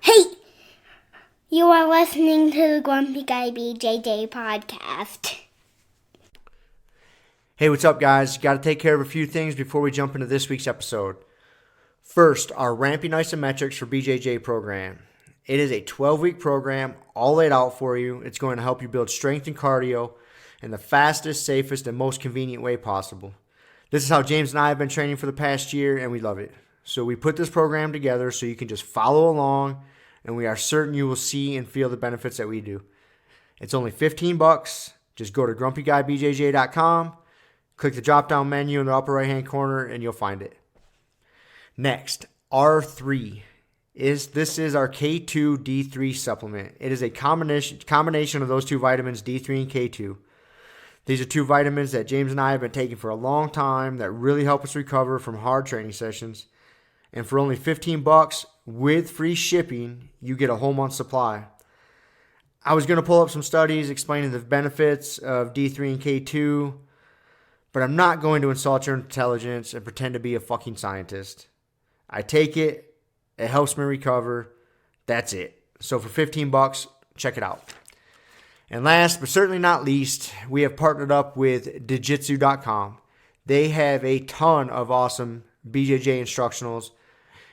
Hey, you are listening to the Grumpy Guy BJJ Podcast. Hey, what's up, guys? Got to take care of a few things before we jump into this week's episode. First, our Ramping Isometrics for BJJ program. It is a 12-week program, all laid out for you. It's going to help you build strength and cardio in the fastest, safest, and most convenient way possible. This is how James and I have been training for the past year, and we love it. So we put this program together so you can just follow along, and we are certain you will see and feel the benefits that we do. It's only $15. Just go to grumpyguybjj.com, click the drop-down menu in the upper right-hand corner, and you'll find it. Next, R3. This is our K2 D3 supplement. It is a combination of those two vitamins, D3 and K2. These are two vitamins that James and I have been taking for a long time that really help us recover from hard training sessions. And for only $15 with free shipping, you get a whole month's supply. I was going to pull up some studies explaining the benefits of D3 and K2, but I'm not going to insult your intelligence and pretend to be a fucking scientist. I take it. It helps me recover. That's it. So for $15, check it out. And last but certainly not least, we have partnered up with Jiu-Jitsu.com. They have a ton of awesome BJJ instructionals,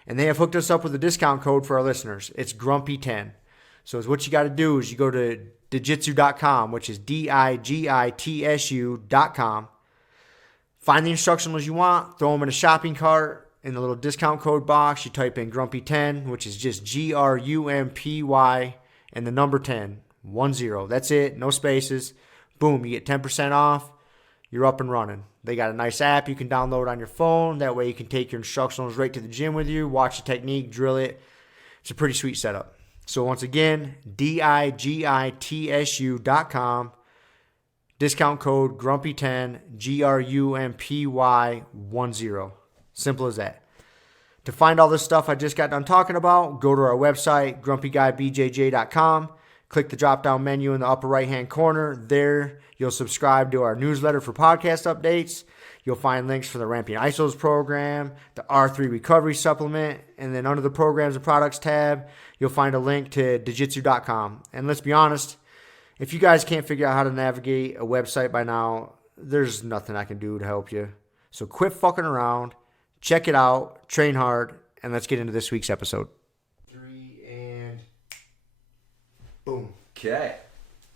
and they have hooked us up with a discount code for our listeners. It's Grumpy10. So what you got to do is you go to Jiu-Jitsu.com, which is DIGITSU.com. Find the instructionals you want, throw them in a shopping cart. In the little discount code box, you type in Grumpy10, which is just GRUMPY and the number 10, 10. That's it, no spaces. Boom, you get 10% off. You're up and running. They got a nice app you can download on your phone. That way you can take your instructionals right to the gym with you, watch the technique, drill it. It's a pretty sweet setup. So once again, DIGITSU.com. Discount code Grumpy10, GRUMPY10. Simple as that. To find all this stuff I just got done talking about, go to our website, grumpyguybjj.com. Click the drop-down menu in the upper right-hand corner. There, you'll subscribe to our newsletter for podcast updates. You'll find links for the Ramping ISOs program, the R3 recovery supplement, and then under the programs and products tab, you'll find a link to Jiu-Jitsu.com. And let's be honest, if you guys can't figure out how to navigate a website by now, there's nothing I can do to help you. So quit fucking around, check it out, train hard, and let's get into this week's episode. 3 and boom. Okay,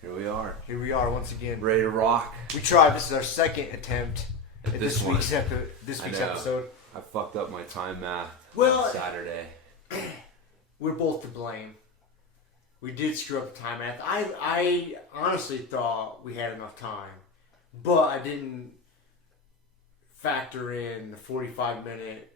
here we are. Here we are once again. Ready to rock. We tried. This is our second attempt at this week's episode. I fucked up my time math Well, on Saturday. We're both to blame. We did screw up the time math. I honestly thought we had enough time, but I didn't factor in the 45-minute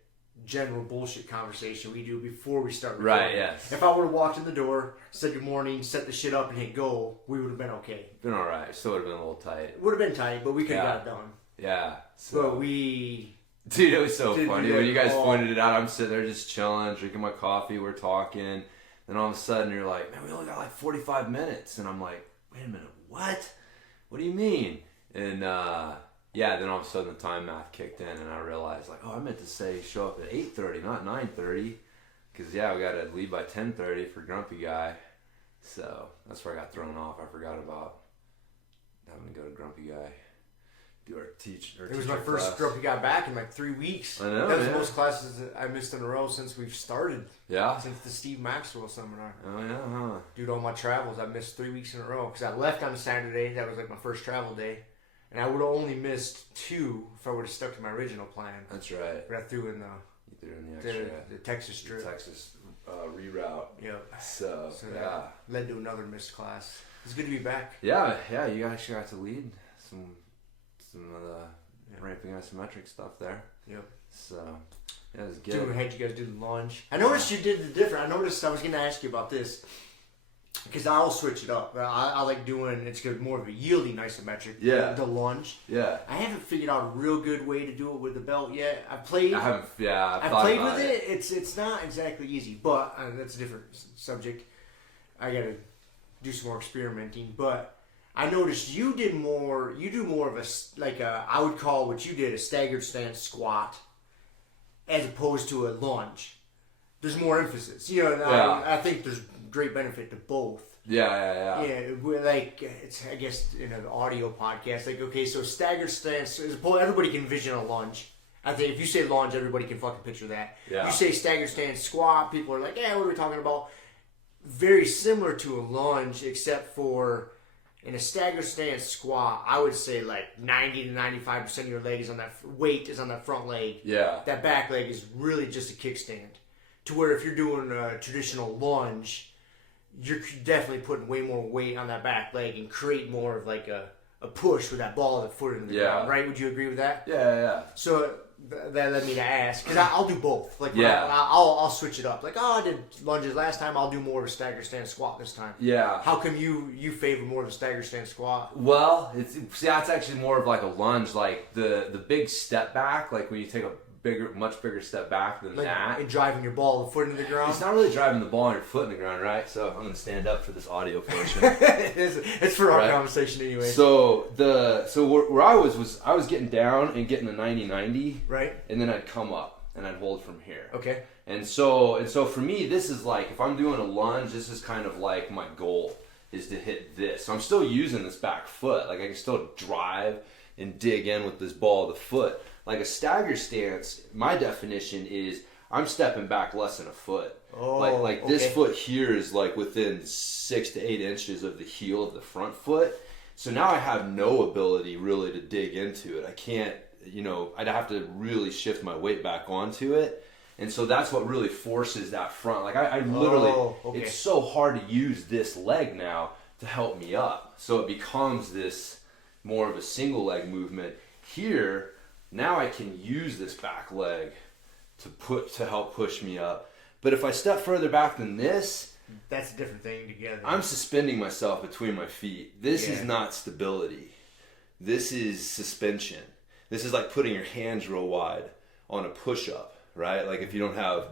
general bullshit conversation we do before we start recording. Right, yes. If I would have walked in the door, said good morning, set the shit up, and hit go, we would have been okay. Been alright. Still would have been a little tight. It would have been tight, but we could have got it done. Yeah. But we... Dude, it was so funny. When you guys all... pointed it out, I'm sitting there just chilling, drinking my coffee, we're talking. Then all of a sudden you're like, man, we only got like 45 minutes. And I'm like, wait a minute, what? What do you mean? And, then all of a sudden the time math kicked in and I realized, like, I meant to say show up at 8:30, not 9:30. Because, we got to leave by 10:30 for Grumpy Guy. So that's where I got thrown off. I forgot about having to go to Grumpy Guy. Do our It was my first Grumpy Guy back in like 3 weeks. I know, that was the most classes that I missed in a row since we've started. Yeah? Since the Steve Maxwell seminar. Oh, yeah, huh? Dude, all my travels, I missed 3 weeks in a row. Because I left on a Saturday. That was like my first travel day. And I would have only missed 2 if I would have stuck to my original plan. That's right. But I threw in the Texas trip. The Texas reroute. Yep. So that led to another missed class. It's good to be back. Yeah, you actually got to lead some of the ramping isometric stuff there. Yep. So, it was good. Had you guys do the lunge. I noticed you did the different. I was going to ask you about this. Because I'll switch it up. I like doing, it's more of a yielding isometric. Yeah. The lunge. Yeah. I haven't figured out a real good way to do it with the belt yet. I've played with it. It's not exactly easy, but that's a different subject. I got to do some more experimenting. But I noticed you do more of I would call what you did a staggered stance squat as opposed to a lunge. there's more emphasis. You know, I think there's great benefit to both. Yeah. Yeah, like it's, I guess, in an audio podcast, like, okay, so staggered stance, everybody can envision a lunge. I think if you say lunge, everybody can fucking picture that. Yeah. You say staggered stance squat, people are like, yeah, what are we talking about? Very similar to a lunge, except for in a staggered stance squat, I would say like 90 to 95% of your leg is on that weight is on that front leg. Yeah. That back leg is really just a kickstand. To where if you're doing a traditional lunge, you're definitely putting way more weight on that back leg and create more of like a push with that ball of the foot in the ground, right? Would you agree with that? Yeah. So that led me to ask, because I'll do both. Like, Yeah. I'll switch it up. Like, I did lunges last time, I'll do more of a stagger stand squat this time. Yeah. How come you favor more of a stagger stand squat? Well, that's actually more of like a lunge, like the big step back, like when you take a much bigger step back than that. And driving your ball, the foot into the ground? It's not really driving the ball and your foot in the ground, right? So I'm going to stand up for this audio portion. it's for our conversation anyway. So where I was getting down and getting a 90-90. Right. And then I'd come up and I'd hold from here. Okay. And so for me, this is like, if I'm doing a lunge, this is kind of like my goal is to hit this. So I'm still using this back foot. Like I can still drive and dig in with this ball of the foot. Like a stagger stance, my definition is I'm stepping back less than a foot. Oh, like this foot here is like within 6 to 8 inches of the heel of the front foot. So now I have no ability really to dig into it. I can't, I'd have to really shift my weight back onto it. And so that's what really forces that front. Like I literally, it's so hard to use this leg now to help me up. So it becomes this more of a single leg movement. Here, now I can use this back leg to help push me up. But if I step further back than this, that's a different thing together. I'm suspending myself between my feet. This is not stability. This is suspension. This is like putting your hands real wide on a push-up, right? Like if you don't have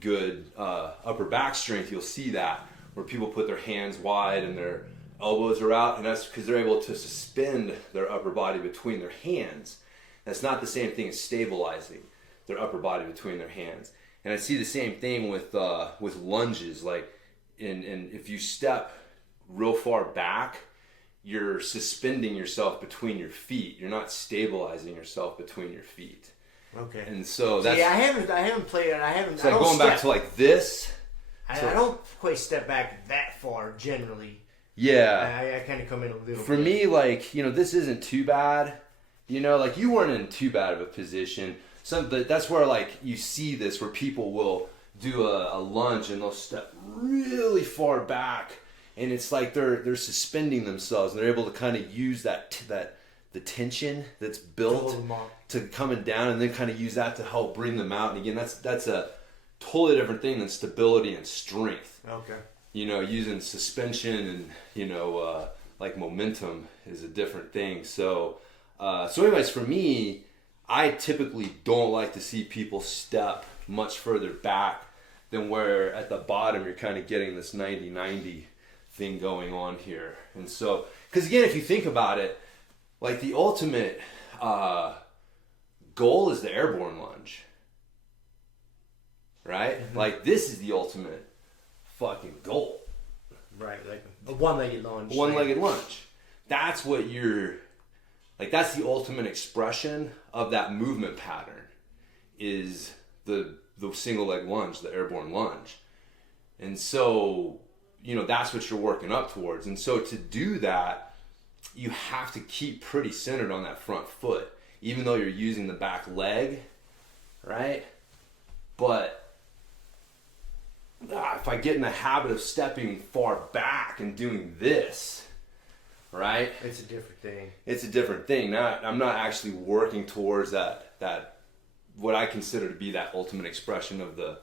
good upper back strength, you'll see that where people put their hands wide and their elbows are out, and that's because they're able to suspend their upper body between their hands. That's not the same thing as stabilizing their upper body between their hands. And I see the same thing with lunges. Like, and if you step real far back, you're suspending yourself between your feet. You're not stabilizing yourself between your feet. Okay. And so that's I haven't played it. I haven't. So going back to like this. I don't quite step back that far generally. Yeah. I kind of come in a little. For me, like this isn't too bad. Like you weren't in too bad of a position. That's where like you see this where people will do a lunge and they'll step really far back, and it's like they're suspending themselves and they're able to kind of use the tension that's built to coming down, and then kind of use that to help bring them out. And again, that's a totally different thing than stability and strength. Okay. Using suspension and like momentum is a different thing. So anyways, for me, I typically don't like to see people step much further back than where at the bottom you're kind of getting this 90-90 thing going on here. And so, because again, if you think about it, like the ultimate goal is the airborne lunge, right? Mm-hmm. Like this is the ultimate fucking goal. Right, like a one-legged lunge. One-legged lunge. That's what that's the ultimate expression of that movement pattern is the single leg lunge, the airborne lunge. And so, that's what you're working up towards. And so to do that, you have to keep pretty centered on that front foot, even though you're using the back leg, right? But if I get in the habit of stepping far back and doing this, right? It's a different thing. It's a different thing. Now, I'm not actually working towards that what I consider to be that ultimate expression of the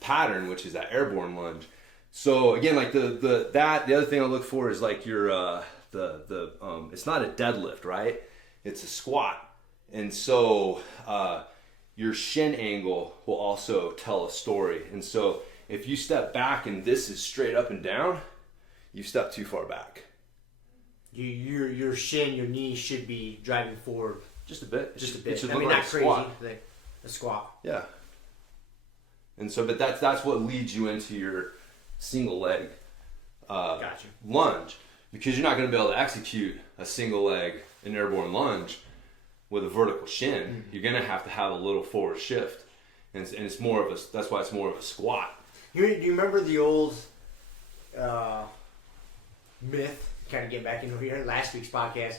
pattern, which is that airborne lunge. So again, like the other thing I look for is like your it's not a deadlift, right? It's a squat. And so your shin angle will also tell a story. And so if you step back and this is straight up and down, you step too far back. Your shin, your knee should be driving forward just a bit. Just a bit. It should I look mean, like not a crazy. squat. Like a squat. Yeah. And so, but that's what leads you into your single leg Gotcha. lunge, because you're not going to be able to execute a single leg an airborne lunge with a vertical shin. You're going to have a little forward shift, and it's more of a, that's why it's more of a squat. Do you remember the old myth, kind of getting back into here, last week's podcast,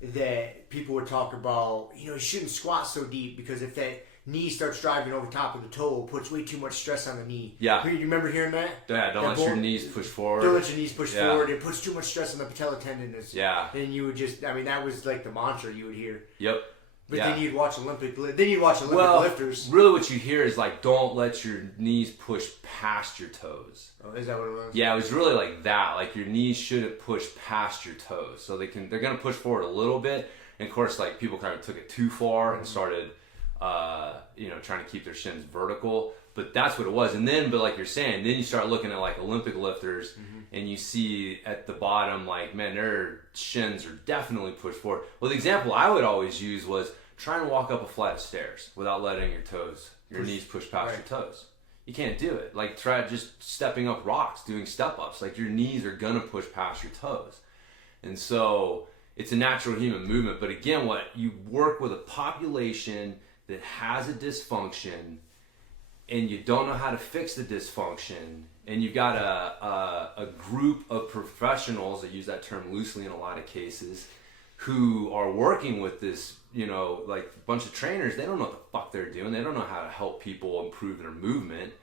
that people would talk about, you shouldn't squat so deep because if that knee starts driving over top of the toe, it puts way too much stress on the knee. Yeah. Do you remember hearing that? Yeah, don't let your knees push forward. Don't let your knees push forward. It puts too much stress on the patella tendon. Yeah. And you would just, that was like the mantra you would hear. Yep. But then you'd watch Olympic lifters. Really what you hear is like, don't let your knees push past your toes. Oh, is that what it was? Yeah, it was really like that. Like your knees shouldn't push past your toes. So they're going to push forward a little bit. And of course, like people kind of took it too far and started, trying to keep their shins vertical. But that's what it was. And then, but like you're saying, then you start looking at like Olympic lifters and you see at the bottom, like, man, their shins are definitely pushed forward. Well, the example I would always use was trying to walk up a flight of stairs without letting your knees push past your toes. You can't do it. Like try just stepping up rocks, doing step ups. Like your knees are gonna push past your toes. And so it's a natural human movement. But again, what you work with a population that has a dysfunction and you don't know how to fix the dysfunction, and you've got a group of professionals, I use that term loosely in a lot of cases, who are working with this, like a bunch of trainers. They don't know what the fuck they're doing. They don't know how to help people improve their movement.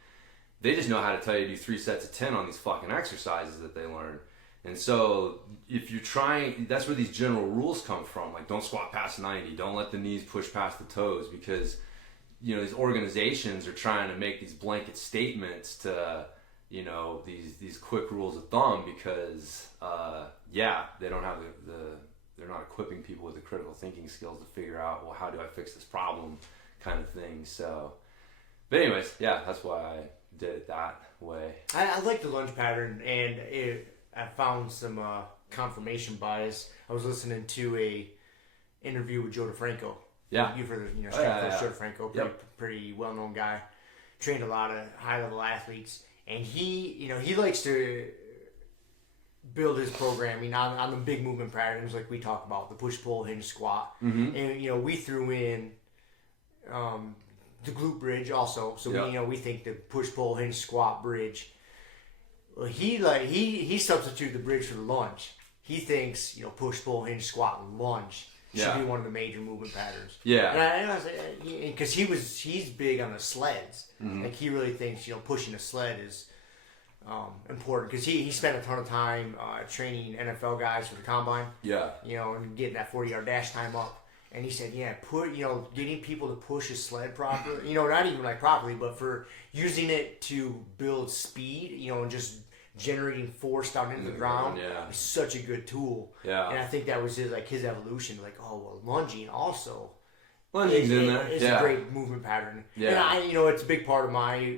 They just know how to tell you to do 3 sets of 10 on these fucking exercises that they learn. And so if you're trying, that's where these general rules come from. Like don't squat past 90. Don't let the knees push past the toes, because these organizations are trying to make these blanket statements to, these quick rules of thumb, because they don't have they're not equipping people with the critical thinking skills to figure out, well, how do I fix this problem kind of thing. So, but anyways, that's why I did it that way. I like the lunge pattern, and I found some confirmation bias. I was listening to a interview with Joe DeFranco. Yeah. You've heard of, Joe DeFranco, pretty well-known guy. Trained a lot of high-level athletes. And he likes to build his programming on the big movement patterns like we talk about, the push, pull, hinge, squat. And, we threw in the glute bridge also. So, we think the push, pull, hinge, squat bridge. Well, he substituted the bridge for the lunge. He thinks, push, pull, hinge, squat, and lunge should be one of the major movement patterns. Yeah. And I was because he's big on the sleds. Like he really thinks pushing a sled is important, because he spent a ton of time training NFL guys for the combine. Yeah. And getting that 40-yard dash time up. And he said, getting people to push a sled properly, not even like properly, but for using it to build speed, and just generating force down into the ground is such a good tool. Yeah. And I think that was his evolution. Like, lunging also. Lunging's in there. It's a great movement pattern. Yeah. And it's a big part of my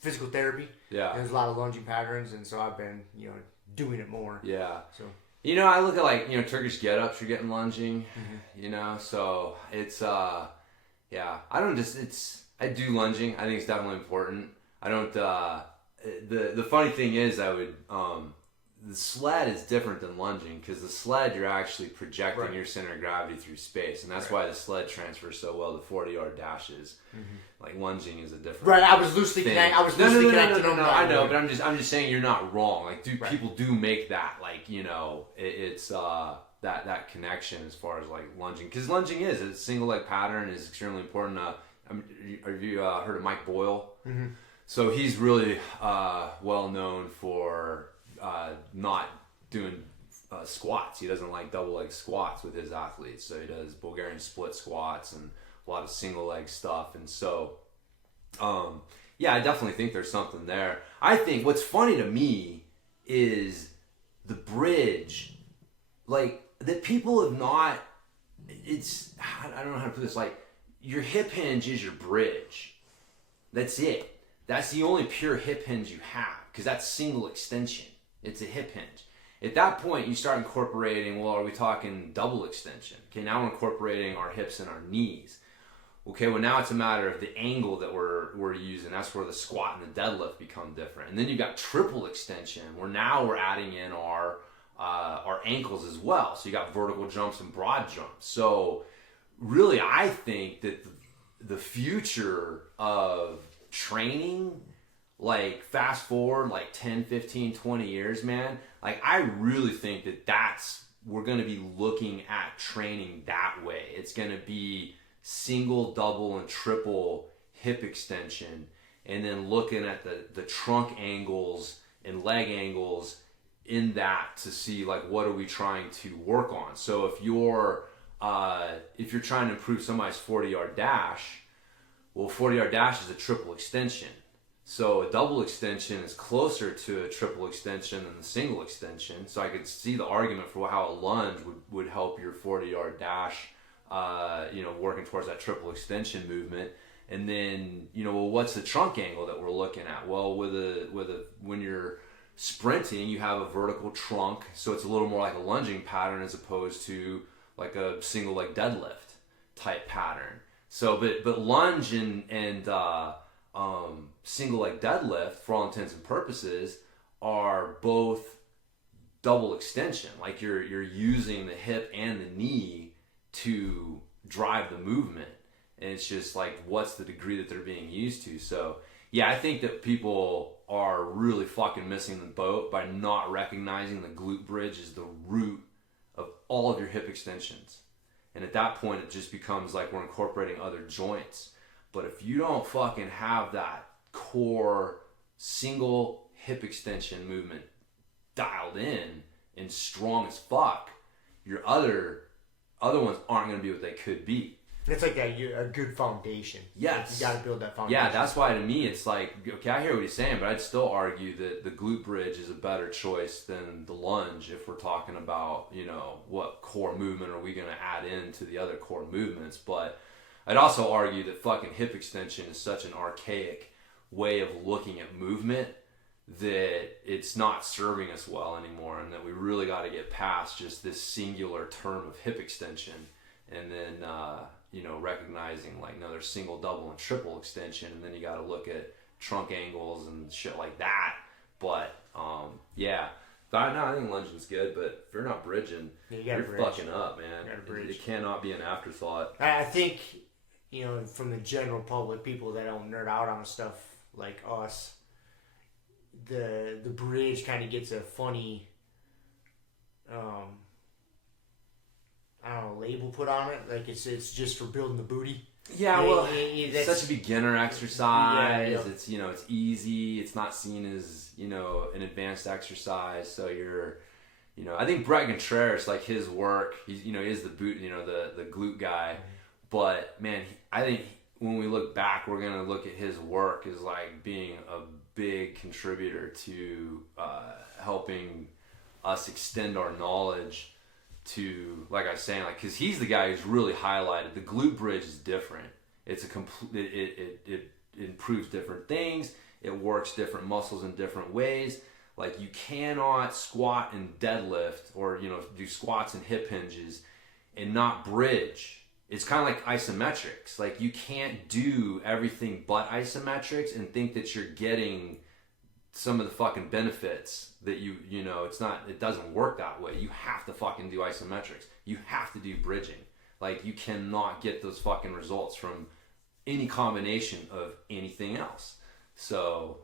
physical therapy. Yeah. And there's a lot of lunging patterns, and so I've been, doing it more. Yeah. So. I look at Turkish get-ups, you're getting lunging, so it's, I do lunging. I think it's definitely important. I don't, the funny thing is the sled is different than lunging, because the sled, you're actually projecting your center of gravity through space, and that's why the sled transfers so well to 40-yard dashes. Like lunging is a different I was loosely connected. No, I know, but I'm just saying you're not wrong. Like, people do make that, it's that connection as far as like lunging, because lunging is a single leg pattern is extremely important. Have you heard of Mike Boyle? So he's really well known for not doing squats. He doesn't like double leg squats with his athletes, so he does Bulgarian split squats and a lot of single leg stuff. And so I definitely think there's something there. I think what's funny to me is the bridge, like, that people have not, I don't know how to put this, like, your hip hinge is your bridge. That's it. That's the only pure hip hinge you have, because that's single extension. It's a hip hinge. At that point, you start incorporating, are we talking double extension? Okay, now we're incorporating our hips and our knees. Okay, well now it's a matter of the angle that we're using. That's where the squat and the deadlift become different. And then you've got triple extension, where now we're adding in our ankles as well. So you got vertical jumps and broad jumps. So really, I think that the future of training, like fast forward like 10, 15, 20 years, man, like I really think that we're going to be looking at training that way. It's going to be single, double, and triple hip extension, and then looking at the trunk angles and leg angles in that to see like what are we trying to work on. So if you're trying to improve somebody's 40-yard dash, well, 40-yard dash is a triple extension. So a double extension is closer to a triple extension than the single extension. So I could see the argument for how a lunge would help your 40-yard dash, working towards that triple extension movement. And then, well, what's the trunk angle that we're looking at? Well, when you're sprinting, you have a vertical trunk, so it's a little more like a lunging pattern as opposed to like a single leg deadlift type pattern. So, but lunge and single leg deadlift, for all intents and purposes, are both double extension. Like you're using the hip and the knee to drive the movement, and it's just like what's the degree that they're being used to. So yeah, I think that people are really fucking missing the boat by not recognizing the glute bridge is the root of all of your hip extensions. And at that point, it just becomes like we're incorporating other joints. But if you don't fucking have that core single hip extension movement dialed in and strong as fuck, your other ones aren't going to be what they could be. It's like a good foundation. Yes. You got to build that foundation. Yeah, that's why to me it's like, okay, I hear what he's saying, but I'd still argue that the glute bridge is a better choice than the lunge if we're talking about, what core movement are we going to add into the other core movements. But I'd also argue that fucking hip extension is such an archaic way of looking at movement that it's not serving us well anymore, and that we really got to get past just this singular term of hip extension, and then recognizing like, no, there's single, double, and triple extension, and then you got to look at trunk angles and shit like that. But yeah, but no, I think lunging's good, but if you're not bridging, you're fucking up, man. It cannot be an afterthought. I think, from the general public, people that don't nerd out on stuff like us, the bridge kind of gets a funny label put on it, like it's just for building the booty. Yeah, well, it's such a beginner exercise. Yeah. It's it's easy. It's not seen as an advanced exercise. So you're, I think Brett Contreras, like his work, he's he is the boot, the glute guy. Mm-hmm. But man, I think when we look back, we're gonna look at his work as like being a big contributor to helping us extend our knowledge to, like I was saying, like, because he's the guy who's really highlighted the glute bridge is different. It's a complete. It improves different things. It works different muscles in different ways. Like you cannot squat and deadlift, or do squats and hip hinges, and not bridge. It's kind of like isometrics. Like you can't do everything but isometrics and think that you're getting some of the fucking benefits that it doesn't work that way. You have to fucking do isometrics. You have to do bridging. Like you cannot get those fucking results from any combination of anything else. So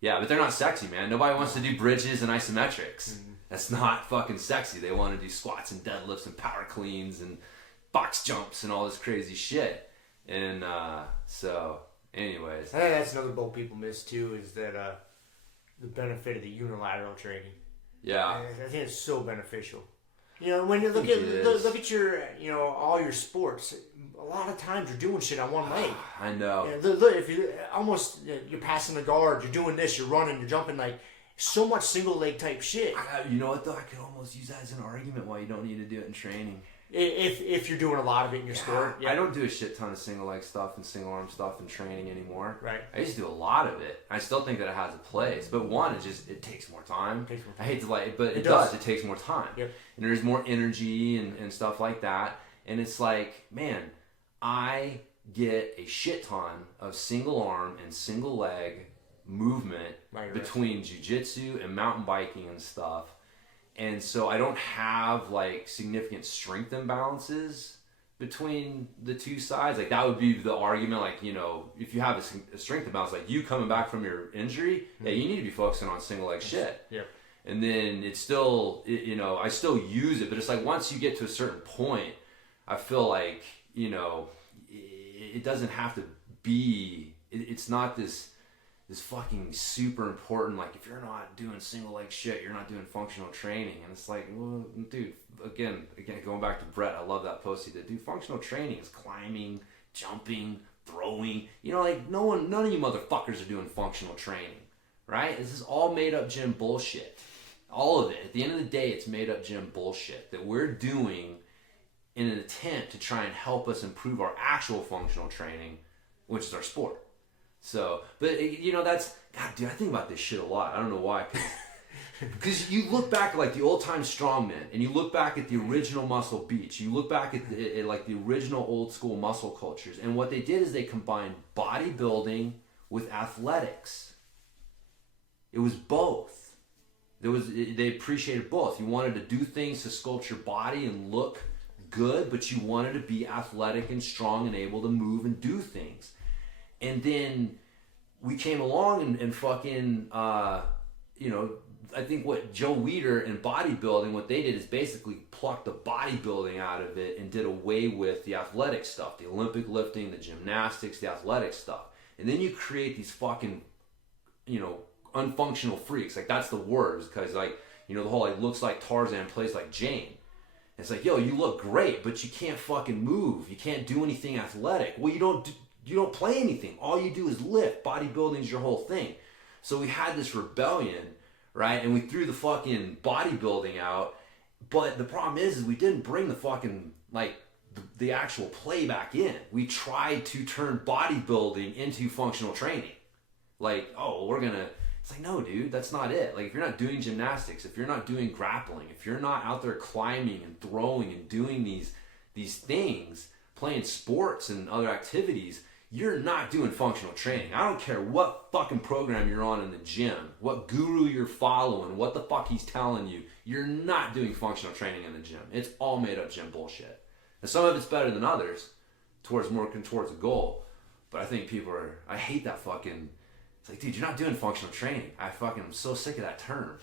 yeah, but they're not sexy, man. Nobody wants to do bridges and isometrics. Mm-hmm. That's not fucking sexy. They want to do squats and deadlifts and power cleans and box jumps and all this crazy shit. And so anyways, I think that's another boat people miss too, is that the benefit of the unilateral training. Yeah, I think it's so beneficial. When you look at your all your sports, a lot of times you're doing shit on one leg. I know. Look, if you're passing the guard, you're doing this, you're running, you're jumping, like so much single leg type shit. You know what though? I could almost use that as an argument why you don't need to do it in training. If you're doing a lot of it in your sport. Yeah. I don't do a shit ton of single leg stuff and single arm stuff in training anymore. Right. I used to do a lot of it. I still think that it has a place, but one, it takes more time. I hate to but it does. It takes more time. Yep. And there's more energy and stuff like that. And it's like, man, I get a shit ton of single arm and single leg movement between jiu-jitsu and mountain biking and stuff. And so I don't have like significant strength imbalances between the two sides. Like that would be the argument, like, you know, if you have a strength imbalance, like you coming back from your injury, yeah, you need to be focusing on single leg shit. Yeah. And then it's still, you know, I still use it, but it's like once you get to a certain point, I feel like, you know, it doesn't have to be, it's not this fucking super important, like if you're not doing single leg shit, you're not doing functional training. And it's like, well, dude, again, going back to Brett, I love that post he did. Dude, functional training is climbing, jumping, throwing. You know, like none of you motherfuckers are doing functional training, right? This is all made up gym bullshit. All of it. At the end of the day, it's made up gym bullshit that we're doing in an attempt to try and help us improve our actual functional training, which is our sport. So, but you know, that's, God, dude, I think about this shit a lot. I don't know why. Because you look back at like the old time strongmen, and you look back at the original muscle beach, you look back at like the original old school muscle cultures, and what they did is they combined bodybuilding with athletics. It was both. They appreciated both. You wanted to do things to sculpt your body and look good, but you wanted to be athletic and strong and able to move and do things. And then we came along and fucking, you know, I think what Joe Weider and bodybuilding, what they did is basically plucked the bodybuilding out of it and did away with the athletic stuff, the Olympic lifting, the gymnastics, the athletic stuff. And then you create these fucking, you know, unfunctional freaks. Like that's the word, because like, you know, the whole like looks like Tarzan, plays like Jane. It's like, yo, you look great, but you can't fucking move. You can't do anything athletic. Well, you don't play anything. All you do is lift. Bodybuilding's your whole thing. So we had this rebellion, right? And we threw the fucking bodybuilding out. But the problem is we didn't bring the fucking, like, the actual play back in. We tried to turn bodybuilding into functional training. Like, oh, we're going to... It's like, no, dude, that's not it. Like, if you're not doing gymnastics, if you're not doing grappling, if you're not out there climbing and throwing and doing these things, playing sports and other activities, you're not doing functional training. I don't care what fucking program you're on in the gym, what guru you're following, what the fuck he's telling you. You're not doing functional training in the gym. It's all made up gym bullshit. And some of it's better than others, towards a goal. But I think I hate that fucking... It's like, dude, you're not doing functional training. I'm so sick of that term,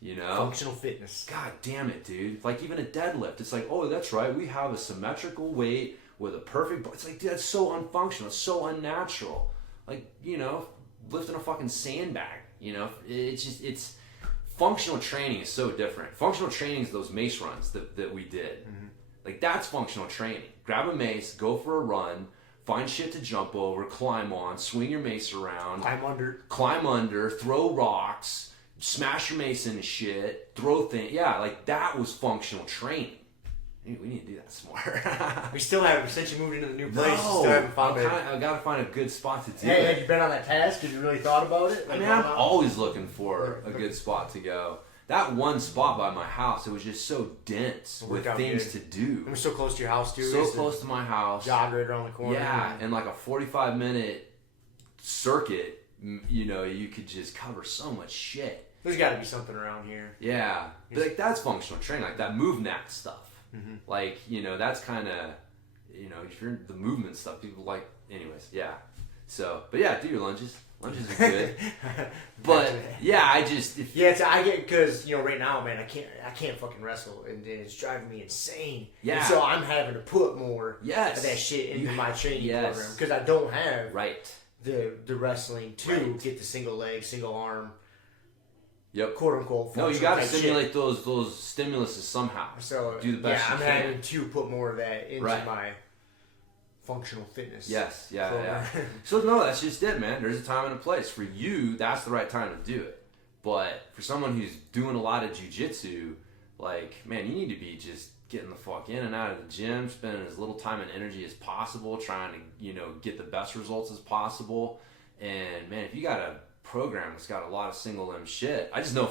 you know? Functional fitness. God damn it, dude. Like, even a deadlift. It's like, oh, that's right. We have a symmetrical weight with a perfect... It's like, dude, that's so unfunctional. It's so unnatural. Like, you know, lifting a fucking sandbag, you know? It's... Functional training is so different. Functional training is those mace runs that we did. Mm-hmm. Like, that's functional training. Grab a mace, go for a run... Find shit to jump over, climb on, swing your mace around. Climb under, throw rocks, smash your mace into shit, throw things. Yeah, like that was functional training. We need to do that some more. We still haven't, since you moved into the new place, you still haven't found it. I gotta find a good spot to do it. Hey, have you been on that task? Have you really thought about it? Like, I mean, I'm always looking for a good spot to go. That one spot by my house, it was just so dense with things to do. It was so close to your house, too. So close to my house. Jog right around the corner. Yeah, and like a 45-minute circuit, you know, you could just cover so much shit. There's got to be something around here. Yeah, but like that's functional training, like that MoveNat stuff. Mm-hmm. Like, you know, that's kind of, you know, if you're the movement stuff, people like, anyways, yeah. So, but yeah, do your lunges. Lunges are good, but yeah, I get because you know right now, man, I can't fucking wrestle, and it's driving me insane. Yeah, and so I'm having to put more of that shit into my training program because I don't have the wrestling to get the single leg, single arm. Yep. Quote unquote. No, you got to simulate those stimuluses somehow. So do the best. Yeah, I'm having to put more of that into my functional fitness. Yes, yeah. So no, that's just it, man. There's a time and a place. For you, that's the right time to do it. But for someone who's doing a lot of jiu-jitsu, like, man, you need to be just getting the fuck in and out of the gym, spending as little time and energy as possible, trying to, you know, get the best results as possible. And man, if you got a program that's got a lot of single limb shit, I just know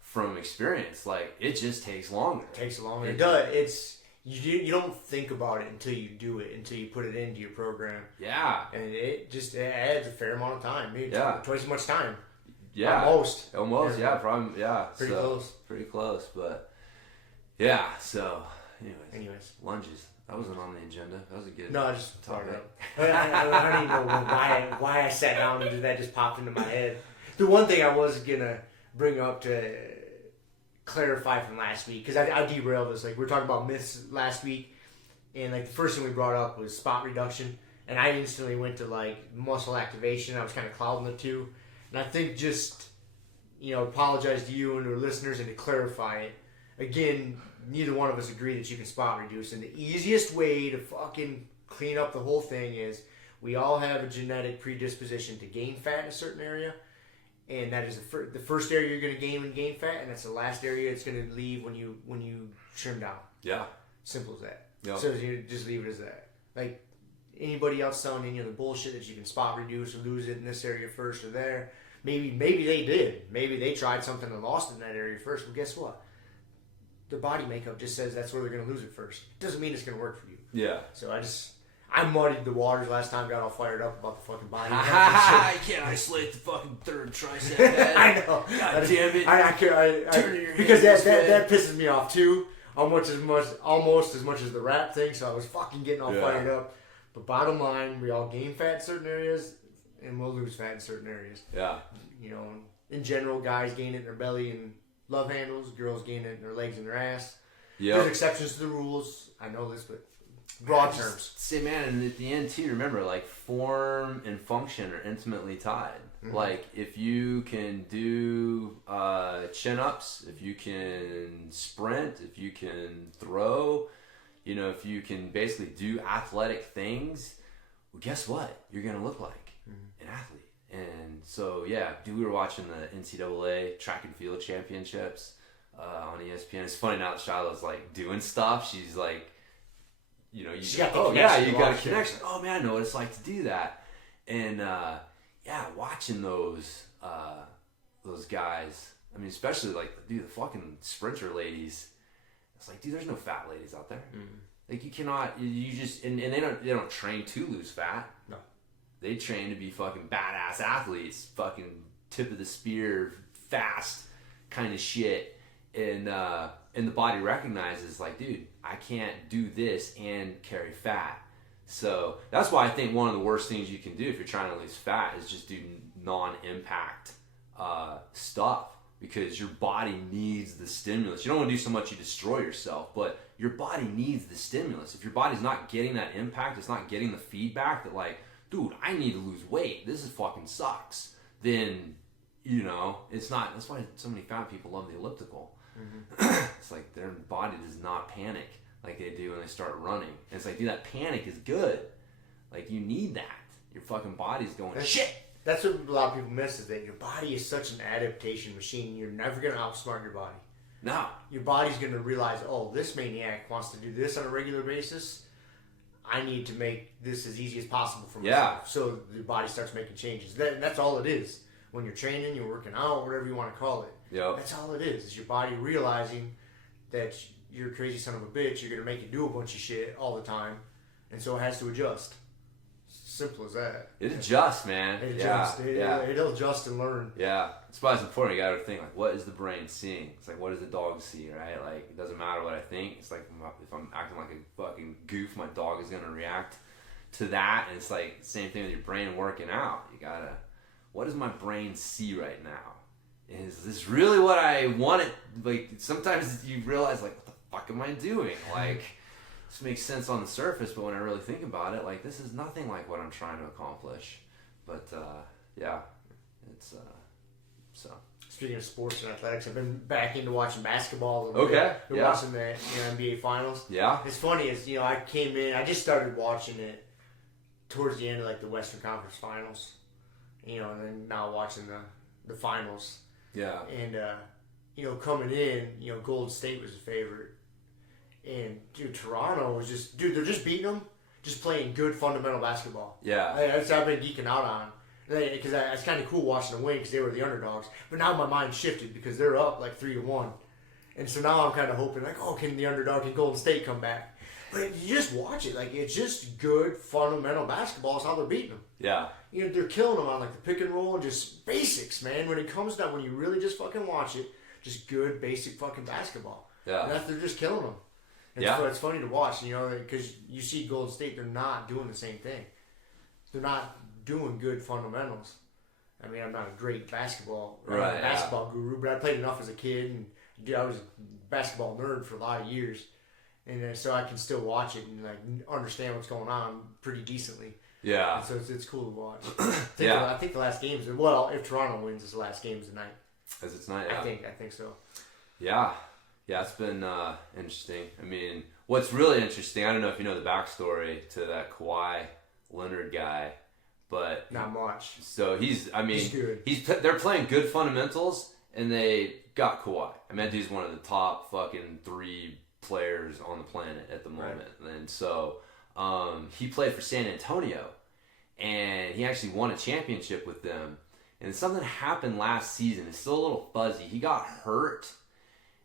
from experience, like, it just takes longer. It takes longer. It does. you don't think about it until you do it, until you put it into your program. Yeah. And it adds a fair amount of time, maybe twice as much time. Yeah. Almost, yeah, probably, yeah. Pretty close. Pretty close, but yeah, so, anyways. Lunges. That wasn't on the agenda. That was a good No, I just thought it up. I don't even know why I sat down and that just popped into my head. The one thing I was going to bring up to clarify from last week, because I derailed this. Like, we were talking about myths last week, and like the first thing we brought up was spot reduction, and I instantly went to like muscle activation. I was kind of clouding the two. And I think just, apologize to you and to our listeners and to clarify it. Again, neither one of us agree that you can spot reduce. And the easiest way to fucking clean up the whole thing is we all have a genetic predisposition to gain fat in a certain area. And that is the first area you're going to gain when you gain fat. And that's the last area it's going to leave when you trim down. Yeah. Simple as that. Yep. So you just leave it as that. Like anybody else selling any of the bullshit that you can spot reduce or lose it in this area first or there. Maybe they did. Maybe they tried something and lost in that area first. But guess what? Their body makeup just says that's where they're going to lose it first. Doesn't mean it's going to work for you. Yeah. So I muddied the waters last time. Got all fired up about the fucking body. I can't isolate the fucking third tricep head. I know. God damn it. I because that pisses me off too. Almost as much as the rap thing. So I was fucking getting all fired up. But bottom line, we all gain fat in certain areas. And we'll lose fat in certain areas. Yeah. In general, guys gain it in their belly and love handles. Girls gain it in their legs and their ass. Yeah. There's exceptions to the rules. I know this, but broad terms. Say, man, and at the end, too, remember, like, form and function are intimately tied. Mm-hmm. Like, if you can do chin-ups, if you can sprint, if you can throw, if you can basically do athletic things, well, guess what? You're going to look like an athlete. And so, we were watching the NCAA track and field championships on ESPN. It's funny now that Shiloh's like doing stuff. She's like, you got a connection. Oh man, I know what it's like to do that. And watching those guys. I mean, especially like the fucking sprinter ladies. It's like, dude, there's no fat ladies out there. Mm-hmm. Like you cannot. You just and they don't train to lose fat. No. They train to be fucking badass athletes, fucking tip of the spear, fast kind of shit, and the body recognizes like, dude, I can't do this and carry fat. So that's why I think one of the worst things you can do if you're trying to lose fat is just do non-impact stuff, because your body needs the stimulus. You don't want to do so much you destroy yourself, but your body needs the stimulus. If your body's not getting that impact, it's not getting the feedback that like, dude, I need to lose weight. This is fucking sucks. Then, it's not. That's why so many fat people love the elliptical. Mm-hmm. It's like their body does not panic like they do when they start running. And it's like, dude, that panic is good. Like, you need that. Your fucking body's going, shit. That's what a lot of people miss, is that your body is such an adaptation machine. You're never going to outsmart your body. No. Your body's going to realize, oh, this maniac wants to do this on a regular basis. I need to make this as easy as possible for myself. Yeah. So the body starts making changes. That's all it is. When you're training, you're working out, whatever you want to call it. Yep. That's all it is your body realizing that you're a crazy son of a bitch. You're going to make it do a bunch of shit all the time. And so it has to adjust. Simple as that. It adjusts, man. It adjusts. It'll adjust and learn. Yeah. That's why it's important. You got to think, like, what is the brain seeing? It's like, what does the dog see, right? Like, it doesn't matter what I think. It's like, if I'm acting like a fucking goof, my dog is going to react to that. And it's like, same thing with your brain working out. You got to, what does my brain see right now? Is this really what I wanted? Like, sometimes you realize, like, what the fuck am I doing? Like, this makes sense on the surface, but when I really think about it, like, this is nothing like what I'm trying to accomplish. But, it's, so. Speaking of sports and athletics, I've been back into watching basketball. Okay. Been watching the NBA Finals. Yeah. It's funny, I came in, I just started watching it towards the end of, like, the Western Conference Finals. And then now watching the finals. Yeah. And, coming in, Golden State was a favorite. And, dude, Toronto was they're just beating them, just playing good fundamental basketball. Yeah. That's what I've been geeking out on. Because it's kind of cool watching them win because they were the underdogs. But now my mind shifted because they're up like 3-1. And so now I'm kind of hoping, like, can the underdog in Golden State come back? But you just watch it. Like, it's just good, fundamental basketball is how they're beating them. Yeah. You know, they're killing them on, like, the pick and roll and just basics, man. When it comes down, when you really just fucking watch it, just good, basic fucking basketball. Yeah. And they're just killing them. And so it's funny to watch, you know, because you see Golden State, they're not doing the same thing. They're not doing good fundamentals. I mean, I'm not a great basketball guru, but I played enough as a kid, and I was a basketball nerd for a lot of years. And so I can still watch it and like understand what's going on pretty decently. Yeah. And so it's cool to watch. I think the last game's if Toronto wins, it's the last game's tonight. As it's tonight, yeah. I think so. Yeah. Yeah, it's been interesting. I mean, what's really interesting, I don't know if you know the backstory to that Kawhi Leonard guy, but not much. So he's good. They're playing good fundamentals, and they got Kawhi. I mean, he's one of the top fucking 3 players on the planet at the moment. Right. And so he played for San Antonio, and he actually won a championship with them. And something happened last season. It's still a little fuzzy. He got hurt,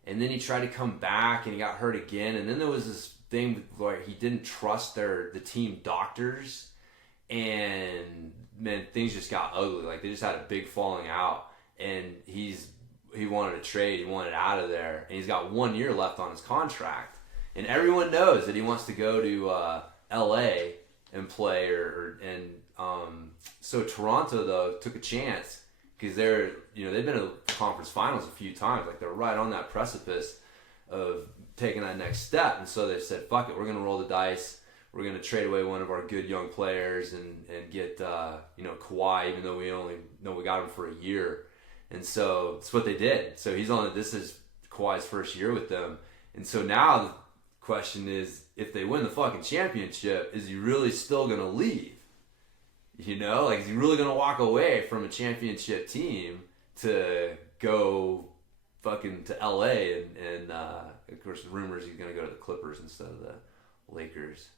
and then he tried to come back, and he got hurt again. And then there was this thing where he didn't trust the team doctors, and man, things just got ugly. Like, they just had a big falling out, and he wanted to trade. He wanted out of there, and he's got 1 year left on his contract. And everyone knows that he wants to go to L.A. and play, so Toronto though took a chance because they've been to the conference finals a few times. Like, they're right on that precipice of taking that next step, and so they said, "Fuck it, we're gonna roll the dice. We're gonna trade away one of our good young players and get Kawhi, even though we only know we got him for a year." And so that's what they did. So this is Kawhi's first year with them, and so now the question is, if they win the fucking championship, is he really still gonna leave? You know, like, is he really gonna walk away from a championship team to go fucking to LA? And of course, the rumors he's gonna go to the Clippers instead of the Lakers,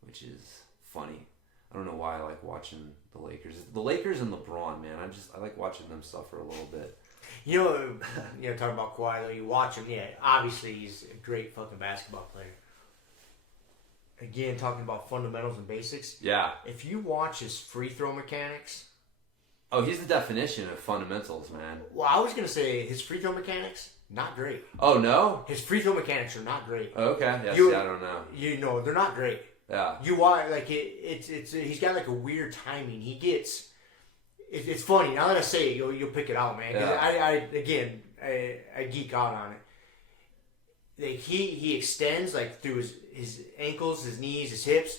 which is funny. I don't know why I like watching the Lakers. The Lakers and LeBron, man, I like watching them suffer a little bit. You know, talking about Kawhi, though, you watch him. Yeah, obviously he's a great fucking basketball player. Again, talking about fundamentals and basics. Yeah. If you watch his free throw mechanics. Oh, he's the definition of fundamentals, man. Well, I was going to say his free throw mechanics, not great. Oh, no? His free throw mechanics are not great. Okay. Yeah, I don't know. You know, they're not great. Yeah. You watch, like, he's got, like, a weird timing. He gets, it's funny. Now that I say it, you'll pick it out, man. Yeah. I geek out on it. Like, he extends, like, through his ankles, his knees, his hips,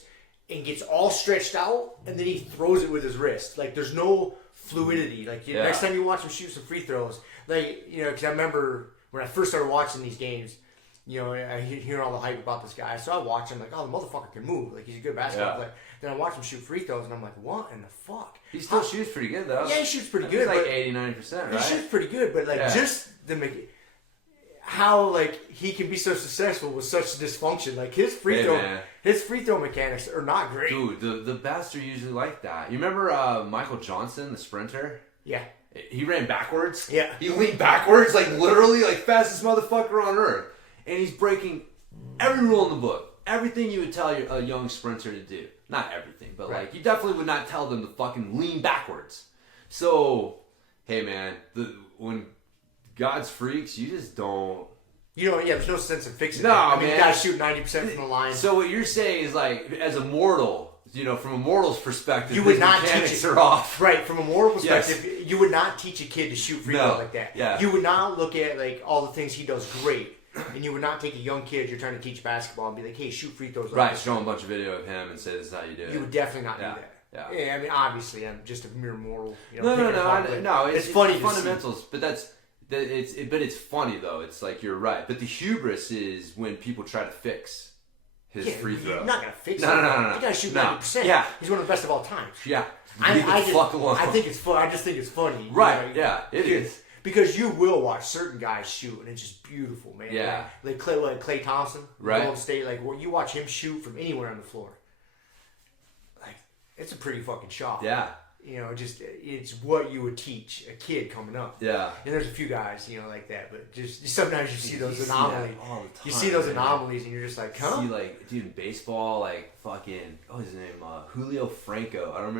and gets all stretched out, and then he throws it with his wrist. Like, there's no fluidity. Like, next time you watch him shoot some free throws, like, you know, because I remember when I first started watching these games, you know, I hear all the hype about this guy. So I watch him, like, oh, the motherfucker can move. Like, he's a good basketball player. Then I watch him shoot free throws, and I'm like, what in the fuck? He still shoots pretty good, though. Yeah, he shoots pretty good. He's like 80-90%, right? He shoots pretty good, but, like, just how, like, he can be so successful with such dysfunction. Like, his free throw mechanics are not great. Dude, the best are usually like that. You remember Michael Johnson, the sprinter? Yeah. He ran backwards. Yeah. He leaned backwards, like, literally, like, fastest motherfucker on earth. And he's breaking every rule in the book. Everything you would tell a young sprinter to do. Not everything, but, like, you definitely would not tell them to fucking lean backwards. So, hey, man, when God's freaks, you just don't... there's no sense in fixing it. No, man. You gotta shoot 90% from the line. So what you're saying is, like, as a mortal, you know, from a mortal's perspective, you would not mechanics are off. Right, from a mortal perspective, you would not teach a kid to shoot free throw like that. Yeah. You would not look at, like, all the things he does great, and you would not take a young kid you're trying to teach basketball and be like, hey, shoot free throws. Right, show him a bunch of video of him and say this is how you do it. You would definitely not do that. Yeah. I mean, obviously, I'm just a mere mortal. No. It's funny. Fundamentals, but it's funny though. It's like, you're right, but the hubris is when people try to fix his free throw. You're not gonna fix it. No. You gotta shoot 90%. Yeah, he's one of the best of all time. Yeah, I think it's fun. I just think it's funny. Right? You know? Yeah, it is. Because you will watch certain guys shoot, and it's just beautiful, man. Yeah. Like Klay Thompson, right? Golden State. Like, you watch him shoot from anywhere on the floor. Like, it's a pretty fucking shot. Yeah. just it's what you would teach a kid coming up. Yeah. And there's a few guys, like that, but just sometimes you see those anomalies. All the time, you see those anomalies, and you're just like, huh? See, like, dude, in baseball, like, fucking, his name, Julio Franco. I don't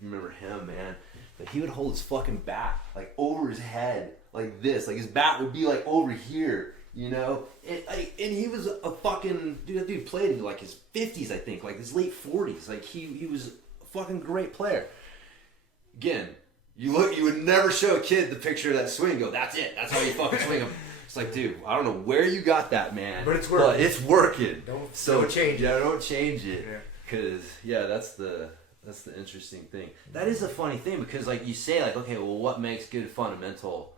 remember him, man. But he would hold his fucking bat, like, over his head, like this. Like, his bat would be, like, over here, And he was a fucking, that dude played into, like, his 50s, I think, like, his late 40s. Like, he was a fucking great player. Again, you would never show a kid the picture of that swing and go, that's it. That's how you fucking swing him. It's like, dude, I don't know where you got that, man. But it's working. But it's working. Don't change it. Yeah, don't change it. Because, that's the interesting thing. That is a funny thing because, like, you say, like, okay, well, what makes good fundamental?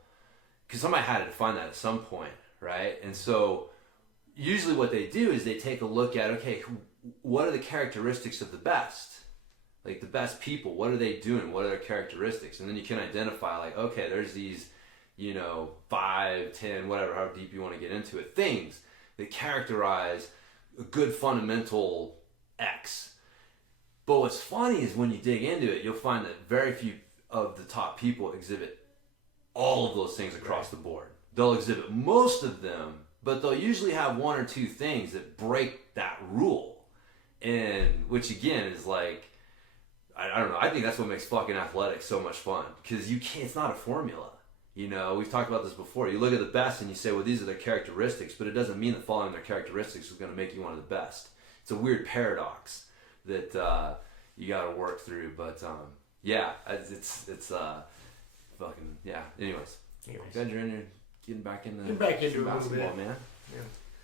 Because somebody had to define that at some point, right? And so usually what they do is they take a look at, okay, what are the characteristics of the best? Like, the best people, what are they doing? What are their characteristics? And then you can identify, like, okay, there's these, 5, 10, whatever, how deep you want to get into it, things that characterize a good fundamental X. But what's funny is when you dig into it, you'll find that very few of the top people exhibit all of those things across the board. They'll exhibit most of them, but they'll usually have one or two things that break that rule. And which, again, is like, I don't know. I think that's what makes fucking athletics so much fun because it's not a formula. We've talked about this before. You look at the best and you say, well, these are their characteristics, but it doesn't mean that following their characteristics is going to make you one of the best. It's a weird paradox that you got to work through. But it's fucking Anyways, glad you're in here, getting back into basketball, man.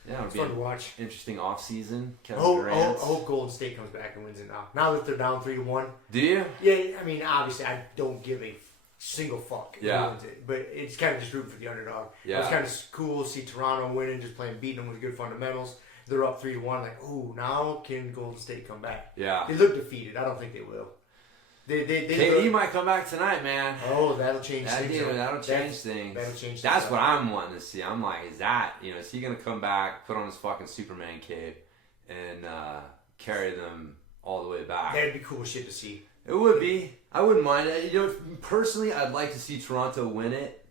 Yeah, it's fun to watch. Interesting off season. I hope Golden State comes back and wins it now. Now that they're down 3-1. Do you? Yeah, I mean, obviously, I don't give a single fuck who wins it, but it's kind of just rooting for the underdog. Yeah. It's kind of cool to see Toronto winning, just beating them with good fundamentals. They're up 3-1. Like, ooh, now can Golden State come back? Yeah. They look defeated. I don't think they will. KD might come back tonight, man. Oh, that'll change things. That'll change things. That'll change things. That's what I'm wanting to see. I'm like, is he going to come back, put on his fucking Superman cape, and carry them all the way back? That'd be cool shit to see. It would be. I wouldn't mind it. Personally, I'd like to see Toronto win it,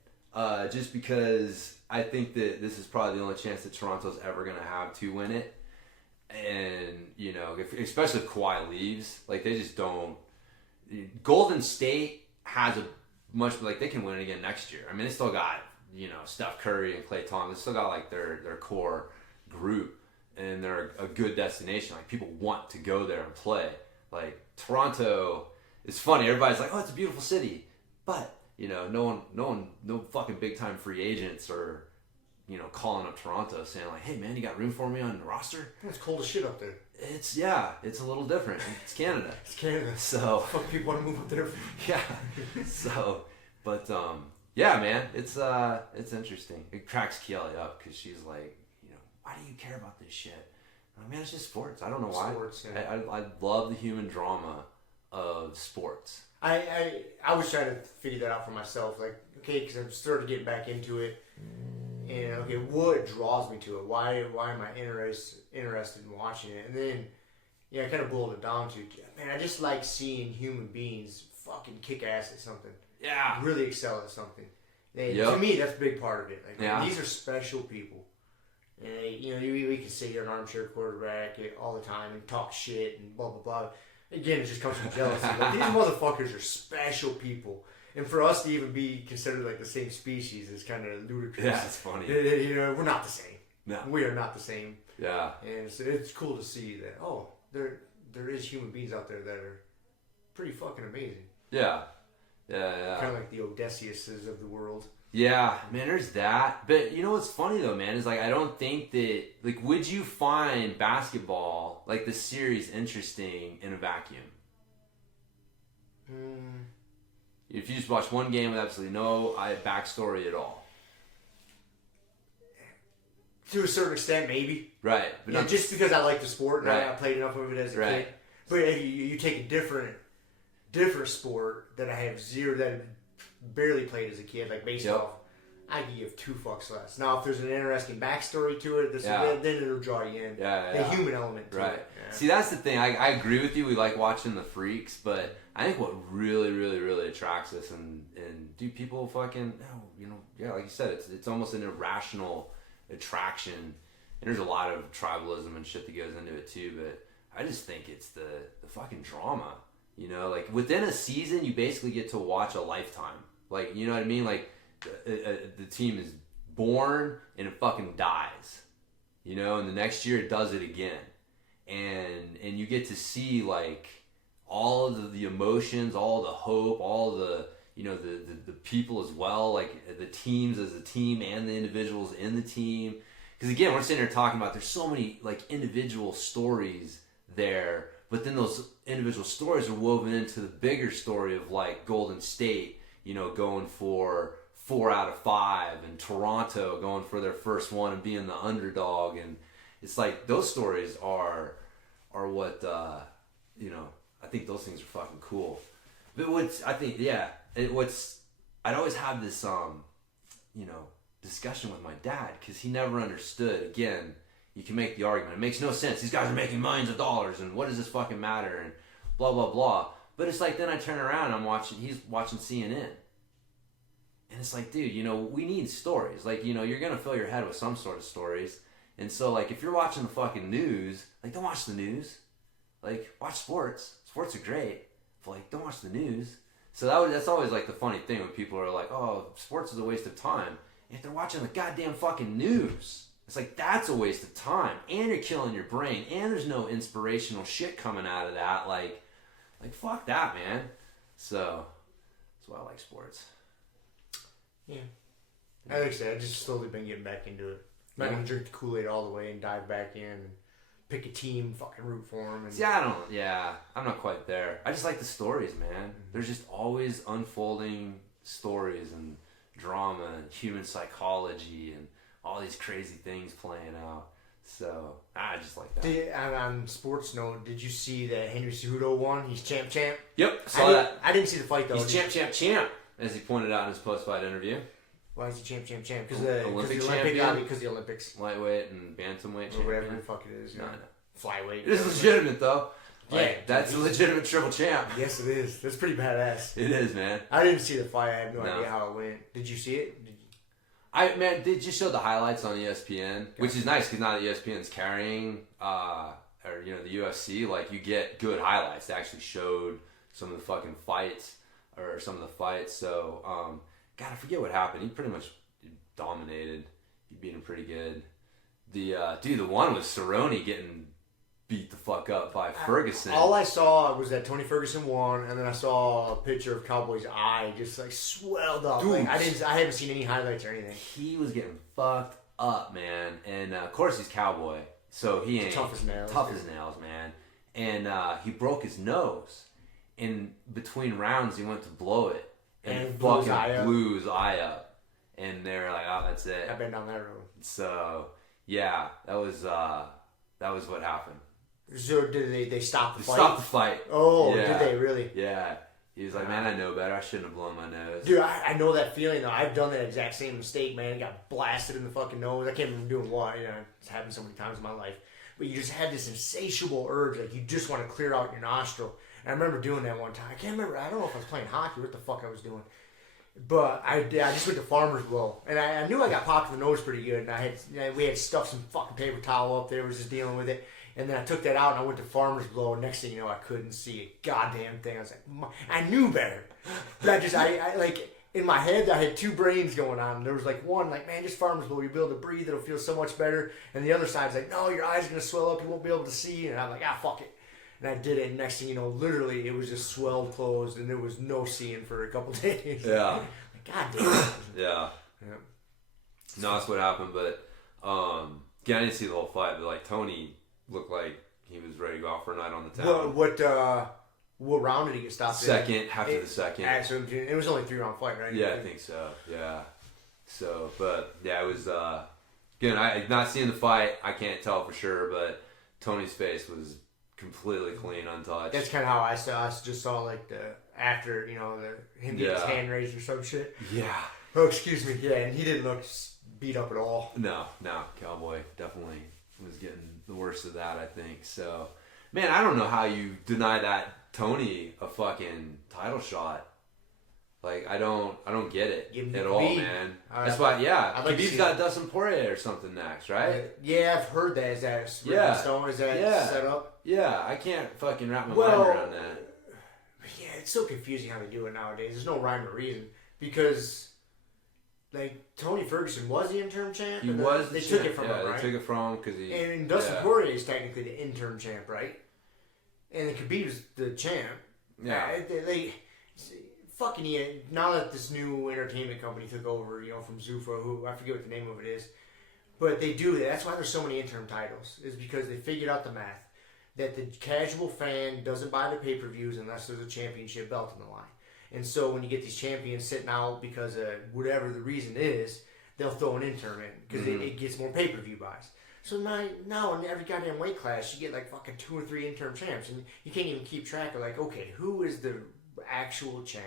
just because I think that this is probably the only chance that Toronto's ever going to have to win it. And, especially if Kawhi leaves, like, they just don't. Golden State has they can win it again next year. I mean, they still got, Steph Curry and Klay Thompson. They still got, like, their core group, and they're a good destination. Like, people want to go there and play. Like, Toronto, it's funny. Everybody's like, oh, it's a beautiful city. But, no fucking big-time free agents are, calling up Toronto saying, like, hey, man, you got room for me on the roster? It's cold as shit up there. It's a little different. It's Canada. It's Canada. So fuck, people want to move up there. Yeah. So, but man, it's interesting. It cracks Kelly up because she's like, why do you care about this shit? I'm like, man, it's just sports. I don't know why. Sports. Yeah. I love the human drama of sports. I was trying to figure that out for myself. Like, okay, because I'm starting getting back into it. And okay, what draws me to it? Why am I interested in watching it? And then, I kind of boiled it down to, man, I just like seeing human beings fucking kick ass at something. Yeah. Really excel at something. To me, that's a big part of it. Like, these are special people. And we can sit here an armchair quarterback all the time and talk shit and blah blah blah. Again, it just comes from jealousy. Like, these motherfuckers are special people. And for us to even be considered like the same species is kind of ludicrous. Yeah, it's funny. We're not the same. No. We are not the same. Yeah. And it's cool to see that, there is human beings out there that are pretty fucking amazing. Yeah. Yeah. Kind of like the Odysseus's of the world. Yeah, man, there's that. But what's funny though, man, is like I don't think that, like, would you find basketball, like the series, interesting in a vacuum? If you just watch one game with absolutely no backstory at all. To a certain extent, maybe. Right. But just because I like the sport and right. I played enough of it as a right. kid. But if you take a different sport that I have zero, that I barely played as a kid, like baseball. I give 2 fucks less. Now, if there's an interesting backstory to it, then it'll draw you in. The human element to it. Yeah. See, that's the thing. I agree with you. We like watching the freaks, but I think what really, really, really attracts us and do people fucking, like you said, it's almost an irrational attraction. And there's a lot of tribalism and shit that goes into it too, but I just think it's the fucking drama. Like within a season, you basically get to watch a lifetime. Like, you know what I mean? Like the team is born and it fucking dies. And the next year it does it again. And you get to see like all of the emotions, all the hope, all the the people as well, like the teams as a team and the individuals in the team. Because again, we're sitting here talking about there's so many like individual stories there, but then those individual stories are woven into the bigger story of like Golden State, going for 4 out of 5, and Toronto going for their first one and being the underdog, and it's like those stories are what I think those things are fucking cool. But I'd always have this discussion with my dad because he never understood. Again, you can make the argument, it makes no sense. These guys are making millions of dollars, and what does this fucking matter? And blah blah blah. But it's like then I turn around, and he's watching CNN, and it's like, dude, we need stories. Like, you're gonna fill your head with some sort of stories. And so, like, if you're watching the fucking news, like, don't watch the news. Like, watch sports. Sports are great, but like, don't watch the news. So that's always like the funny thing when people are like, "Oh, sports is a waste of time." If they're watching the goddamn fucking news, it's like that's a waste of time, and you're killing your brain, and there's no inspirational shit coming out of that. Like fuck that, man. So that's why I like sports. Yeah, like I said, I just slowly been getting back into it. I'm not gonna drink the Kool-Aid all the way and dive back in and pick a team, fucking root for them. And... I'm not quite there. I just like the stories, man. Mm-hmm. There's just always unfolding stories and drama and human psychology and all these crazy things playing out. So, I just like that. On sports note, did you see that Henry Cejudo won? He's champ. Yep, saw that. I didn't see the fight, though. He's champ, as he pointed out in his post-fight interview. Why is he champ? Because the Olympics. Lightweight and bantamweight champion. Whatever the fuck it is. No. Flyweight. It is legitimate, though. Yeah. That's a legitimate triple champ. Yes, it is. That's pretty badass. It is, man. I didn't see the fight. I have no idea how it went. Did you see it? They just showed the highlights on ESPN, which is nice because now that ESPN's carrying, the UFC, like you get good highlights. They actually showed some of the fucking fights or some of the fights. So, God, I forget what happened. He pretty much dominated. He beat him pretty good. The one was Cerrone getting beat the fuck up by Ferguson. All I saw was that Tony Ferguson won, and then I saw a picture of Cowboy's eye just like swelled up. Dude, I haven't seen any highlights or anything. He was getting fucked up, man. And of course he's Cowboy, so he ain't tough as nails, man. And he broke his nose. In between rounds, he went to blow it and fucking blew his eye up. And they were like, "Oh, that's it." I've been down that road. So yeah, that was what happened. So did they stop the fight? Stop the fight. Oh, yeah. Did they really? Yeah. He was like, "Man, I know better. I shouldn't have blown my nose." Dude, I know that feeling though. I've done that exact same mistake, man. Got blasted in the fucking nose. I can't remember doing what. It's happened so many times in my life. But you just had this insatiable urge, like you just want to clear out your nostril. And I remember doing that one time. I can't remember. I don't know if I was playing hockey or what the fuck I was doing. But I just went to Farmer's Blow, and I knew I got popped in the nose pretty good. And we had stuffed some fucking paper towel up there. Was just dealing with it. And then I took that out and I went to Farmer's Blow, and next thing you know, I couldn't see a goddamn thing. I was like, I knew better. But I like, in my head, I had two brains going on. There was like one, like, man, just Farmer's Blow. You'll be able to breathe. It'll feel so much better. And the other side's like, no, your eyes are going to swell up. You won't be able to see. And I'm like, fuck it. And I did it. And next thing you know, literally, it was just swelled closed, and there was no seeing for a couple days. Yeah. Like, God damn. Yeah. No, that's what happened. But, I didn't see the whole fight, but like Tony looked like he was ready to go out for a night on the town. What round did he get stopped in? After the second. Actually, it was only a 3-round fight, right? Yeah, I think so. Yeah. So, but yeah, it was. Again, I not seeing the fight. I can't tell for sure, but Tony's face was completely clean, untouched. That's kind of how I just saw like the after him getting his hand raised or some shit. Yeah. Oh, excuse me. Yeah, and he didn't look beat up at all. No, Cowboy definitely was getting the worst of that, I think. So, man, I don't know how you deny that Tony a fucking title shot. Like, I don't get it at all, man. That's why, Khabib's got Dustin Poirier or something next, right? Yeah, I've heard that. Is that Stone? Is that set up? Yeah, I can't fucking wrap my mind around that. Yeah, it's so confusing how they do it nowadays. There's no rhyme or reason. Because, like, Tony Ferguson was the interim champ. He was They took it from him, right? they took it from him because he... And Dustin Poirier is technically the interim champ, right? And then Khabib's the champ. Yeah. They fucking now that this new entertainment company took over, from Zuffa, who I forget what the name of it is, but they do that. That's why there's so many interim titles, is because they figured out the math that the casual fan doesn't buy the pay-per-views unless there's a championship belt on the line. And so when you get these champions sitting out because of whatever the reason is, they'll throw an interim in because it gets more pay-per-view buys. So now in every goddamn weight class, you get like fucking 2 or 3 interim champs, and you can't even keep track of like, okay, who is the actual champ?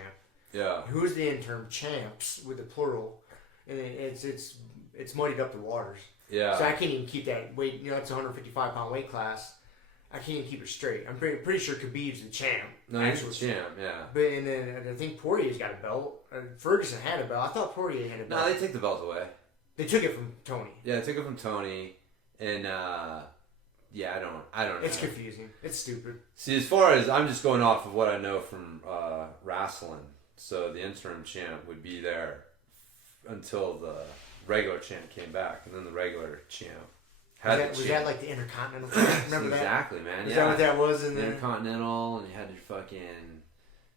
Yeah. Who's the interim champs with the plural? And it's muddied up the waters. Yeah. So I can't even keep that weight. It's a 155-pound weight class. I can't even keep it straight. I'm pretty sure Khabib's the champ. No, he's the champ. Yeah. But and then I think Poirier's got a belt. Ferguson had a belt. I thought Poirier had a belt. No, they took the belt away. They took it from Tony. Yeah, they took it from Tony, and I don't know. It's confusing. It's stupid. See, as far as I'm just going off of what I know from wrestling. So the interim champ would be there until the regular champ came back, and then the regular champ was that like the Intercontinental champ? Remember that? Exactly, man. Is that what that was in the there? Intercontinental, and you had your fucking...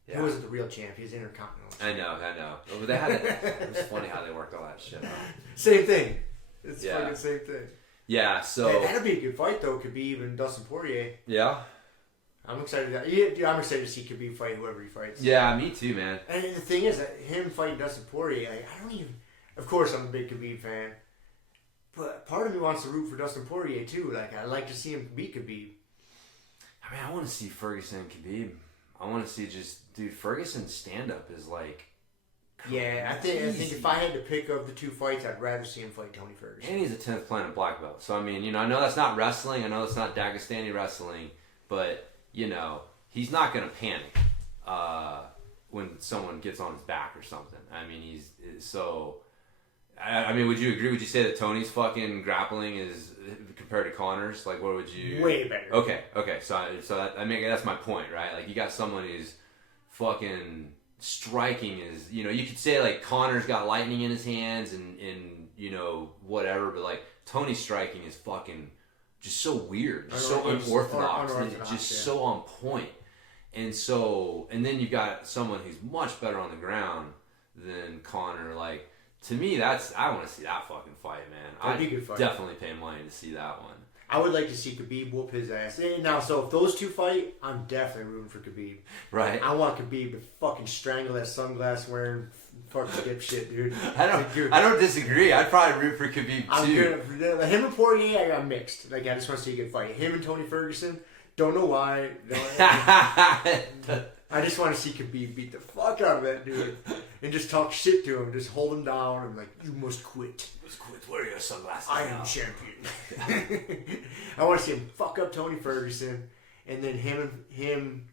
Yeah. He wasn't the real champ. He was Intercontinental. I know. But they had it was funny how they worked all that shit out. Same thing. It's fucking same thing. Yeah, so... That'd be a good fight, though, Khabib and Dustin Poirier. Yeah. I'm excited. I'm excited to see Khabib fight whoever he fights. Yeah, me too, man. And the thing is, that him fighting Dustin Poirier, I don't even... Of course, I'm a big Khabib fan. But part of me wants to root for Dustin Poirier, too. Like, I'd like to see him beat Khabib. I mean, I want to see Ferguson and Khabib. I want to see Dude, Ferguson's stand-up is, like... Crazy. Yeah, I think if I had to pick of the 2 fights, I'd rather see him fight Tony Ferguson. And he's a 10th planet black belt. So, I mean, I know that's not wrestling. I know that's not Dagestani wrestling. But, he's not going to panic when someone gets on his back or something. I mean, he's so... I mean, would you agree? Would you say that Tony's fucking grappling is compared to Connor's? Like, what would you... Way better. Okay. So that's my point, right? Like, you got someone who's fucking striking is... You could say, like, Connor's got lightning in his hands and whatever, but, like, Tony's striking is fucking just so weird. Just so unorthodox. Just so on point. And then you've got someone who's much better on the ground than Connor, like... To me, I want to see that fucking fight, man. That'd be a good fight. Definitely pay money to see that one. I would like to see Khabib whoop his ass. Now, so if those 2 fight, I'm definitely rooting for Khabib. Right. I want Khabib to fucking strangle that sunglass wearing fucking dipshit, dude. I don't disagree. I'd probably root for Khabib too. Him and Poirier, I'm mixed. Like, I just want to see a good fight. Him and Tony Ferguson, don't know why. I just want to see Khabib beat the fuck out of that dude and just talk shit to him, just hold him down and like, you must quit. You must quit. Where are your sunglasses? I am champion. I want to see him fuck up Tony Ferguson and then him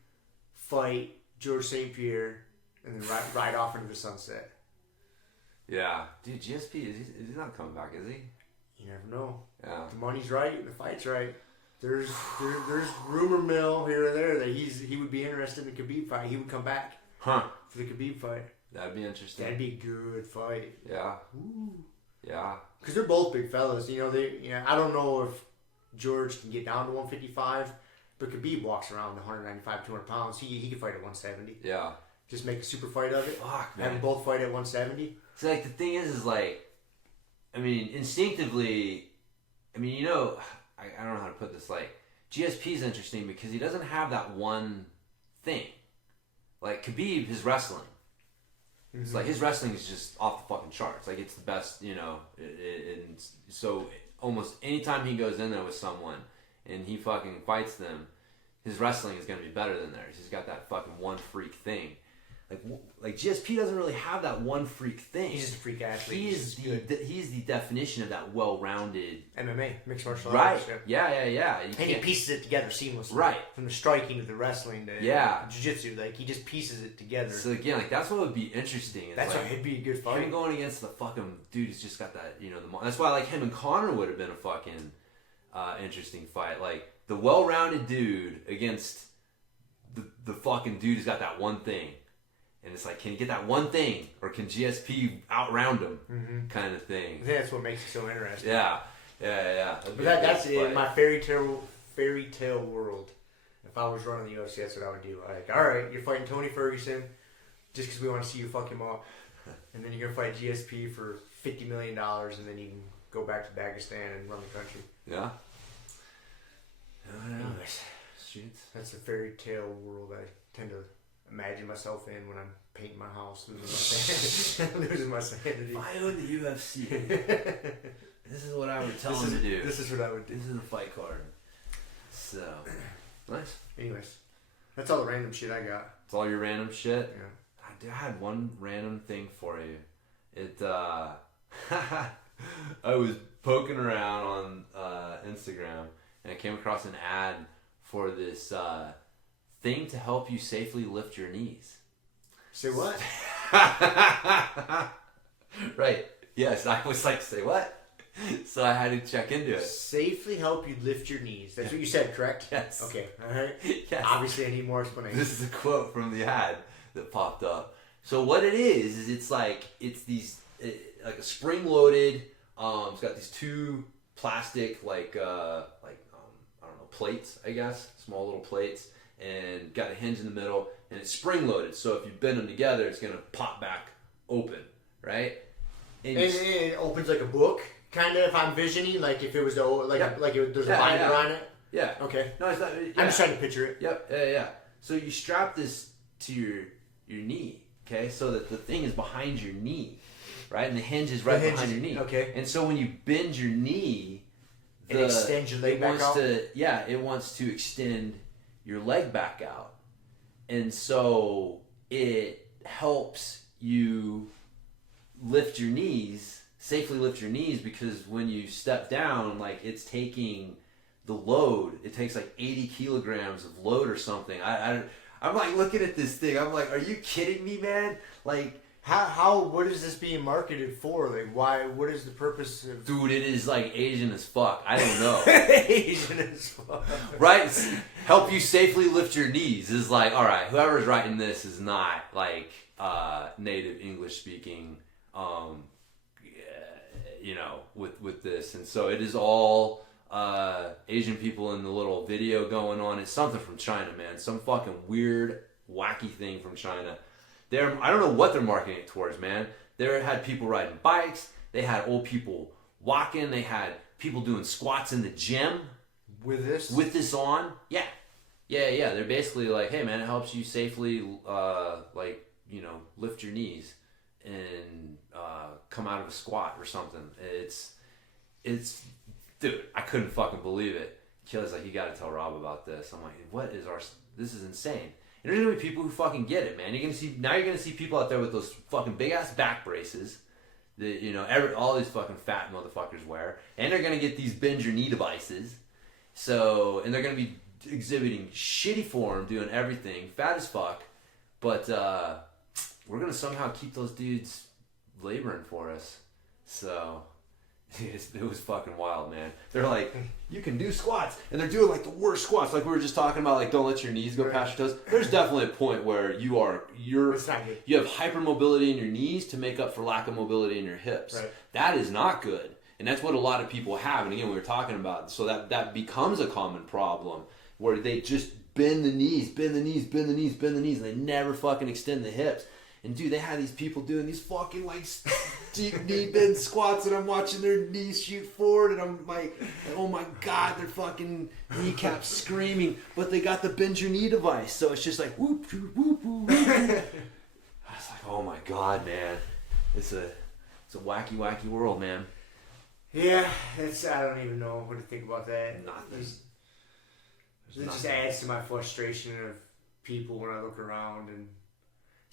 fight George St. Pierre and then ride off into the sunset. Yeah. Dude, GSP, is he not coming back, is he? You never know. Yeah. The money's right, the fight's right. There's rumor mill here and there that he would be interested in the Khabib fight. He would come back for the Khabib fight. That'd be interesting. That'd be a good fight. Yeah. Ooh. Yeah. Because they're both big fellas. I don't know if George can get down to 155, but Khabib walks around 195, 200 pounds. He could fight at 170. Yeah. Just make a super fight of it. Fuck, man. Have them both fight at 170. So, like, the thing is like, I mean, instinctively, I don't know how to put this, like, GSP is interesting because he doesn't have that one thing. Like, Khabib, his wrestling. Mm-hmm. It's like, his wrestling is just off the fucking charts. Like, it's the best, and so almost anytime he goes in there with someone and he fucking fights them, his wrestling is going to be better than theirs. He's got that fucking one freak thing. like GSP doesn't really have that one freak thing. He's just a freak athlete. He's the definition of that well-rounded MMA, mixed martial arts. arts. Yeah. And he pieces it together seamlessly. Right. From the striking to the wrestling to jiu-jitsu. Like, he just pieces it together. So, again, like, that's what would be interesting. That's why he'd be a good fight. Him going against the fucking dude who's just got that, that's why, like, him and Conor would have been a fucking interesting fight. Like, the well-rounded dude against the fucking dude who's got that one thing. And it's like, can you get that one thing? Or can GSP outround him? Mm-hmm. Kind of thing. I think that's what makes it so interesting. Yeah. But that's in my fairy tale world. If I was running the UFC, that's what I would do. Like, all right, you're fighting Tony Ferguson just because we want to see you fuck him up. And then you're going to fight GSP for $50 million, and then you can go back to Dagestan and run the country. Yeah. Anyways, that's the fairy tale world I tend to imagine myself in when I'm painting my house, losing my sanity. If I owned the UFC, this is what I would tell them to do. This is what I would do. This is the fight card. So, nice. Anyways, that's all the random shit I got. It's all your random shit? Yeah. I had one random thing for you. I was poking around on Instagram, and I came across an ad for this thing to help you safely lift your knees. Say what? Right. Yes, I was like, say what? So I had to check into it. Safely help you lift your knees. That's what you said, correct? Yes. Okay. All right. Yes. Obviously, I need more explanation. This is a quote from the ad that popped up. So what it is it's like like a spring-loaded. It's got these two plastic I don't know, plates, I guess, small little plates, and got a hinge in the middle, and it's spring-loaded. So if you bend them together, it's gonna pop back open, right? And it opens like a book, kind of. If I'm visioning, like if it was there's a binder on it. Yeah. Okay. No, it's not. Yeah. I'm just trying to picture it. Yep. Yeah. So you strap this to your knee, okay, so that the thing is behind your knee, right, and the hinge is behind your knee. Okay. And so when you bend your knee, it extends your leg back out. It wants to extend your leg back out, and so it helps you safely lift your knees, because when you step down, like, it's taking the load. It takes like 80 kilograms of load or something. I'm like looking at this thing. I'm like, are you kidding me, man? Like, what is this being marketed for? Like, why? What is the purpose of? Dude, it is like Asian as fuck. I don't know. Asian as fuck. Right? Help you safely lift your knees is like, all right, whoever's writing this is not like native English speaking. With this, and so it is all Asian people in the little video going on. It's something from China, man. Some fucking weird, wacky thing from China. I don't know what they're marketing it towards, man. They had people riding bikes. They had old people walking. They had people doing squats in the gym with this on. Yeah. They're basically like, hey, man, it helps you safely, lift your knees and come out of a squat or something. It's dude, I couldn't fucking believe it. Kelly's like, you gotta tell Rob about this. I'm like, this is insane. And there's gonna be people who fucking get it, man. You're gonna see people out there with those fucking big ass back braces that all these fucking fat motherfuckers wear, and they're gonna get these bend your knee devices. So, and they're gonna be exhibiting shitty form, doing everything, fat as fuck. But we're gonna somehow keep those dudes laboring for us. So it was fucking wild, man. They're like, you can do squats, and they're doing like the worst squats, like we were just talking about, like don't let your knees go past your toes. There's definitely a point where you have hypermobility in your knees to make up for lack of mobility in your hips. Right. That is not good, and that's what a lot of people have. And again, we were talking about, so that becomes a common problem where they just bend the knees, and they never fucking extend the hips. And dude, they had these people doing these fucking like deep knee bend squats, and I'm watching their knees shoot forward, and I'm like, oh my god, their fucking kneecaps screaming, but they got the bend your knee device, so it's just like whoop whoop whoop whoop. I was like, oh my god, man, it's a wacky world, man. Yeah, I don't even know what to think about that. Nothing. It just adds to my frustration of people when I look around and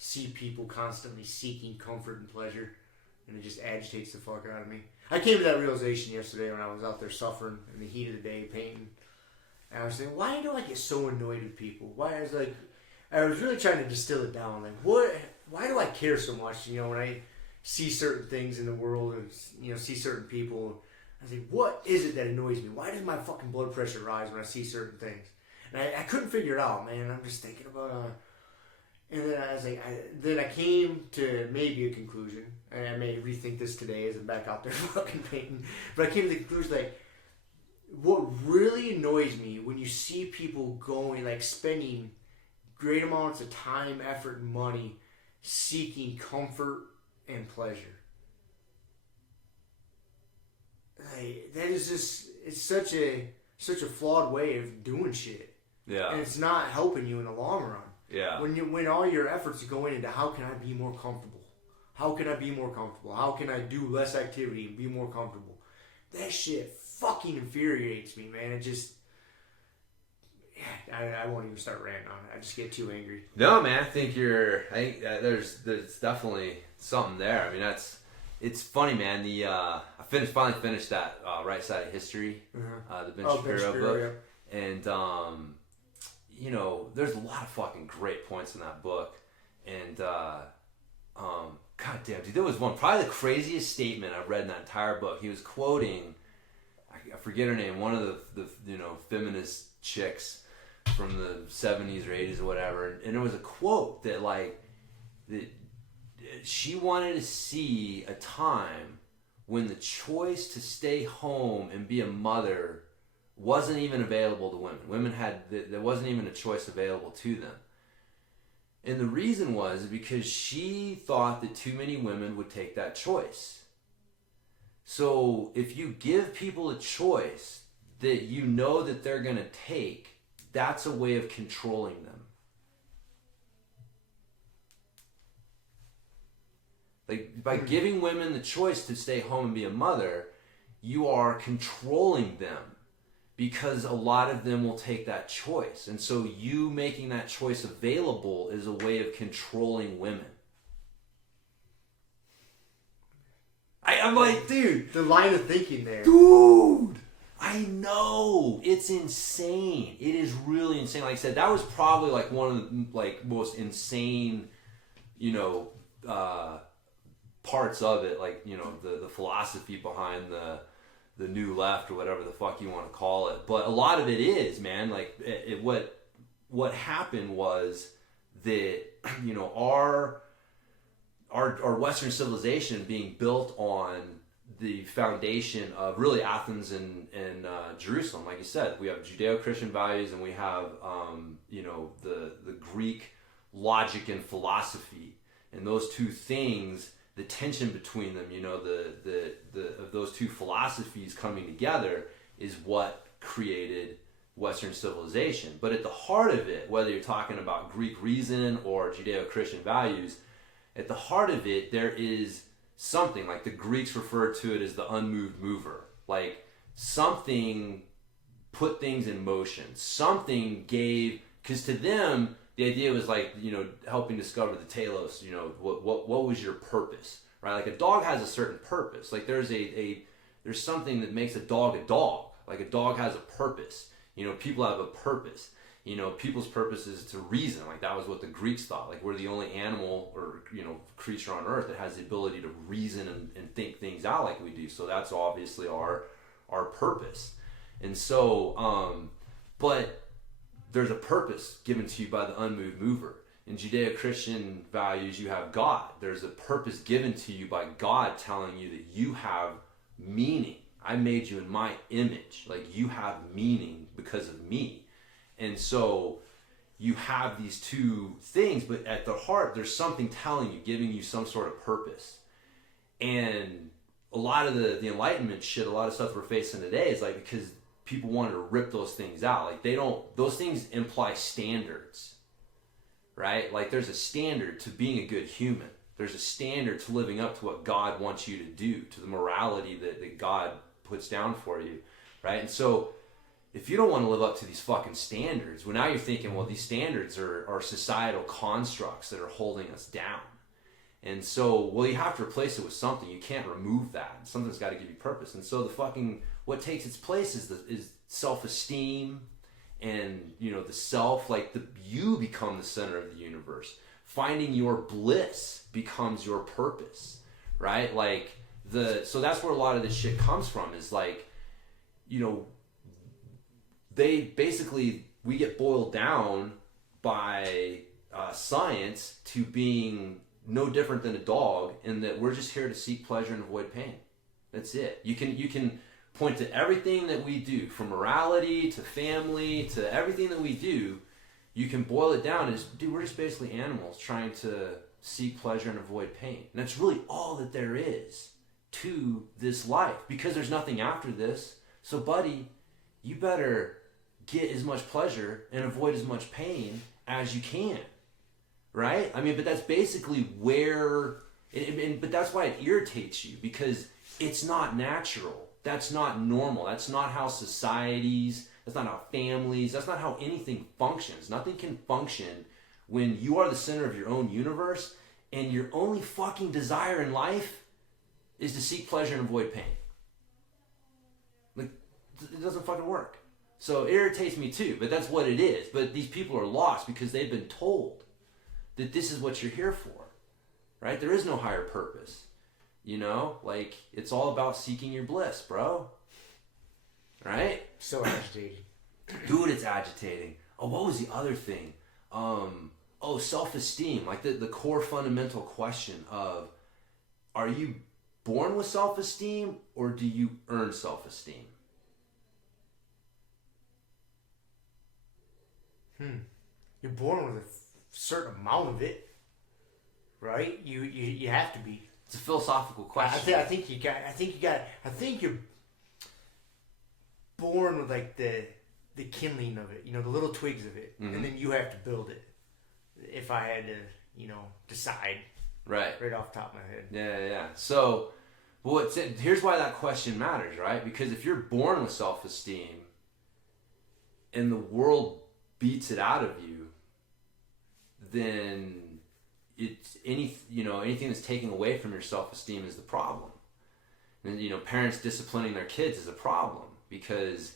see people constantly seeking comfort and pleasure, and it just agitates the fuck out of me. I came to that realization yesterday when I was out there suffering in the heat of the day painting, and I was saying, why do I get so annoyed with people? I was really trying to distill it down. Like, why do I care so much? When I see certain things in the world and see certain people, I was like, what is it that annoys me? Why does my fucking blood pressure rise when I see certain things? And I couldn't figure it out, man. I'm just thinking about and then I was like, then I came to maybe a conclusion, and I may rethink this today as I'm back out there fucking painting. But I came to the conclusion, like, what really annoys me when you see people spending great amounts of time, effort, and money seeking comfort and pleasure. Like, that is just, it's such a flawed way of doing shit. Yeah. And it's not helping you in the long run. Yeah. When all your efforts are going into how can I be more comfortable? How can I be more comfortable? How can I do less activity and be more comfortable? That shit fucking infuriates me, man. It just, I won't even start ranting on it. I just get too angry. No, man. I think there's definitely something there. I mean, it's funny, man. I finally finished that Right Side of History, the Ben Shapiro book, yeah. And there's a lot of fucking great points in that book, and goddamn, dude, there was probably the craziest statement I've read in that entire book. He was quoting, I forget her name, one of the feminist chicks from the 70s or 80s or whatever, and it was a quote that she wanted to see a time when the choice to stay home and be a mother wasn't even available to women. There wasn't even a choice available to them. And the reason was because she thought that too many women would take that choice. So if you give people a choice that you know that they're going to take, that's a way of controlling them. Like, by giving women the choice to stay home and be a mother, you are controlling them, because a lot of them will take that choice. And so you making that choice available is a way of controlling women. I'm like, dude. The line of thinking there. Dude! I know. It's insane. It is really insane. Like I said, that was probably like one of the most insane, parts of it. Like, the philosophy behind the new left or whatever the fuck you want to call it. But a lot of it is, man, like what happened was that, our Western civilization being built on the foundation of really Athens and Jerusalem. Like you said, we have Judeo-Christian values, and we have, the Greek logic and philosophy, and those two things, the tension between them, of those two philosophies coming together is what created Western civilization. But at the heart of it, whether you're talking about Greek reason or Judeo-Christian values, at the heart of it, there is something, like the Greeks referred to it as the unmoved mover. Like, something put things in motion. Something gave, because to them, the idea was like, helping discover the telos, what was your purpose, right? Like, a dog has a certain purpose. Like, there's something that makes a dog a dog. Like, a dog has a purpose. People have a purpose. People's purpose is to reason. Like, that was what the Greeks thought. Like, we're the only animal or, creature on earth that has the ability to reason and think things out like we do. So that's obviously our purpose. And so, but there's a purpose given to you by the unmoved mover. In Judeo-Christian values, you have God. There's a purpose given to you by God telling you that you have meaning. I made you in my image. Like, you have meaning because of me. And so you have these two things, but at the heart, there's something telling you, giving you some sort of purpose. And a lot of the Enlightenment shit, a lot of stuff we're facing today is like because people wanted to rip those things out. Like, those things imply standards, right? Like, there's a standard to being a good human. There's a standard to living up to what God wants you to do, to the morality that God puts down for you, right? And so if you don't want to live up to these fucking standards, well, now you're thinking, well, these standards are societal constructs that are holding us down. And so, well, you have to replace it with something. You can't remove that. Something's got to give you purpose. And so what takes its place is self-esteem and, the self, you become the center of the universe. Finding your bliss becomes your purpose, right? So that's where a lot of this shit comes from, is we get boiled down by science to being no different than a dog, in that we're just here to seek pleasure and avoid pain. That's it. You can point to everything that we do, from morality to family to everything that we do. You can boil it down as, dude, we're just basically animals trying to seek pleasure and avoid pain. And that's really all that there is to this life, because there's nothing after this. So, buddy, you better get as much pleasure and avoid as much pain as you can. Right? I mean, but that's basically but that's why it irritates you, because it's not natural. That's not normal. That's not how societies, that's not how families, that's not how anything functions. Nothing can function when you are the center of your own universe and your only fucking desire in life is to seek pleasure and avoid pain. It doesn't fucking work. So it irritates me too, but that's what it is. But these people are lost because they've been told that this is what you're here for, right? There is no higher purpose, it's all about seeking your bliss, bro. Right? So agitating. Dude, it's agitating. Oh, what was the other thing? Self-esteem. The core fundamental question of, are you born with self-esteem or do you earn self-esteem? You're born with a certain amount of it, right? You have to be. It's a philosophical question. I think you're born with the kindling of it, the little twigs of it, and then you have to build it. If I had to, decide right off the top of my head. Yeah. So, here's why that question matters, right? Because if you're born with self-esteem and the world beats it out of you, then it's anything that's taken away from your self-esteem is the problem. And parents disciplining their kids is a problem, because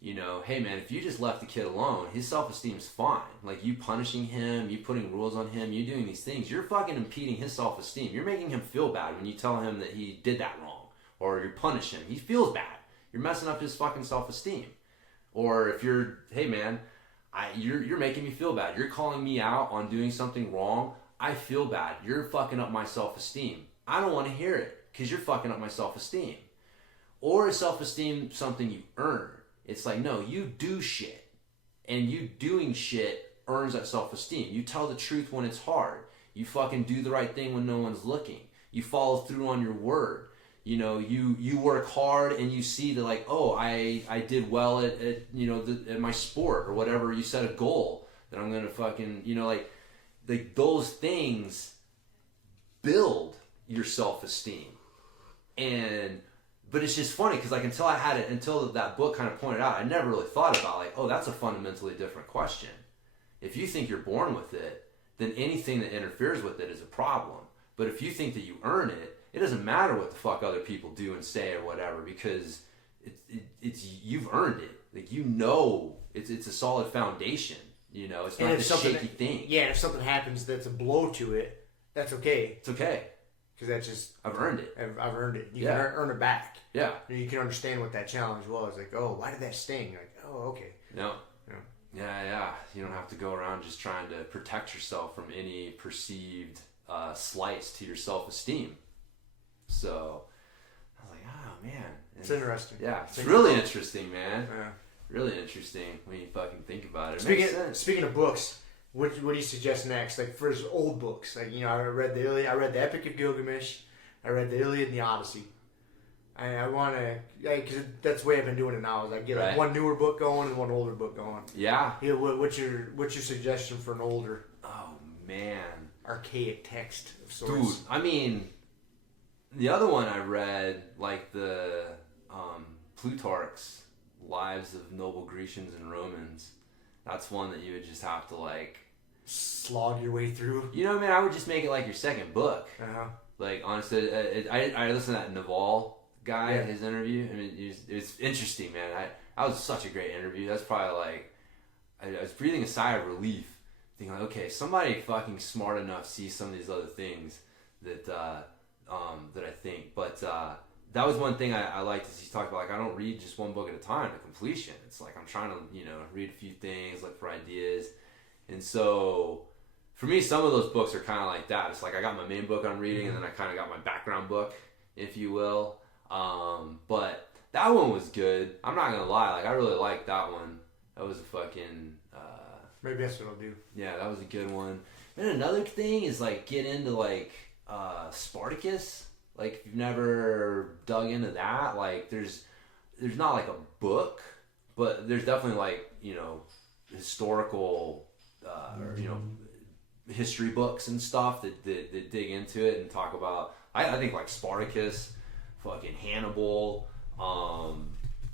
hey man, if you just left the kid alone, his self-esteem's fine. You punishing him, you putting rules on him, you doing these things, you're fucking impeding his self-esteem. You're making him feel bad when you tell him that he did that wrong, or you punish him. He feels bad. You're messing up his fucking self-esteem. Or if you're, hey man, you're making me feel bad. You're calling me out on doing something wrong. I feel bad. You're fucking up my self-esteem. I don't want to hear it because you're fucking up my self-esteem. Or is self-esteem something you earn? It's no, you do shit. And you doing shit earns that self-esteem. You tell the truth when it's hard. You fucking do the right thing when no one's looking. You follow through on your word. You work hard and you see that I did well at my sport or whatever. You set a goal that I'm gonna fucking those things build your self-esteem. But it's just funny because until that book kind of pointed out, I never really thought about that's a fundamentally different question. If you think you're born with it, then anything that interferes with it is a problem. But if you think that you earn it, it doesn't matter what the fuck other people do and say or whatever, because it's you've earned it. It's a solid foundation. It's not this shaky thing. Yeah, and if something happens that's a blow to it, that's okay. It's okay. Because that's just... I've earned it. I've earned it. You can earn it back. Yeah. You can understand what that challenge was. Why did that sting? Okay. No. Yeah. You don't have to go around just trying to protect yourself from any perceived slights to your self-esteem. So, I was oh man. It's interesting. Yeah, it's really interesting, man. Yeah. Really interesting when you fucking think about it. Makes sense. Speaking of books, what do you suggest next? For his old books, I read the Iliad, I read the Epic of Gilgamesh, I read the Iliad and the Odyssey. I want to, because that's the way I've been doing it now. Is I get one newer book going and one older book going. Yeah. What's your suggestion for an older? Oh man. Archaic text of sorts. Dude, I mean, the other one I read, the Plutarch's Lives of Noble Grecians and Romans. That's one that you would just have to like slog your way through. You know what I mean? I would just make it like your second book. Uh-huh. Like honestly, I listened to that Naval guy, his interview. I mean, it was interesting, man. That was such a great interview. That's probably like I was breathing a sigh of relief, thinking like, okay, somebody fucking smart enough sees some of these other things that that I think. But that was one thing I liked is he talked about like I don't read just one book at a time to completion. It's like I'm trying to read a few things, look for ideas, and so for me some of those books are kind of like that. It's like I got my main book I'm reading, and then I kind of got my background book, if you will. But that one was good. I'm not gonna lie, like I really liked that one. That was a fucking. Maybe that's what I'll do. Yeah, that was a good one. And another thing is like get into like Spartacus. Like if you've never dug into that, like there's not like a book, but there's definitely like historical or history books and stuff that dig into it and talk about. I think like Spartacus, fucking Hannibal. God,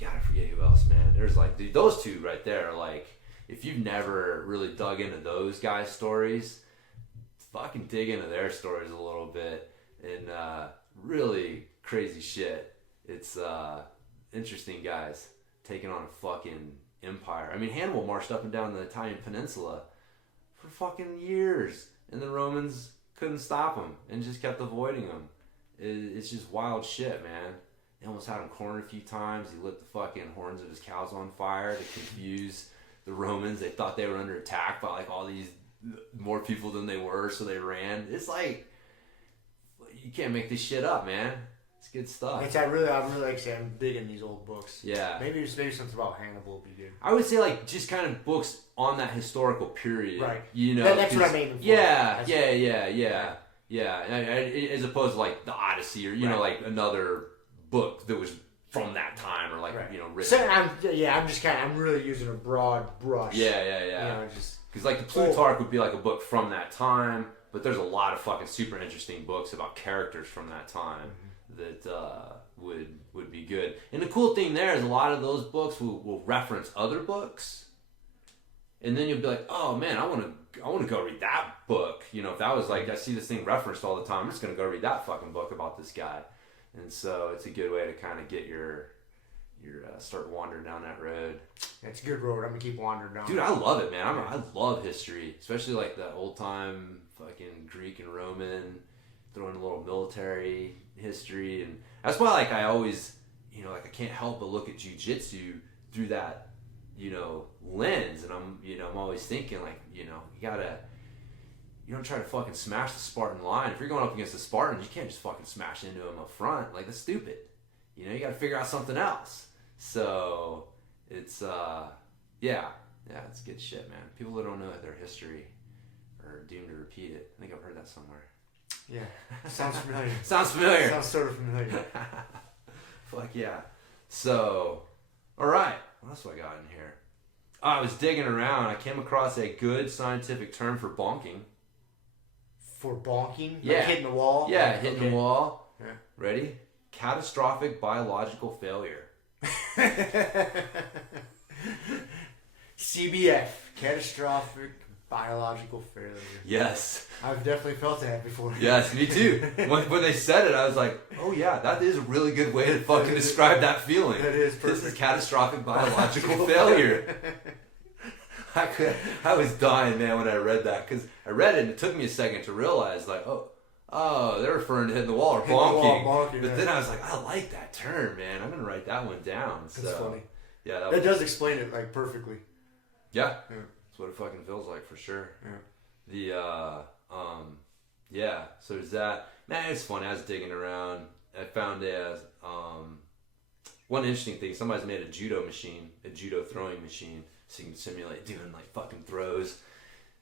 I forget who else, man. There's like dude, those two right there are like. If you've never really dug into those guys' stories, fucking dig into their stories a little bit and really crazy shit. It's interesting guys taking on a fucking empire. I mean, Hannibal marched up and down the Italian peninsula for fucking years, and the Romans couldn't stop him and just kept avoiding him. It's just wild shit, man. They almost had him cornered a few times. He lit the fucking horns of his cows on fire to confuse the Romans. They thought they were under attack by like all these more people than they were, so they ran. It's like you can't make this shit up, man. It's good stuff. I really like saying I'm big in these old books. Yeah. Maybe something about Hannibal would be good. I would say like just kind of books on that historical period. Right. That's what I'm aiming for. Yeah. As opposed to like the Odyssey or like another book that was from that time or like written. So I'm really using a broad brush. Yeah. Because like the Plutarch would be like a book from that time, but there's a lot of fucking super interesting books about characters from that time that would be good. And the cool thing there is a lot of those books will reference other books, and then you'll be like, oh man, I want to go read that book. If that was like I see this thing referenced all the time, I'm just gonna go read that fucking book about this guy. And so it's a good way to kind of get your start wandering down that road. It's a good road. I'm gonna keep wandering down. Dude, I love it, man. I love history, especially like the old time fucking Greek and Roman. Throw in a little military history, and that's why like I always like I can't help but look at jiu-jitsu through that lens, and I'm always thinking like you don't try to fucking smash the Spartan line. If you're going up against the Spartans, you can't just fucking smash into them up front. Like, that's stupid. You got to figure out something else. So, it's, it's good shit, man. People that don't know their history are doomed to repeat it. I think I've heard that somewhere. Yeah. Sounds familiar. Sounds familiar. Sounds sort of familiar. Fuck yeah. So, all right. What else do I got in here? I was digging around. I came across a good scientific term for bonking. For bonking? Yeah. Like hitting the wall? Yeah, hitting the wall. Yeah. Ready? Catastrophic biological failure. CBF. Catastrophic biological failure. Yes. I've definitely felt that before. Yes, me too. When they said it, I was like, oh yeah, that is a really good way to fucking describe that feeling. That is perfect. This is catastrophic biological failure. I was dying, man, when I read that, because I read it and it took me a second to realize, like, oh, they're referring to hitting the wall or bonking. But then I was like, I like that term, man. I'm gonna write that one down. That's funny. Yeah, that does explain it like perfectly. Yeah, that's what it fucking feels like for sure. Yeah. So there's that. Man, it's funny. I was digging around. I found one interesting thing. Somebody's made a judo throwing machine. So you can simulate doing like fucking throws.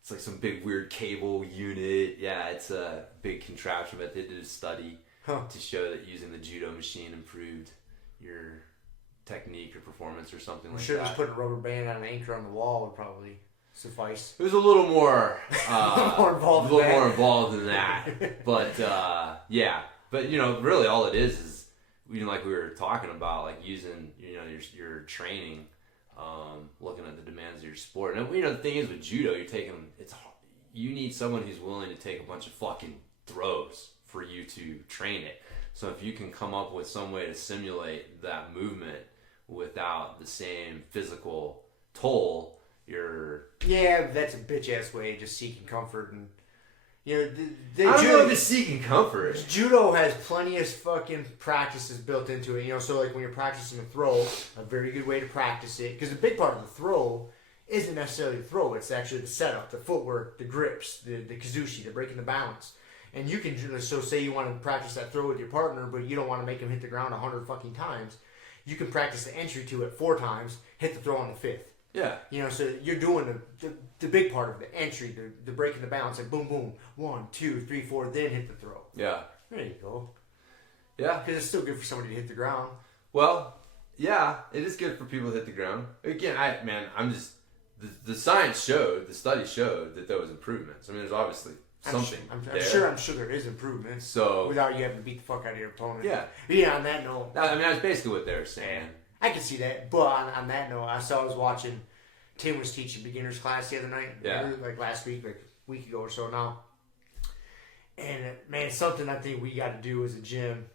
It's like some big weird cable unit. Yeah, it's a big contraption, but they did a study to show that using the judo machine improved your technique or performance or something like that. I'm sure just putting a rubber band on an anchor on the wall would probably suffice. It was a little more, more involved than that. But yeah, but really all it is like we were talking about, like using, your training, looking at the demands of your sport. And the thing is with judo, you need someone who's willing to take a bunch of fucking throws for you to train it. So if you can come up with some way to simulate that movement without the same physical toll, that's a bitch ass way, just seeking comfort. And I don't know if it's seeking comfort. Judo has plenty of fucking practices built into it. So like when you're practicing a throw, a very good way to practice it, because the big part of the throw isn't necessarily the throw, it's actually the setup, the footwork, the grips, the kazushi, the breaking the balance. And you can, so say you want to practice that throw with your partner, but you don't want to make him hit the ground 100 fucking times. You can practice the entry to it 4 times, hit the throw on the 5th. Yeah. So you're doing the big part of the entry, the breaking the balance, like boom, boom, 1, 2, 3, 4, then hit the throw. Yeah. There you go. Yeah. Because it's still good for somebody to hit the ground. Well, yeah, it is good for people to hit the ground. Again, I'm just, the science showed, the study showed that there was improvements. I mean, there's obviously something I'm sure there is improvements. So without you having to beat the fuck out of your opponent. Yeah. Yeah, on that note. I mean, that's basically what they're saying. I can see that. But on that note, I was watching, Tim was teaching beginners class the other night. Yeah. Like last week, like a week ago or so now. And man, something I think we got to do as a gym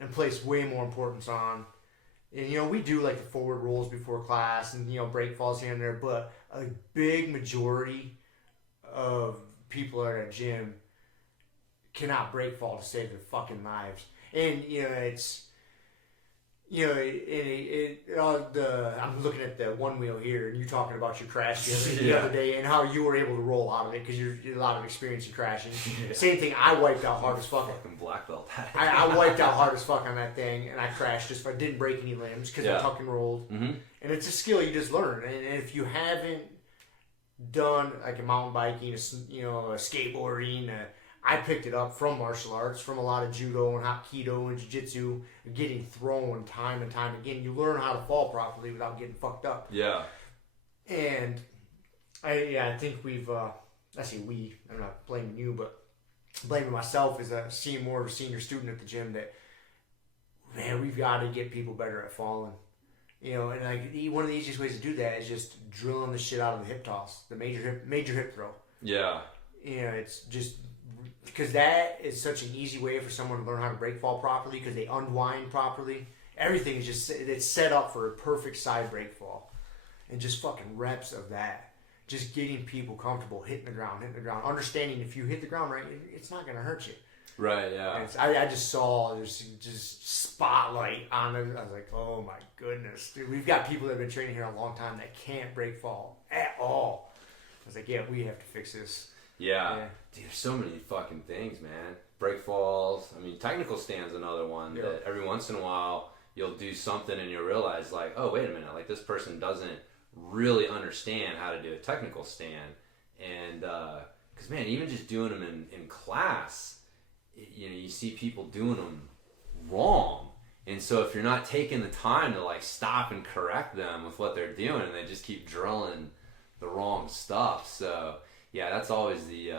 and place way more importance on. And we do like the forward rolls before class and break falls here and there, but a big majority of people at our gym cannot break fall to save their fucking lives. And it's I'm looking at the one wheel here, and you talking about your crash the other day and how you were able to roll out of it because you're a lot of experience in crashing. Yeah. Same thing, I wiped out hard as fuck. Fucking black belt. I wiped out hard as fuck on that thing, and I crashed I didn't break any limbs because I tuck and rolled. Mm-hmm. And it's a skill you just learn. And if you haven't done like a mountain biking, a skateboarding, I picked it up from martial arts, from a lot of judo and hapkido and jiu-jitsu, getting thrown time and time again. You learn how to fall properly without getting fucked up. Yeah. And I think we've, I say we, I'm not blaming you, but blaming myself as a senior student at the gym that, man, we've got to get people better at falling. And like one of the easiest ways to do that is just drilling the shit out of the hip toss, the major hip throw. Yeah. It's just because that is such an easy way for someone to learn how to break fall properly because they unwind properly. Everything is it's set up for a perfect side break fall, and just fucking reps of that. Just getting people comfortable hitting the ground, understanding if you hit the ground right, it's not gonna hurt you. Right, yeah. I just saw there's just spotlight on it. I was like, oh my goodness, dude. We've got people that have been training here a long time that can't break fall at all. I was like, yeah, we have to fix this. Yeah. Dude, there's so many fucking things, man. Break falls. I mean, technical stand's another one that every once in a while you'll do something and you'll realize like, oh, wait a minute, like this person doesn't really understand how to do a technical stand. And, because man, even just doing them in class, you see people doing them wrong. And so if you're not taking the time to like stop and correct them with what they're doing, they just keep drilling the wrong stuff. So yeah, that's always the,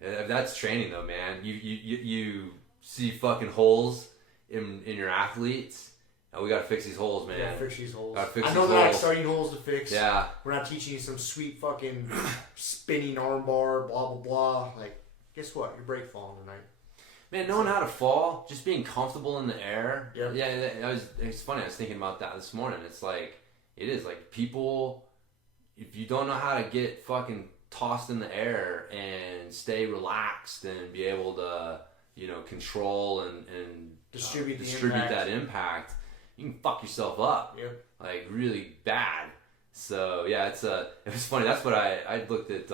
if that's training though, man, you see fucking holes in your athletes. Oh, we gotta fix these holes, man. Yeah, fix these holes. I know they're not starting holes to fix. Yeah. We're not teaching you some sweet fucking spinning armbar, blah, blah, blah. Like, guess what? You're break falling tonight. Man, knowing how to fall, just being comfortable in the air. Yep. Yeah, it's funny. I was thinking about that this morning. It's like, it is like people, if you don't know how to get fucking tossed in the air and stay relaxed and be able to, control and distribute that impact, you can fuck yourself up. Yep. Like really bad. So yeah, it was funny. That's what I looked at,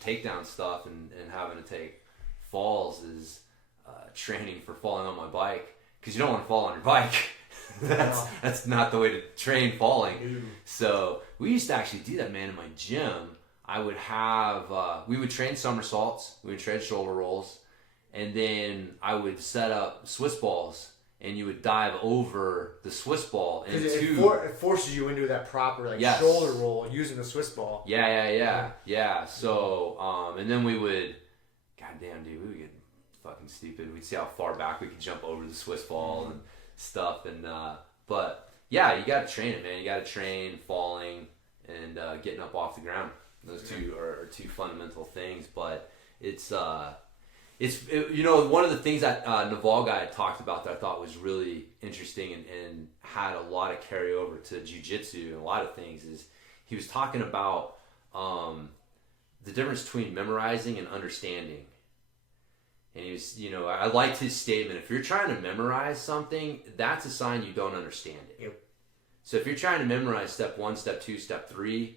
takedown stuff and having to take falls is training for falling on my bike, because you don't want to fall on your bike. That's not the way to train falling. Ew. So we used to actually do that, man. In my gym, I would have we would train somersaults, we would train shoulder rolls, and then I would set up Swiss balls, and you would dive over the Swiss ball into. It forces you into that proper shoulder roll using the Swiss ball. Yeah. So and then we would, goddamn dude, we would get fucking stupid. We'd see how far back we could jump over the Swiss ball and stuff. And but yeah, you got to train it, man. You got to train falling and getting up off the ground. Those two are two fundamental things. But it's you know, one of the things that Naval guy had talked about that I thought was really interesting and had a lot of carryover to jiu-jitsu and a lot of things is he was talking about the difference between memorizing and understanding. And he was, you know, I liked his statement. If you're trying to memorize something, that's a sign you don't understand it. Yep. So if you're trying to memorize step 1, step 2, step 3,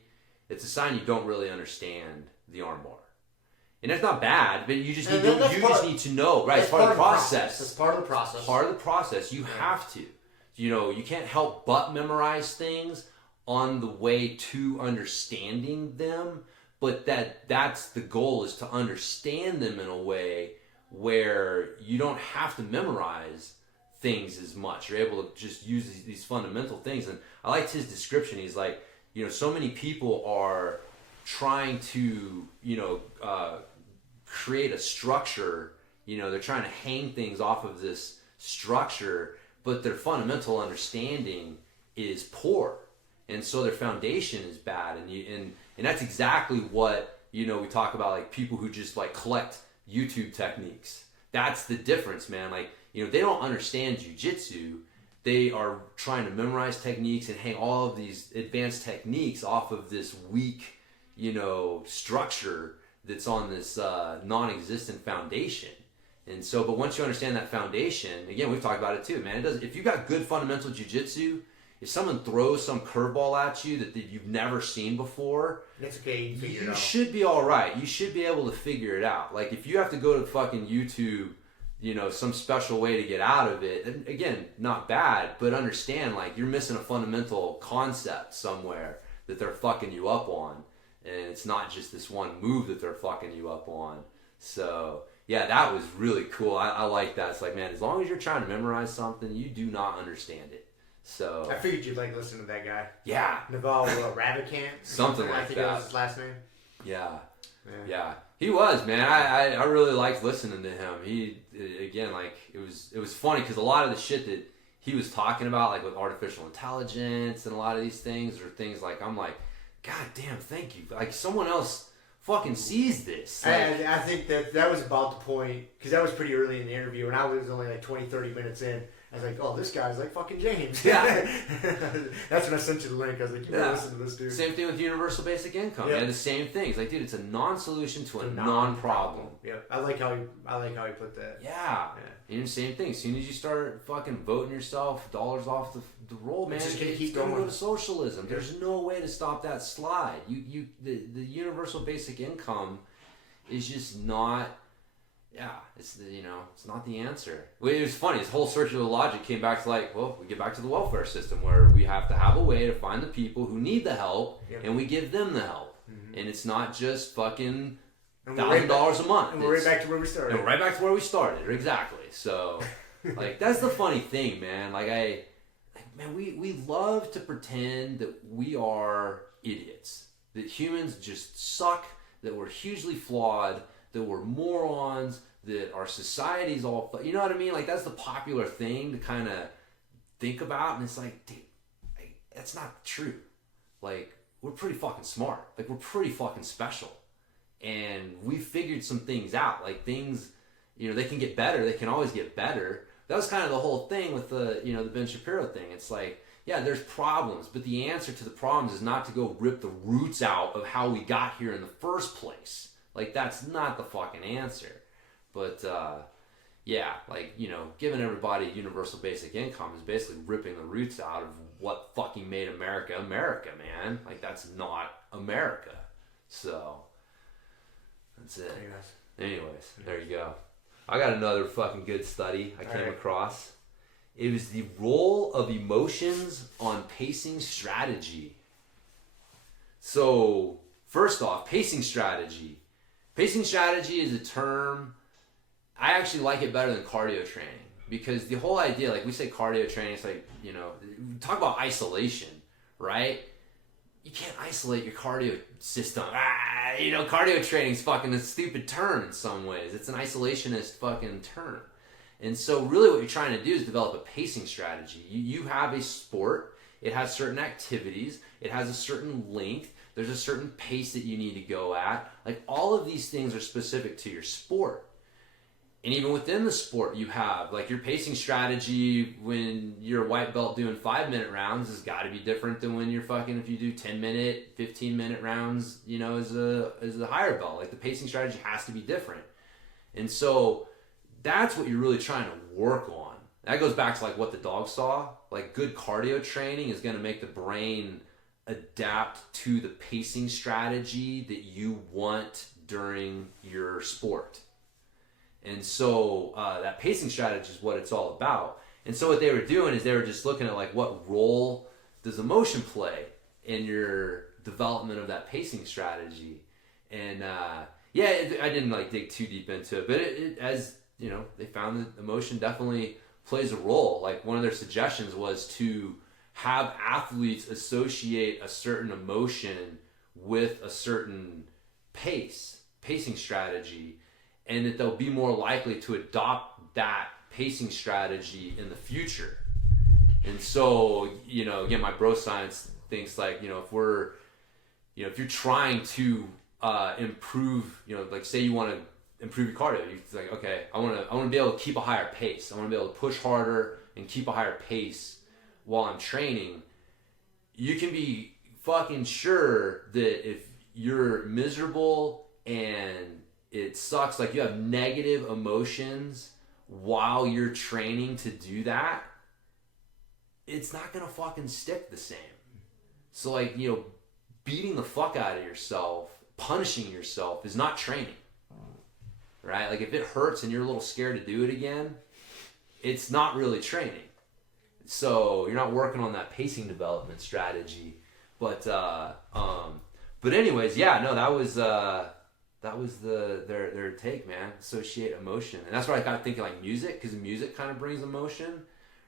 it's a sign you don't really understand the armbar. And that's not bad, but you just need to know, right? It's part of the process. It's part of the process. Part of the process. You have to. You know, you can't help but memorize things on the way to understanding them, but that's the goal, is to understand them in a way where you don't have to memorize things as much. You're able to just use these fundamental things. And I liked his description. He's like, you know, so many people are trying to, you know, create a structure. You know, they're trying to hang things off of this structure, but their fundamental understanding is poor, and so their foundation is bad. And that's exactly what, you know, we talk about, like people who just like collect YouTube techniques. That's the difference, man. Like, you know, they don't understand jiu-jitsu. They are trying to memorize techniques and hang all of these advanced techniques off of this weak, you know, structure that's on this non-existent foundation. And so, but once you understand that foundation, again, we've talked about it too, man. It doesn't. If you got good fundamental jiu-jitsu, if someone throws some curveball at you that you've never seen before, it's okay. You figure it out. You should be all right. You should be able to figure it out. Like if you have to go to fucking YouTube, you know, some special way to get out of it, and again, not bad, but understand, like, you're missing a fundamental concept somewhere that they're fucking you up on. And it's not just this one move that they're fucking you up on. So, yeah, that was really cool. I like that. It's like, man, as long as you're trying to memorize something, you do not understand it. So I figured you'd like listening to that guy. Yeah. Naval Ravikant. Something like that. I think that was his last name. Yeah. He was, man. I really liked listening to him. He, again, like, it was funny because a lot of the shit that he was talking about, like with artificial intelligence and a lot of these things, are things like, I'm like, God damn, thank you. Like, someone else fucking sees this. Like, I think that was about the point, because that was pretty early in the interview, and I was only like 20, 30 minutes in. I was like, oh, this guy's like fucking James. Yeah. That's when I sent you the link. I was like, you gotta listen to this dude. Same thing with universal basic income. Yep. Yeah, the same thing. It's like, dude, it's a non-solution to a non-problem. Yeah, I like how he put that. Yeah. And same thing. As soon as you start fucking voting yourself dollars off the roll, man, it's gonna keep going to going. go to socialism. Yeah. There's no way to stop that slide. The universal basic income is just not. Yeah, it's not the answer. Well, it was funny. His whole circular logic came back to like, well, we get back to the welfare system where we have to have a way to find the people who need the help, and we give them the help. Mm-hmm. And it's not just fucking $1,000 a month. And we're right back to where we started. And we're right back to where we started. Exactly. So, like, that's the funny thing, man. Man, we love to pretend that we are idiots, that humans just suck, that we're hugely flawed, that we're morons, that our society's all, you know what I mean? Like, that's the popular thing to kind of think about, and it's like, dude, that's not true. Like, we're pretty fucking smart. Like, we're pretty fucking special. And we figured some things out. Like, things, they can get better. They can always get better. That was kind of the whole thing with the Ben Shapiro thing. It's like, yeah, there's problems, but the answer to the problems is not to go rip the roots out of how we got here in the first place. Like, that's not the fucking answer. But, yeah, like, giving everybody universal basic income is basically ripping the roots out of what fucking made America America, man. Like, that's not America. So, that's it. Anyways, there you go. I got another fucking good study I came across. It was the role of emotions on pacing strategy. So, first off, pacing strategy. Pacing strategy is a term, I actually like it better than cardio training, because the whole idea, like we say cardio training, it's like, talk about isolation, right? you can't isolate your cardio system. Cardio training is fucking a stupid term in some ways. It's an isolationist fucking term. And so really what you're trying to do is develop a pacing strategy. You have a sport. It has certain activities. It has a certain length. There's a certain pace that you need to go at. Like, all of these things are specific to your sport. And even within the sport, you have, like, your pacing strategy when you're a white belt doing 5-minute rounds has got to be different than when you're if you do 10-minute, 15-minute rounds, as a higher belt. Like, the pacing strategy has to be different. And so that's what you're really trying to work on. That goes back to, like, what the dog saw. Like, good cardio training is going to make the brain adapt to the pacing strategy that you want during your sport. And so that pacing strategy is what it's all about. And so what they were doing is they were just looking at, like, what role does emotion play in your development of that pacing strategy. And I didn't, like, dig too deep into it, but it as they found that emotion definitely plays a role. Like, one of their suggestions was to have athletes associate a certain emotion with a certain pacing strategy, and that they'll be more likely to adopt that pacing strategy in the future. And so, again, my bro science thinks, like, if you're trying to improve, like, say you want to improve your cardio, you're like, okay, I want to be able to keep a higher pace. I want to be able to push harder and keep a higher pace while I'm training. You can be fucking sure that if you're miserable and it sucks, like, you have negative emotions while you're training to do that, it's not gonna fucking stick the same. So, like, beating the fuck out of yourself, punishing yourself is not training, right? Like, if it hurts and you're a little scared to do it again, it's not really training. So you're not working on that pacing development strategy. But anyways, that was their take, man. Associate emotion. And that's why I got to thinking, like, music, because music kind of brings emotion,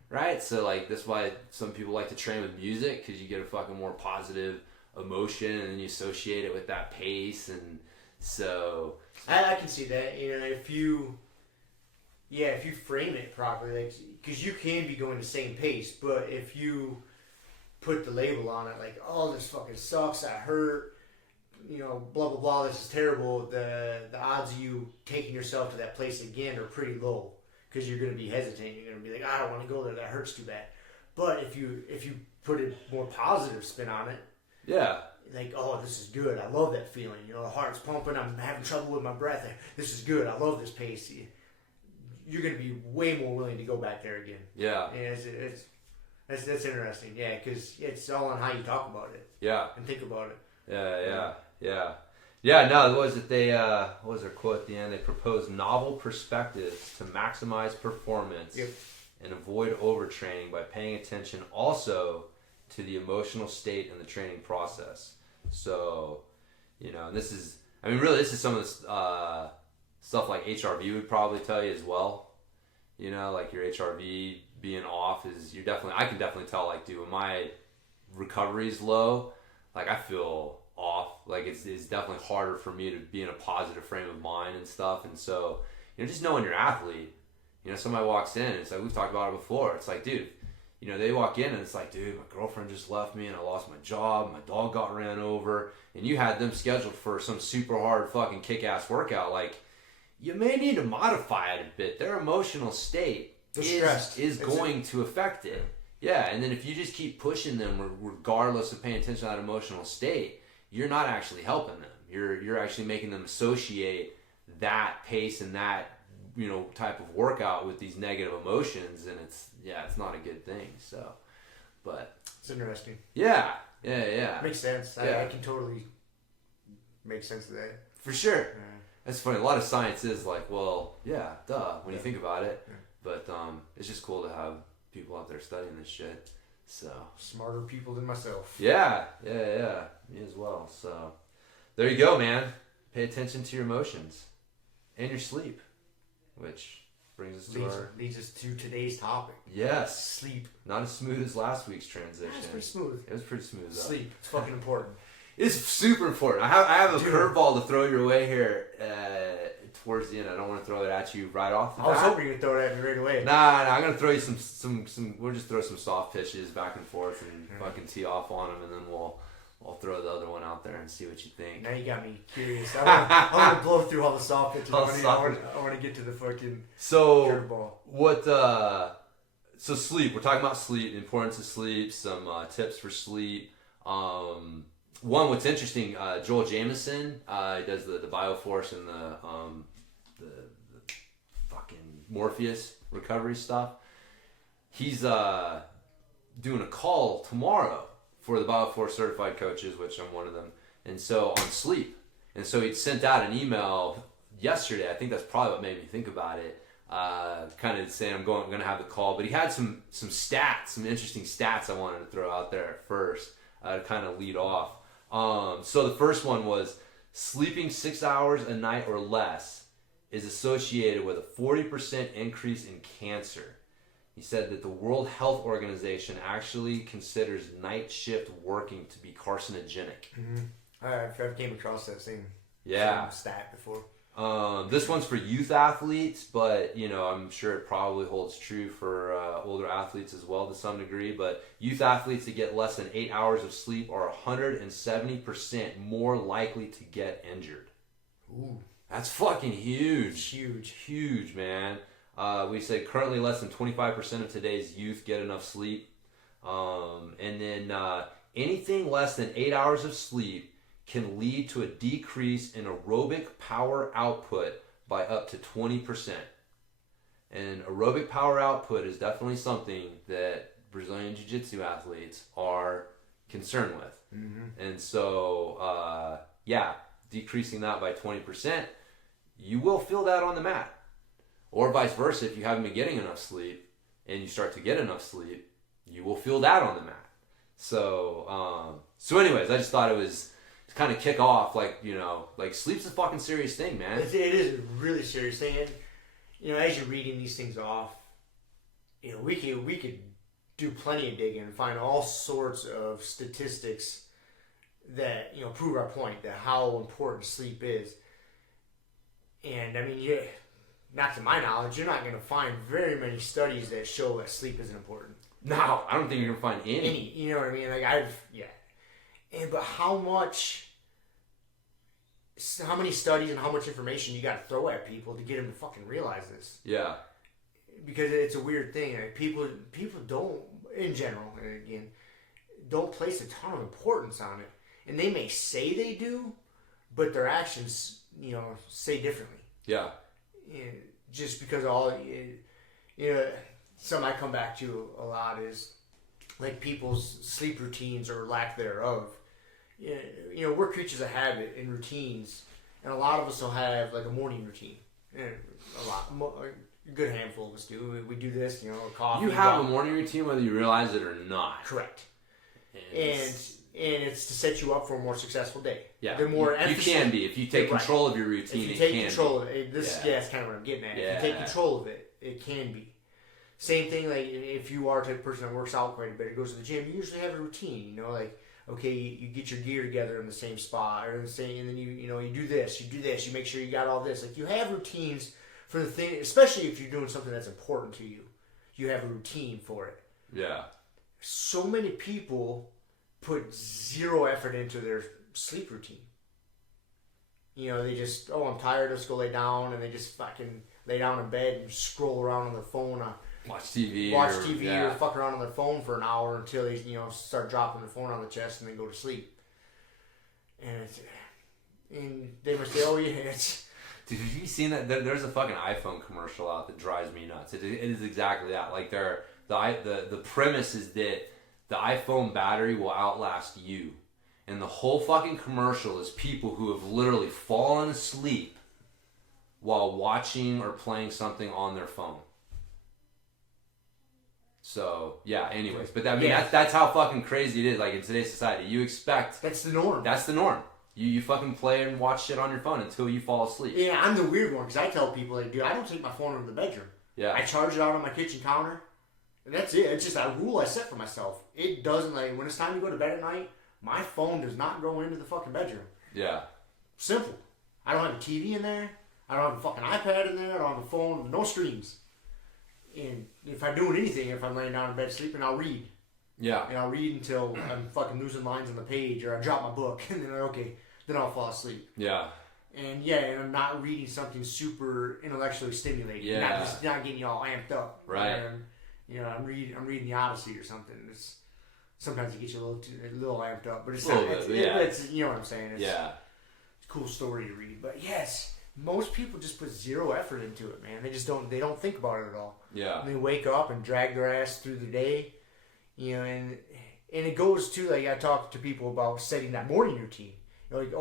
right? So, like, that's why some people like to train with music, because you get a fucking more positive emotion, and then you associate it with that pace. And so I can see that. If you frame it properly, because you can be going the same pace, but if you put the label on it, like, oh, this fucking sucks, that hurt, blah blah blah, this is terrible, the odds of you taking yourself to that place again are pretty low, because you're going to be hesitant. You're going to be like, I don't want to go there, that hurts too bad. But if you put a more positive spin on it, like, oh, this is good, I love that feeling, the heart's pumping, I'm having trouble with my breath, this is good, I love this pace, you're going to be way more willing to go back there again. Yeah. And that's interesting. Yeah, because it's all on how you talk about it. Yeah. And think about it. Yeah, no, what was their quote at the end? They proposed novel perspectives to maximize performance and avoid overtraining by paying attention also to the emotional state in the training process. So, and this is some of the stuff like HRV would probably tell you as well. Like, your HRV being off is, I can definitely tell, like, dude, when my recovery is low, like, I feel off. Like, it's definitely harder for me to be in a positive frame of mind and stuff. And so, just knowing your athlete, somebody walks in, and it's like, we've talked about it before. It's like, dude, they walk in and it's like, dude, my girlfriend just left me and I lost my job, my dog got ran over, and you had them scheduled for some super hard fucking kick-ass workout. Like, you may need to modify it a bit. Their emotional state is going to affect it. Yeah, and then if you just keep pushing them regardless of paying attention to that emotional state, you're not actually helping them. You're actually making them associate that pace and that type of workout with these negative emotions, and it's not a good thing. So, but it's interesting. Yeah. Makes sense. I can totally make sense of that. For sure. Yeah. That's funny. A lot of science is like, well, yeah, duh, when you think about it. Yeah. But it's just cool to have people out there studying this shit. So smarter people than myself. Yeah. Me as well. So there you go, man. Pay attention to your emotions and your sleep, which leads us to today's topic. Yes. Sleep. Not as smooth as last week's transition. That's pretty smooth. It was pretty smooth, though. Sleep. It's fucking important. It's super important. I have a curveball to throw your way here towards the end. I don't want to throw it at you right off the bat. I was hoping you'd throw it at me right away. Nah, I'm going to throw you some. We'll just throw some soft pitches back and forth and fucking tee off on them, and then I'll throw the other one out there and see what you think. Now you got me curious. I want to blow through all the soft pitches. I want to get to the fucking curveball. So sleep. We're talking about sleep, the importance of sleep, some tips for sleep. One, what's interesting, Joel Jamieson, he does the Bioforce and the fucking Morpheus recovery stuff. He's doing a call tomorrow for the Bioforce certified coaches, which I'm one of them, and so on sleep. And so he sent out an email yesterday. I think that's probably what made me think about it. Kind of saying I'm going to have the call, but he had some stats, some interesting stats I wanted to throw out there at first to kind of lead off. So the first one was sleeping 6 hours a night or less is associated with a 40% increase in cancer. He said that the World Health Organization actually considers night shift working to be carcinogenic. Mm-hmm. I've came across that same stat before. This one's for youth athletes, but I'm sure it probably holds true for older athletes as well to some degree. But youth athletes that get less than 8 hours of sleep are 170% more likely to get injured. Ooh, that's fucking huge. Huge, man. We said currently less than 25% of today's youth get enough sleep, and then anything less than 8 hours of sleep can lead to a decrease in aerobic power output by up to 20%. And aerobic power output is definitely something that Brazilian Jiu-Jitsu athletes are concerned with. Mm-hmm. And so, decreasing that by 20%, you will feel that on the mat. Or vice versa, if you haven't been getting enough sleep and you start to get enough sleep, you will feel that on the mat. So anyways, I just thought it was to kind of kick off, like sleep's a fucking serious thing, man. It is a really serious thing. And, as you're reading these things off, we could do plenty of digging and find all sorts of statistics that, prove our point that how important sleep is. And, I mean, not to my knowledge, you're not going to find very many studies that show that sleep isn't important. No, I don't think you're going to find any. You know what I mean? But how many studies and how much information you got to throw at people to get them to fucking realize this? Yeah. Because it's a weird thing. People don't, in general, and again, don't place a ton of importance on it. And they may say they do, but their actions, say differently. Yeah. Just because something I come back to a lot is like people's sleep routines or lack thereof. We're creatures of habit and routines, and a lot of us will have like a morning routine. A good handful of us do. We do this, coffee. You have a morning routine whether you realize it or not. Correct. And it's to set you up for a more successful day. Yeah. The more you can be if you take control of your routine. If you take control of it, that's kind of what I'm getting at. Yeah. If you take control of it, it can be. Same thing, like if you are the type of person that works out quite a bit, goes to the gym, you usually have a routine. You get your gear together in the same spot or the same, and then you do this, you make sure you got all this. Like you have routines for the thing, especially if you're doing something that's important to you. You have a routine for it. Yeah. So many people put zero effort into their sleep routine. They just, I'm tired, let's go lay down, and they just fucking lay down in bed and scroll around on their phone. Watch TV or fuck around on their phone for an hour until they, start dropping their phone on the chest and then go to sleep. And they must say, oh yeah, it's... Dude, have you seen that? There's a fucking iPhone commercial out that drives me nuts. It is exactly that. Like the premise is that the iPhone battery will outlast you. And the whole fucking commercial is people who have literally fallen asleep while watching or playing something on their phone. So, yeah, anyways. But that's how fucking crazy it is. Like, in today's society, you expect... That's the norm. That's the norm. You fucking play and watch shit on your phone until you fall asleep. Yeah, I'm the weird one, because I tell people, like, dude, I don't take my phone into the bedroom. Yeah. I charge it out on my kitchen counter. And that's it. It's just a rule I set for myself. It doesn't, like, when it's time to go to bed at night, my phone does not go into the fucking bedroom. Yeah. Simple. I don't have a TV in there. I don't have a fucking iPad in there. I don't have a phone. No screens. And if I'm doing anything, if I'm laying down in bed sleeping, I'll read. Yeah. And I'll read until I'm fucking losing lines on the page, or I drop my book, and then, okay, then I'll fall asleep. Yeah. And and I'm not reading something super intellectually stimulating. Yeah. Not getting you all amped up. Right. And, I'm reading the Odyssey or something. It's sometimes it gets you a little amped up, but it's a not. Little bit, It's you know what I'm saying. It's a cool story to read. But yes, most people just put zero effort into it, man. They just don't. They don't think about it at all. Yeah. And they wake up and drag their ass through the day, and it goes to, like, I talk to people about setting that morning routine. Like,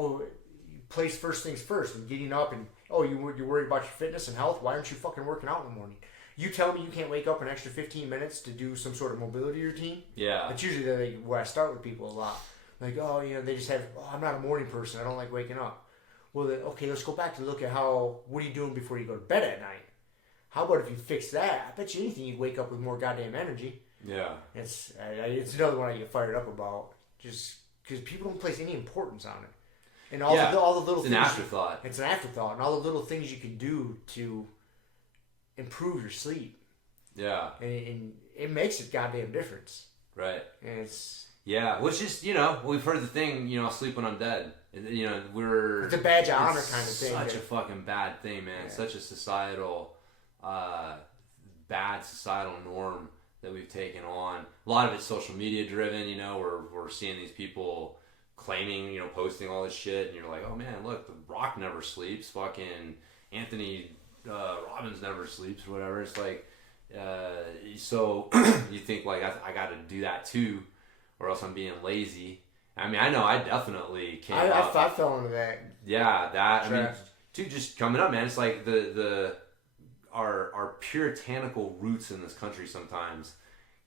place first things first, and getting up, and you're worried about your fitness and health. Why aren't you fucking working out in the morning? You tell me you can't wake up an extra 15 minutes to do some sort of mobility routine. Yeah. That's usually where I start with people a lot. Like, they just have, I'm not a morning person. I don't like waking up. Well, then, okay, let's go back to look at what are you doing before you go to bed at night? How about if you fix that? I bet you anything you'd wake up with more goddamn energy. Yeah. It's another one I get fired up about, just because people don't place any importance on it. And all the little things. It's an afterthought. It's an afterthought. And all the little things you can do to improve your sleep. Yeah. And it makes a goddamn difference. Right. And it's... Yeah, which is, we've heard the thing, sleep when I'm dead. It's a badge of honor kind of thing. Such a fucking bad thing, man. Yeah. Such a societal, bad societal norm that we've taken on. A lot of it's social media driven, we're seeing these people claiming, posting all this shit, and you're like, oh man, look, The Rock never sleeps, fucking Anthony Robbins never sleeps, or whatever. It's like, so you think, like, I got to do that too, or else I'm being lazy. I mean, I know I definitely can't. I fell into that. Yeah, that. Trash. I mean, dude, just coming up, man. It's like our puritanical roots in this country sometimes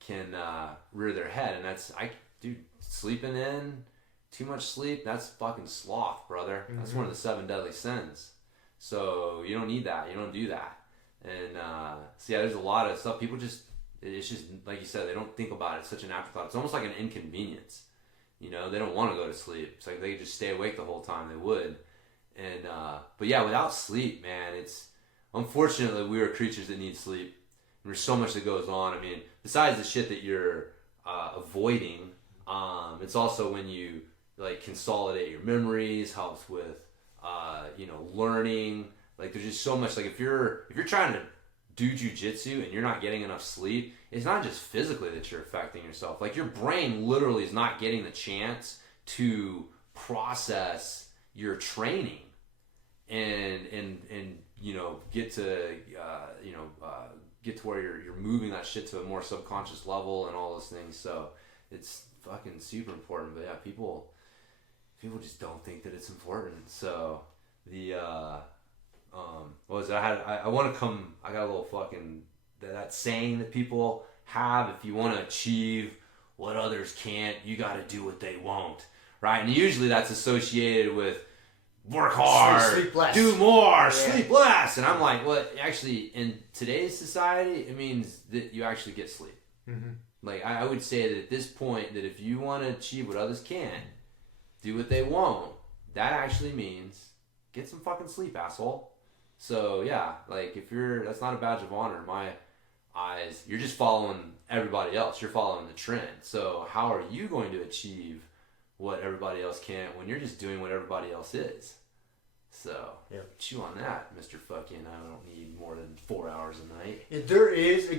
can rear their head, and that's sleeping in too much sleep. That's fucking sloth, brother. Mm-hmm. That's one of the 7 deadly sins. So you don't need that. You don't do that. And there's a lot of stuff. People it's just like you said, they don't think about it. It's such an afterthought. It's almost like an inconvenience. They don't want to go to sleep. It's like they could just stay awake the whole time. They would. And but yeah, without sleep, man, it's unfortunately we are creatures that need sleep. And there's so much that goes on. I mean, besides the shit that you're avoiding, it's also when you like consolidate your memories, helps with learning. Like there's just so much. Like if you're trying to do jujitsu and you're not getting enough sleep, it's not just physically that you're affecting yourself. Like your brain literally is not getting the chance to process your training and get to where you're moving that shit to a more subconscious level and all those things. So it's fucking super important. But yeah, people just don't think that it's important. So what was it? I want to come. I got a little fucking that saying that people have: if you want to achieve what others can't, you got to do what they won't, right? And usually that's associated with work hard, sleep less, do more, sleep less. And I'm like, well, actually, in today's society, it means that you actually get sleep. Mm-hmm. Like I would say that at this point, that if you want to achieve what others can, do what they won't. That actually means get some fucking sleep, asshole. So yeah, like that's not a badge of honor in my eyes. You're just following everybody else. You're following the trend. So how are you going to achieve what everybody else can when you're just doing what everybody else is? So chew on that, Mr. Fucking I don't need more than 4 hours a night. And there is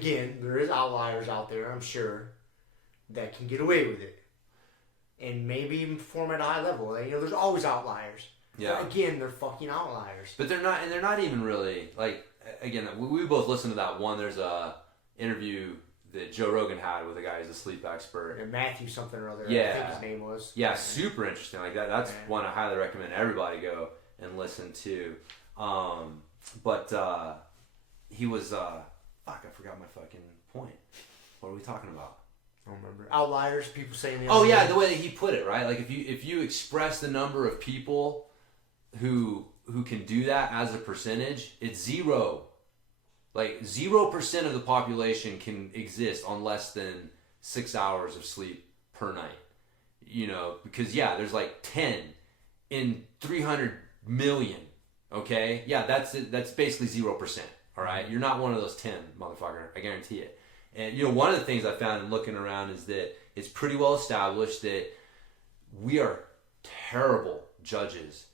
outliers out there, I'm sure, that can get away with it. And maybe even perform at a high level. There's always outliers. Yeah. But again, they're fucking outliers. But they're not even really, like, again, we both listened to that one. There's a interview that Joe Rogan had with a guy who's a sleep expert. And Matthew something or other, yeah. I think his name was. Yeah, super interesting. Like that's one I highly recommend everybody go and listen to. But he was, I forgot my fucking point. What are we talking about? I don't remember. Outliers, people saying the Oh yeah, the way that he put it, right? Like if you express the number of people who can do that as a percentage, it's zero. Like 0% of the population can exist on less than 6 hours of sleep per night. You know, because there's like 10 in 300 million. Okay, that's it. That's basically 0%. All right, you're not one of those 10, motherfucker. I guarantee it. And one of the things I found in looking around is that it's pretty well established that we are terrible judges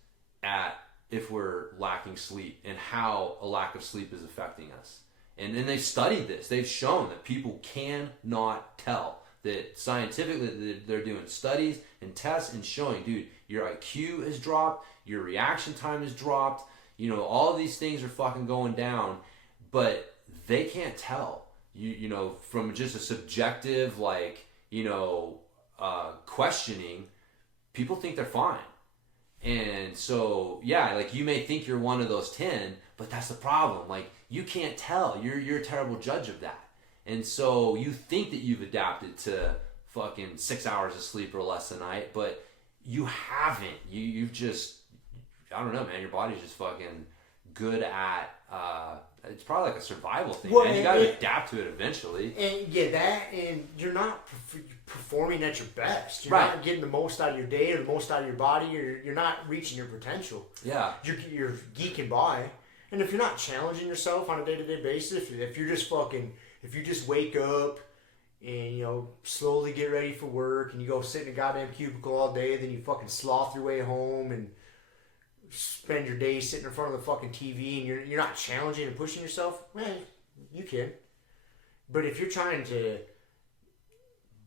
at if we're lacking sleep and how a lack of sleep is affecting us. And they've studied this. They've shown that people cannot tell. That scientifically, they're doing studies and tests and showing, dude, your IQ has dropped, your reaction time has dropped, all of these things are fucking going down, but they can't tell. From just a subjective, questioning, people think they're fine. And so, you may think you're one of those 10, but that's the problem. Like, you can't tell. You're a terrible judge of that. And so you think that you've adapted to fucking 6 hours of sleep or less a night, but you haven't. You've just, I don't know, man. Your body's just fucking good at, it's probably like a survival thing, man. You gotta adapt to it eventually. And and you're not performing at your best. You're not getting the most out of your day or the most out of your body. You're not reaching your potential. Yeah. You're geeking by. And if you're not challenging yourself on a day-to-day basis, if you're just if you just wake up and, slowly get ready for work and you go sit in a goddamn cubicle all day, then you fucking sloth your way home and spend your day sitting in front of the fucking TV and you're not challenging and pushing yourself, man, you can. But if you're trying to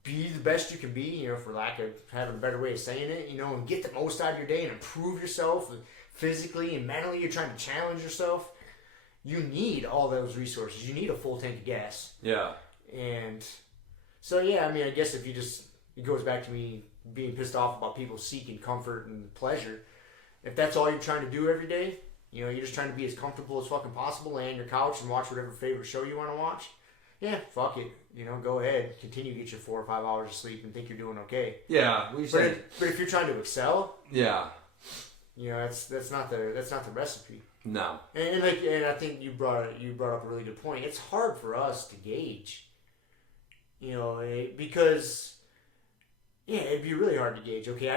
be the best you can be, for lack of having a better way of saying it, and get the most out of your day and improve yourself physically and mentally, you're trying to challenge yourself, you need all those resources. You need a full tank of gas. Yeah. And so, I guess it goes back to me being pissed off about people seeking comfort and pleasure. If that's all you're trying to do every day, you're just trying to be as comfortable as fucking possible, lay on your couch and watch whatever favorite show you want to watch, fuck it. Go ahead, continue to get your 4 or 5 hours of sleep and think you're doing okay. Yeah. But if you're trying to excel, that's not the recipe. No. And I think you brought up a really good point. It's hard for us to gauge, because it'd be really hard to gauge. Okay,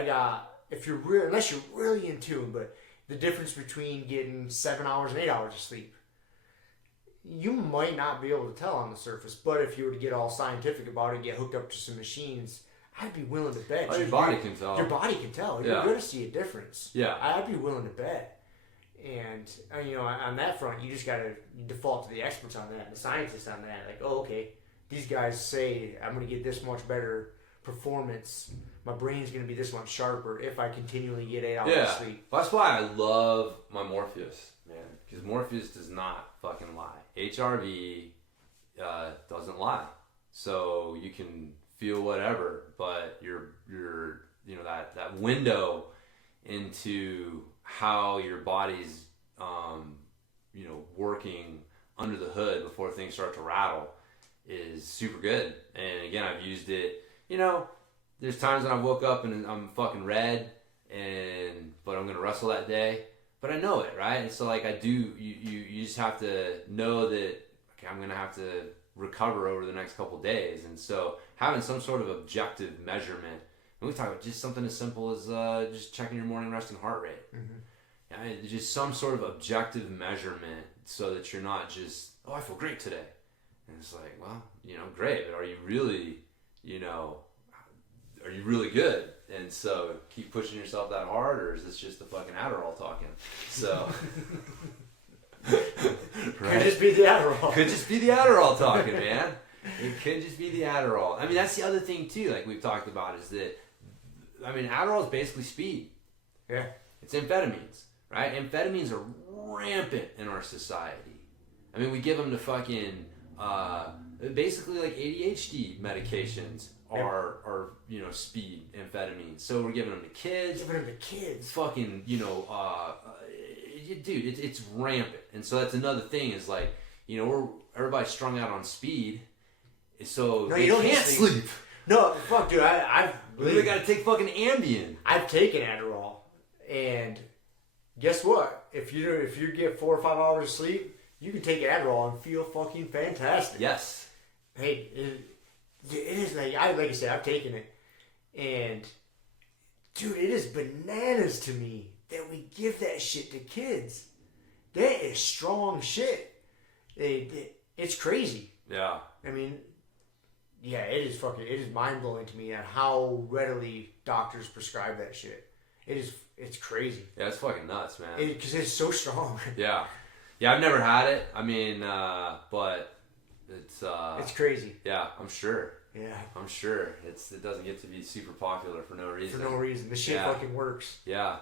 unless you're really in tune, but the difference between getting 7 hours and 8 hours of sleep, you might not be able to tell on the surface. But if you were to get all scientific about it and get hooked up to some machines, I'd be willing to bet. Your body can tell. Your body can tell. You're going to see a difference. Yeah. I'd be willing to bet. And, on that front, you just got to default to the experts on that, the scientists on that. Like, oh, okay, these guys say I'm going to get this much better performance. My brain's going to be this much sharper if I continually get 8 hours of sleep. Well, that's why I love my Morpheus, man. Because Morpheus does not fucking lie. HRV doesn't lie. So you can feel whatever, but you're that window into how your body's working under the hood before things start to rattle is super good. And again, I've used it, there's times when I woke up and I'm fucking red but I'm gonna wrestle that day, but I know it, right? And so I do, you just have to know that, okay, I'm gonna have to recover over the next couple days. And so having some sort of objective measurement, and we talk about just something as simple as just checking your morning resting heart rate. Mm-hmm. I mean, just some sort of objective measurement so that you're not just, oh, I feel great today. And it's like, well, great, but are you really, are you really good? And so keep pushing yourself that hard, or is this just the fucking Adderall talking? So Could just be the Adderall. Could just be the Adderall talking, man. It could just be the Adderall. I mean, that's the other thing too, like we've talked about, is that, Adderall is basically speed. Yeah. It's amphetamines, right? Amphetamines are rampant in our society. We give them to fucking, basically like ADHD medications are speed amphetamines. So we're giving them to kids. Fucking, dude, it's rampant. And so that's another thing is like, everybody's strung out on speed, so they can't sleep. No, fuck, dude, I've literally got to take fucking Ambien. I've taken Adderall, and guess what? If you get 4 or 5 hours of sleep, You can take Adderall and feel fucking fantastic. Yes. Hey, it is like I said, I've taken it, and dude, it is bananas to me that we give that shit to kids. That is strong shit. It's crazy. Yeah. I mean, yeah, it is mind blowing to me at how readily doctors prescribe that shit. It's crazy. Yeah, it's fucking nuts, man. Because it's so strong. Yeah. Yeah, I've never had it. I mean, but it's crazy. Yeah, I'm sure. Yeah. I'm sure. It doesn't get to be super popular for no reason. For no reason. The shit fucking works. Yeah.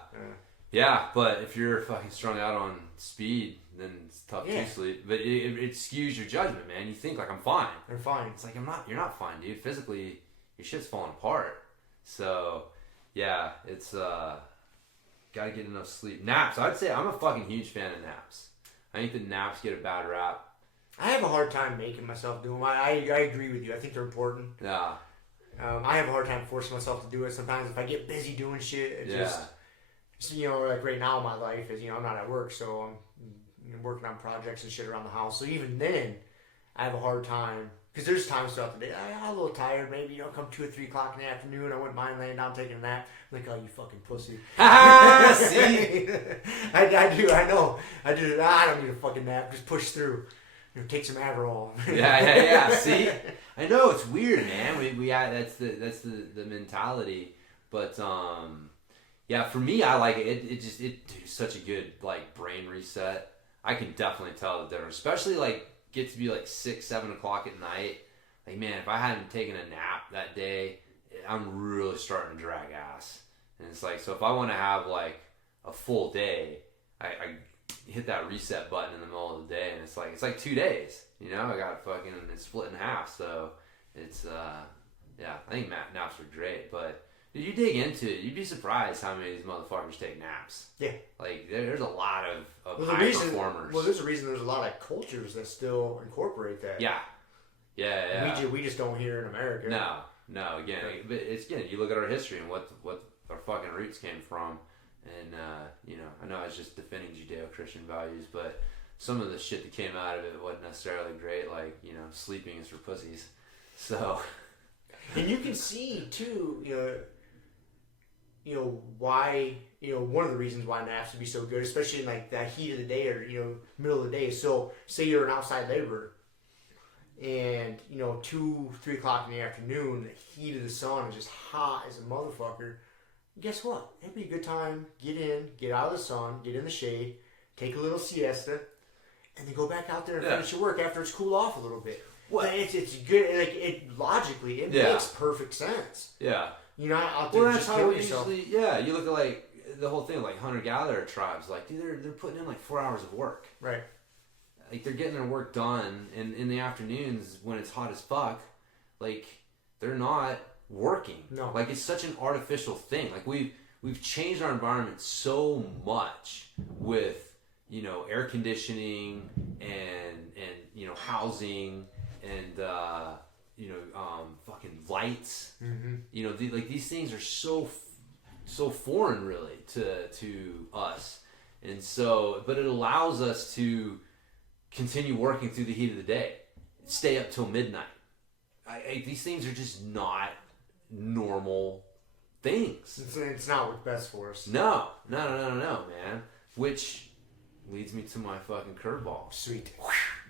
Yeah, but if you're fucking strung out on speed, then it's tough to sleep. But it skews your judgment, man. You think like, I'm fine. They're fine. It's like, you're not fine, dude. Physically, your shit's falling apart. So, yeah, it's, gotta get enough sleep. Naps, I'd say I'm a fucking huge fan of naps. I think that naps get a bad rap. I have a hard time making myself do them. I agree with you. I think they're important. Yeah. I have a hard time forcing myself to do it. Sometimes if I get busy doing shit, it just, like right now in my life is, I'm not at work, so I'm working on projects and shit around the house. So even then, I have a hard time. Because there's times throughout the day, I'm a little tired, maybe, come 2 or 3 o'clock in the afternoon, I wouldn't mind laying down taking a nap. I'm like, oh, you fucking pussy. See? I do, I know. I don't need a fucking nap, just push through. Take some Adderall. Yeah. See? I know, it's weird, man. We that's the mentality. But, yeah, for me, I like it. It's such a good, like, brain reset. I can definitely tell the difference, especially, like, get to be like 6, 7 o'clock at night. Like, man, if I hadn't taken a nap that day, I'm really starting to drag ass. And it's like, so if I want to have like a full day, I hit that reset button in the middle of the day, and it's like 2 days. I got fucking it's split in half. So it's yeah, I think naps are great. But if you dig into it, you'd be surprised how many of these motherfuckers take naps. Yeah. Like, there's a lot of high performers. Well, there's a reason there's a lot of cultures that still incorporate that. Yeah. We just don't hear in America. No. Again, but you look at our history and what our fucking roots came from. And, I know I was just defending Judeo-Christian values, but some of the shit that came out of it wasn't necessarily great. Like, sleeping is for pussies. So. And you can see, too, why, one of the reasons why naps would be so good, especially in like that heat of the day or, middle of the day. So say you're an outside laborer and, 2, 3 o'clock in the afternoon, the heat of the sun is just hot as a motherfucker. Guess what? It'd be a good time. Get out of the sun, get in the shade, take a little siesta, and then go back out there and finish your work after it's cooled off a little bit. Well, it's good. Like, logically, it makes perfect sense. Yeah. You're not out there just killing yourself. You look at like the whole thing, like hunter-gatherer tribes, like, dude, they're putting in like 4 hours of work. Right. Like, they're getting their work done, and in the afternoons when it's hot as fuck, like, they're not working. No. Like, it's such an artificial thing. Like, we've changed our environment so much with, air conditioning and housing and fucking lights. Mm-hmm. These things are so foreign really to us, and so, but it allows us to continue working through the heat of the day, stay up till midnight. These things are just not normal things. It's not what's best for us. No, man. Which leads me to my fucking curveball. Sweet.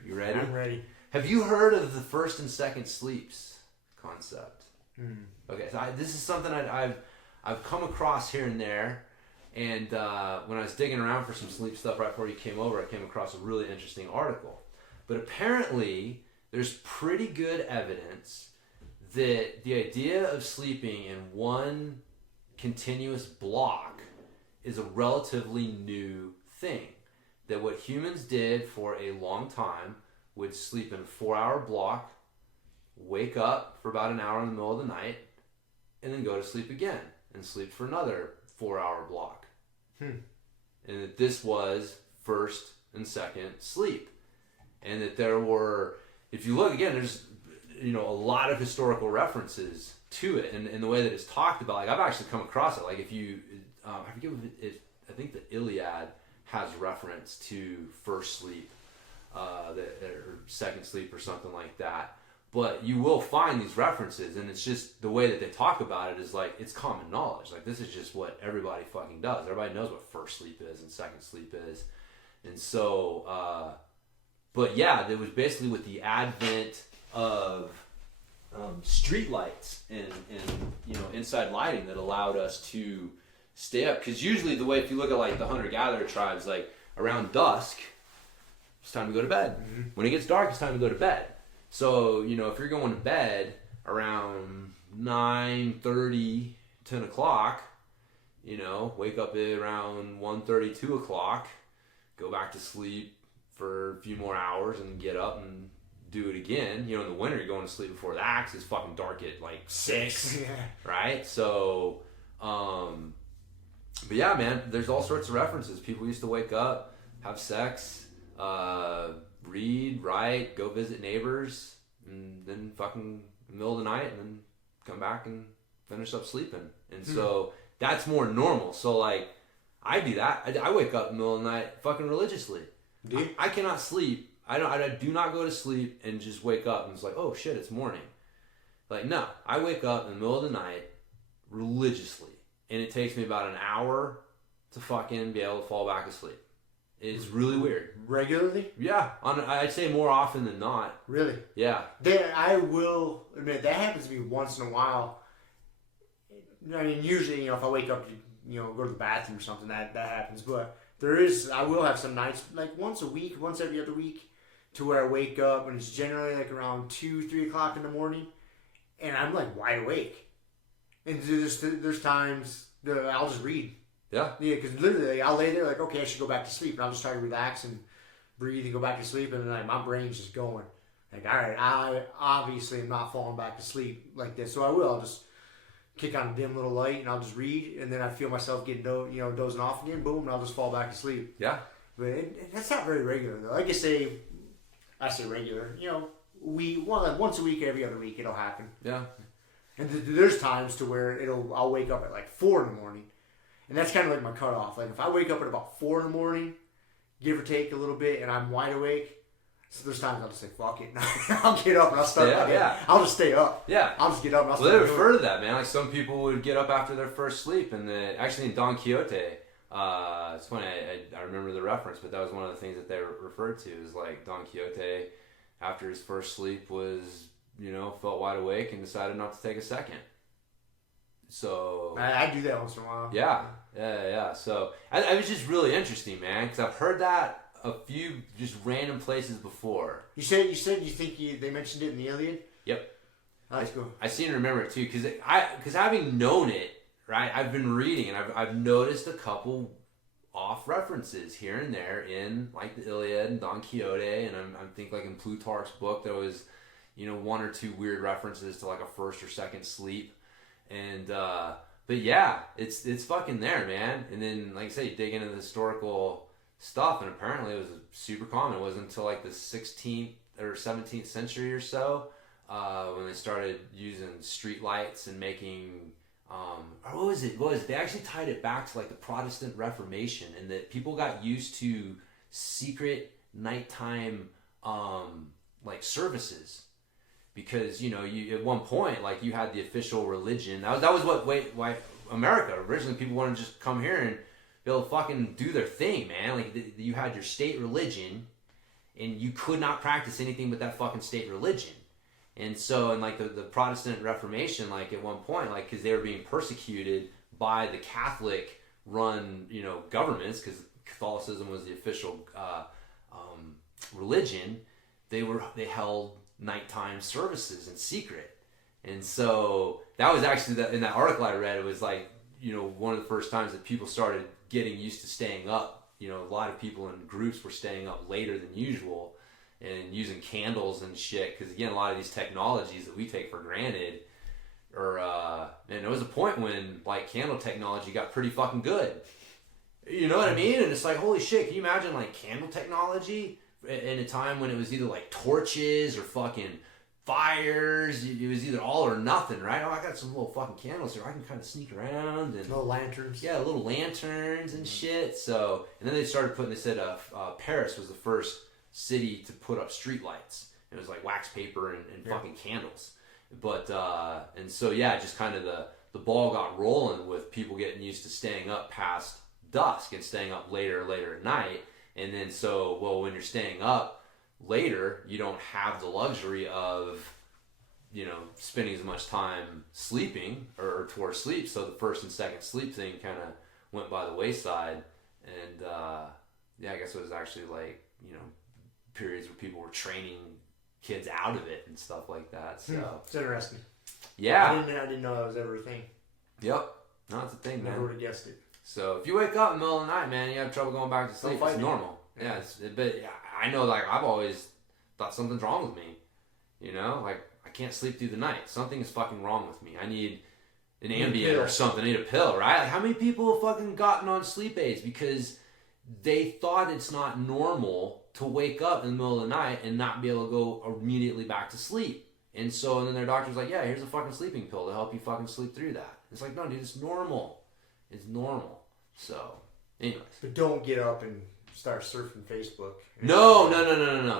You ready? I'm ready. Have you heard of the first and second sleeps concept? Okay, so this is something I've come across here and there, and when I was digging around for some sleep stuff right before you came over, I came across a really interesting article. But apparently, there's pretty good evidence that the idea of sleeping in one continuous block is a relatively new thing. That what humans did for a long time would sleep in a 4-hour block, wake up for about an hour in the middle of the night, and then go to sleep again and sleep for another 4-hour block. And that this was first and second sleep. And that there were, if you look again, there's a lot of historical references to it, and the way that it's talked about. Like, I've actually come across it. Like, if you, I forget if I think the Iliad has reference to first sleep. or second sleep or something like that. But you will find these references, and it's just the way that they talk about it is like it's common knowledge. Like this is just what everybody fucking does. Everybody knows what first sleep is and second sleep is, and so. But yeah, it was basically with the advent of street lights and inside lighting that allowed us to stay up. Because usually the way, if you look at like the hunter-gatherer tribes, like around dusk, it's time to go to bed. Mm-hmm. When it gets dark, it's time to go to bed. So, if you're going to bed around 9:30, 10 o'clock, wake up at around 1:30, 2 o'clock, go back to sleep for a few more hours and get up and do it again. In the winter, you're going to sleep before that because it's fucking dark at like 6, right? So, but yeah, man, there's all sorts of references. People used to wake up, have sex, read, write, go visit neighbors, and then fucking in the middle of the night, and then come back and finish up sleeping. And so that's more normal. So like, I do that. I wake up in the middle of the night fucking religiously. Do you? I cannot sleep. I do not go to sleep and just wake up and it's like, oh shit, it's morning. Like, no, I wake up in the middle of the night religiously, and it takes me about an hour to fucking be able to fall back asleep. It's really weird. Regularly? Yeah, I'd say more often than not. Really? Yeah. I will admit that happens to me once in a while. I mean, usually, if I wake up to, go to the bathroom or something, that happens. But I will have some nights, like once a week, once every other week, to where I wake up and it's generally like around 2, 3 o'clock in the morning, and I'm like wide awake. And there's times that I'll just read. Yeah, because literally I'll lay there like, okay, I should go back to sleep, and I'll just try to relax and breathe and go back to sleep, and then like my brain's just going like, all right, I obviously am not falling back to sleep like this, so I'll just kick on a dim little light and I'll just read, and then I feel myself getting dozing off again, boom, and I'll just fall back to sleep. Yeah, but that's not very regular though. Like I say regular, once a week, every other week it'll happen. Yeah, and there's times to where I'll wake up at like 4 in the morning. And that's kind of like my cutoff. Like if I wake up at about 4 in the morning, give or take a little bit, and I'm wide awake, so there's times I'll just say, fuck it. I'll get up and I'll start again. Yeah. I'll just stay up. Yeah. I'll just get up and I'll start. Well, they refer to that, man. Like some people would get up after their first sleep, and actually in Don Quixote, it's funny, I remember the reference, but that was one of the things that they referred to, is like Don Quixote, after his first sleep, was, felt wide awake and decided not to take a second. So I do that once in a while. Yeah. So it was just really interesting, man, because I've heard that a few just random places before. You said you think they mentioned it in the Iliad? Yep. That's cool. I seem to remember it too, because having known it, right? I've been reading and I've noticed a couple off references here and there in like the Iliad and Don Quixote, and I think like in Plutarch's book there was 1 or 2 weird references to like a first or second sleep. And but yeah, it's fucking there, man. And then like I say, you dig into the historical stuff, and apparently it was super common. It wasn't until like the 16th or 17th century or so when they started using street lights and making or what was it? They actually tied it back to like the Protestant Reformation, and that people got used to secret nighttime like services. Because you at one point, like, you had the official religion. That was why America originally, people wanted to just come here and be able to fucking do their thing, man. Like you had your state religion, and you could not practice anything but that fucking state religion. And so, in like the Protestant Reformation, like at one point, like because they were being persecuted by the Catholic run governments, because Catholicism was the official religion. They held nighttime services in secret, and so that was actually in that article I read. It was like one of the first times that people started getting used to staying up. A lot of people in groups were staying up later than usual and using candles and shit, because again, a lot of these technologies that we take for granted and there was a point when like candle technology got pretty fucking good, you know what I mean? And it's like, holy shit, can you imagine like candle technology in a time when it was either like torches or fucking fires? It was either all or nothing, right? Oh, I got some little fucking candles here, I can kind of sneak around, and little lanterns. Yeah, little lanterns and shit. So, and then they said Paris was the first city to put up street lights. It was like wax paper and fucking candles. But and so just kind of the ball got rolling with people getting used to staying up past dusk and staying up later at night. And then when you're staying up later, you don't have the luxury of spending as much time sleeping or towards sleep. So the first and second sleep thing kind of went by the wayside. And I guess it was actually like periods where people were training kids out of it and stuff like that. So it's interesting. Yeah, I didn't know that was ever a thing. Yep, no, it's a thing, man. Never would have guessed it. So if you wake up in the middle of the night, man, you have trouble going back to sleep. It's normal. Yeah, but I know, like, I've always thought something's wrong with me. Like, I can't sleep through the night. Something is fucking wrong with me. I need an Ambien or something. I need a pill, right? Like, how many people have fucking gotten on sleep aids because they thought it's not normal to wake up in the middle of the night and not be able to go immediately back to sleep. And then their doctor's like, yeah, here's a fucking sleeping pill to help you fucking sleep through that. It's like, no, dude, it's normal. It's normal. So, anyways. But don't get up and start surfing Facebook. No.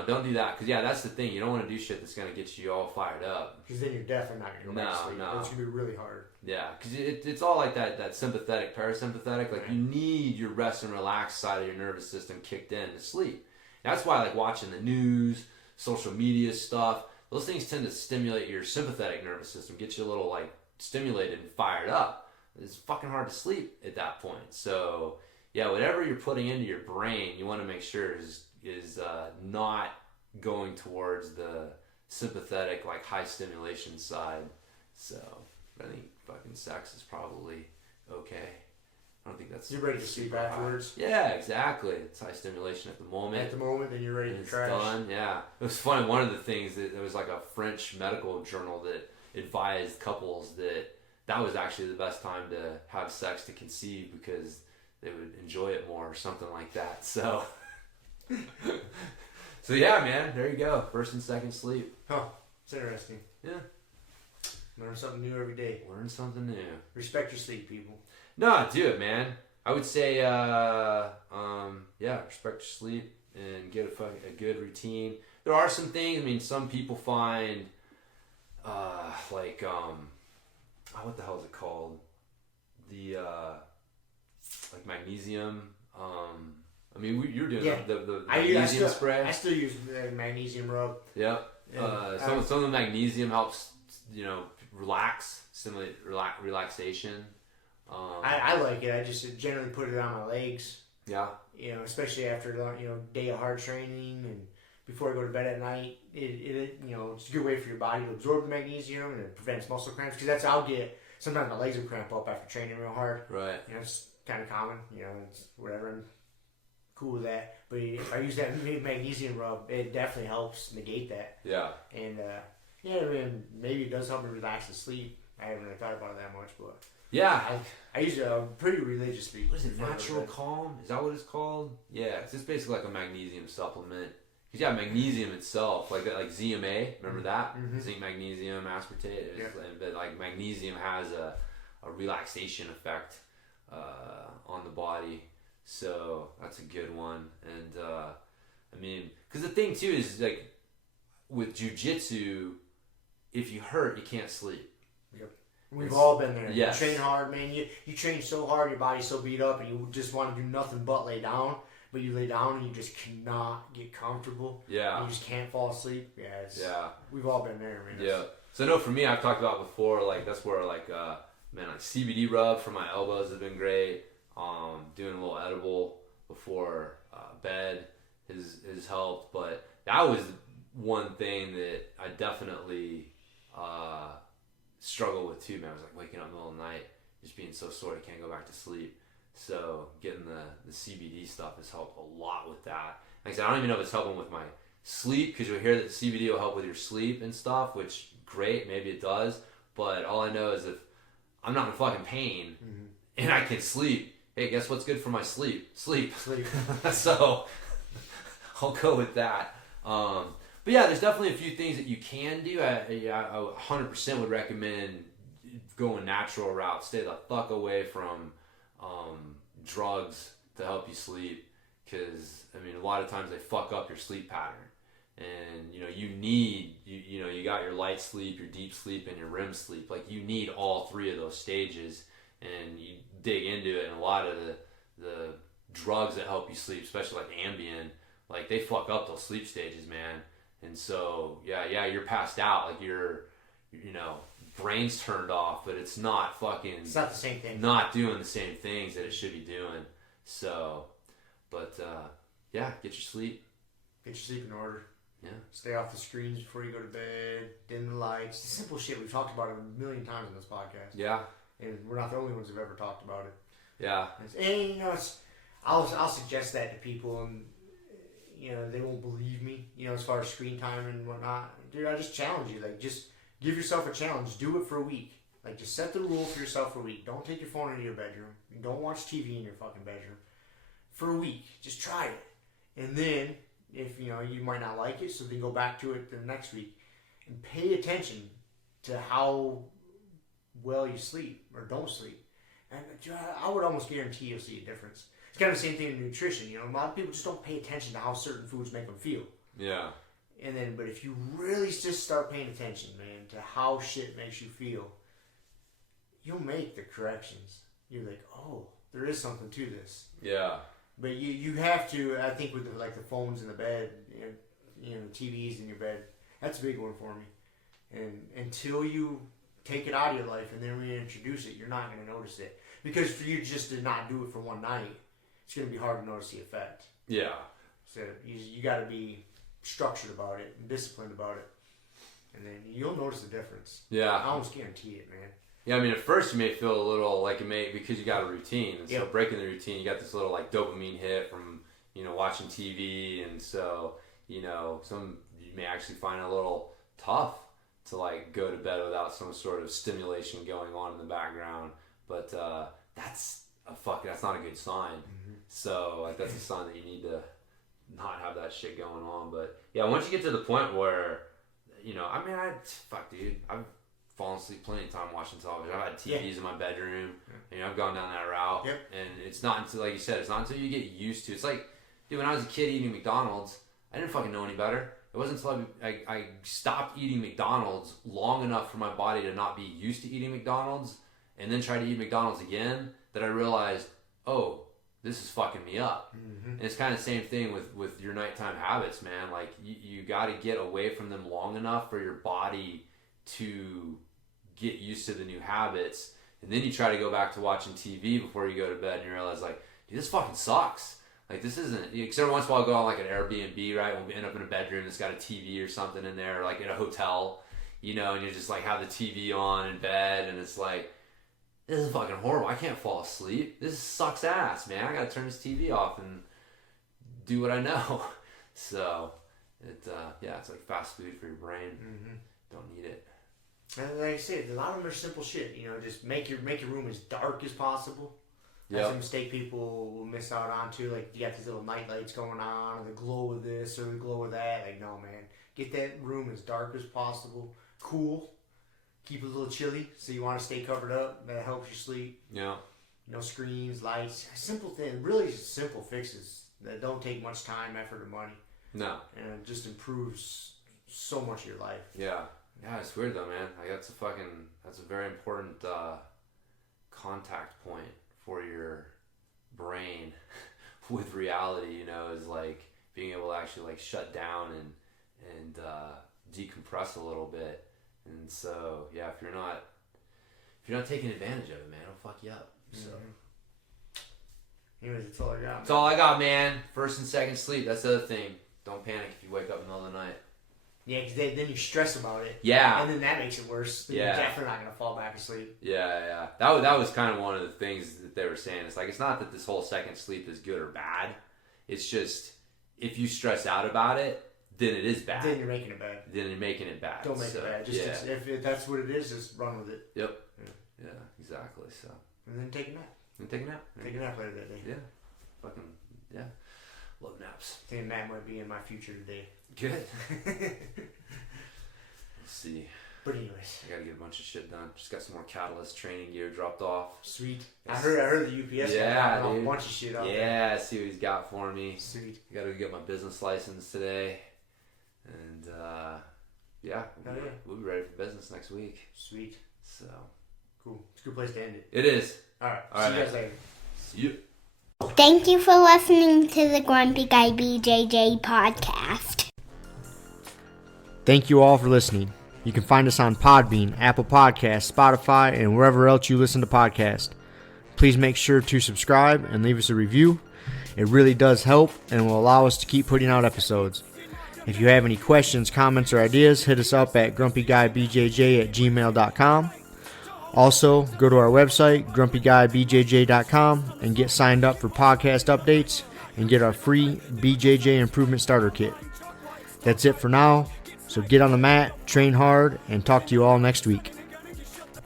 Don't do that. Because, that's the thing. You don't want to do shit that's going to get you all fired up. Because then you're definitely not going to go back to sleep. No. It's going to be really hard. Yeah, because it's all like that sympathetic, parasympathetic. Like, you need your rest and relax side of your nervous system kicked in to sleep. That's why, like, watching the news, social media stuff, those things tend to stimulate your sympathetic nervous system, get you a little, like, stimulated and fired up. It's fucking hard to sleep at that point. So, whatever you're putting into your brain, you want to make sure is not going towards the sympathetic, like, high stimulation side. So, I think fucking sex is probably okay. I don't think that's... You're ready to sleep afterwards? Yeah, exactly. It's high stimulation at the moment. At the moment, then you're ready to trash. It's done, yeah. It was funny, one of the things, that there was like a French medical journal that advised couples that was actually the best time to have sex to conceive because they would enjoy it more or something like that. So, man, there you go. First and second sleep. Huh. It's interesting. Yeah. Learn something new every day. Learn something new. Respect your sleep, people. No, do it, man. I would say, respect your sleep and get a good routine. There are some things. I mean, some people find, what the hell is it called? The like magnesium. You're doing the magnesium spray. I still use the magnesium rub. Yep. Some of the magnesium helps, stimulate relaxation. I like it. I just generally put it on my legs. Yeah. Especially after day of hard training and before I go to bed at night. It's a good way for your body to absorb the magnesium and it prevents muscle cramps. Because sometimes my legs will cramp up after training real hard. Right. It's kind of common. It's whatever. I'm cool with that. But if I use that magnesium rub, it definitely helps negate that. Yeah. And maybe it does help me relax and sleep. I haven't really thought about it that much, but. Yeah. I use a pretty religious speak. What is it? Natural Calm? Is that what it's called? Yeah, it's just basically like a magnesium supplement. Because magnesium itself, like ZMA, remember that? Mm-hmm. Zinc, magnesium, aspartate. But like magnesium has a relaxation effect on the body. So that's a good one. And because the thing too is like with jiu-jitsu, if you hurt, you can't sleep. Yep. We've all been there. Yes. You train hard, man. You train so hard, your body's so beat up, and you just want to do nothing but lay down. But you lay down and you just cannot get comfortable. Yeah. And you just can't fall asleep. We've all been there, man. Yeah. So I know for me, I've talked about before, like that's where like CBD rub for my elbows has been great. Doing a little edible before bed has helped. But that was one thing that I definitely struggle with too, man. I was like waking up in the middle of the night, just being so sore I can't go back to sleep. So getting the CBD stuff has helped a lot with that. Like I said, I don't even know if it's helping with my sleep because you'll hear that CBD will help with your sleep and stuff, which great, maybe it does. But all I know is if I'm not in fucking pain and I can sleep, hey, guess what's good for my sleep? Sleep. So I'll go with that. But yeah, there's definitely a few things that you can do. I 100% would recommend going natural route. Stay the fuck away from drugs to help you sleep because I mean a lot of times they fuck up your sleep pattern, and you need you got your light sleep, your deep sleep, and your REM sleep. Like you need all three of those stages, and you dig into it. And a lot of the drugs that help you sleep, especially like Ambien, like they fuck up those sleep stages, man. And so yeah, you're passed out, like your brain's turned off, but it's not It's not the same thing. Not doing the same things that it should be doing. So, but get your sleep. Get your sleep in order. Yeah. Stay off the screens before you go to bed. Dim the lights. The simple shit. We've talked about it a million times in this podcast. Yeah. And we're not the only ones who've ever talked about it. Yeah. And I'll suggest that to people, and they won't believe me. As far as screen time and whatnot, dude, I just challenge you. Like, just give yourself a challenge. Do it for a week. Like, just set the rule for yourself for a week. Don't take your phone into your bedroom. Don't watch TV in your fucking bedroom. For a week. Just try it. And then, if, you might not like it, so then go back to it the next week. And pay attention to how well you sleep or don't sleep. And I would almost guarantee you'll see a difference. It's kind of the same thing in nutrition. A lot of people just don't pay attention to how certain foods make them feel. Yeah. And then, but if you really just start paying attention, man, to how shit makes you feel, you'll make the corrections. You're like, oh, there is something to this. Yeah. But you have to, I think, with the phones in the bed, the TVs in your bed, that's a big one for me. And until you take it out of your life and then reintroduce it, you're not going to notice it. Because for you just to not do it for one night, it's going to be hard to notice the effect. Yeah. So you got to be structured about it and disciplined about it. And then you'll notice the difference. Yeah. I almost guarantee it, man. Yeah, I mean, at first you may feel a little like it may, because you got a routine. And so breaking the routine, you got this little like dopamine hit from, watching TV. And so, you may actually find it a little tough to like go to bed without some sort of stimulation going on in the background. But that's not a good sign. Mm-hmm. So like that's a sign that you need to not have that shit going on. But yeah, once you get to the point where, dude, I've fallen asleep plenty of time watching television. I've had TVs in my bedroom. I've gone down that route. Yep. And it's not until, like you said, it's not until you get used to it. It's like, dude, when I was a kid eating McDonald's, I didn't fucking know any better. It wasn't until I stopped eating McDonald's long enough for my body to not be used to eating McDonald's and then try to eat McDonald's again that I realized, oh, this is fucking me up. Mm-hmm. And it's kind of the same thing with your nighttime habits, man. Like, you got to get away from them long enough for your body to get used to the new habits. And then you try to go back to watching TV before you go to bed and you realize, like, dude, this fucking sucks. Like, this isn't... Because every once in a while I'll go on, like, an Airbnb, right? We'll end up in a bedroom that's got a TV or something in there, like, in a hotel, and you just, like, have the TV on in bed, and it's like, this is fucking horrible. I can't fall asleep. This sucks ass, man. I gotta turn this TV off and do what I know. So, it's like fast food for your brain. Mm-hmm. Don't need it. And like I said, a lot of them are simple shit. Just make your room as dark as possible. Yep. That's a mistake people will miss out on too. Like, you got these little night lights going on, or the glow of this, or the glow of that. Like, no, man. Get that room as dark as possible. Cool. Keep it a little chilly, so you want to stay covered up. That helps you sleep. Yeah. No screens, lights. Simple thing. Really simple fixes that don't take much time, effort, or money. No. And it just improves so much of your life. Yeah. Yeah, it's weird though, man. Like, that's a very important contact point for your brain with reality, is like being able to actually like shut down and decompress a little bit. And so, yeah, if you're not taking advantage of it, man, it'll fuck you up. So, anyways, that's all I got. That's all I got, man. First and second sleep. That's the other thing. Don't panic if you wake up in the middle of the night. Yeah, because then you stress about it. Yeah. And then that makes it worse. Then you're definitely not going to fall back asleep. Yeah. That was kind of one of the things that they were saying. It's like, it's not that this whole second sleep is good or bad. It's just, if you stress out about it, then it is bad. Then you're making it bad. Don't make it bad. Just if that's what it is, just run with it. Yep. Yeah, exactly. So. And then take a nap. Take a nap later that day. Yeah. Fucking, yeah. Love naps. Taking a nap might be in my future today. Good. Let's see. But anyways. I gotta get a bunch of shit done. Just got some more Catalyst training gear dropped off. Sweet. I heard the UPS guy got a bunch of shit up there. Yeah, see what he's got for me. Sweet. I gotta get my business license today. And we'll be ready for business next week. Sweet. So cool. It's a good place to end it. It is. Alright. See you guys later. See you. Thank you for listening to the Grumpy Guy BJJ Podcast. Thank you all for listening. You can find us on Podbean, Apple Podcasts, Spotify, and wherever else you listen to podcasts. Please make sure to subscribe and leave us a review. It really does help and will allow us to keep putting out episodes. If you have any questions, comments, or ideas, hit us up at grumpyguybjj@gmail.com. Also, go to our website, grumpyguybjj.com, and get signed up for podcast updates and get our free BJJ Improvement Starter Kit. That's it for now, so get on the mat, train hard, and talk to you all next week.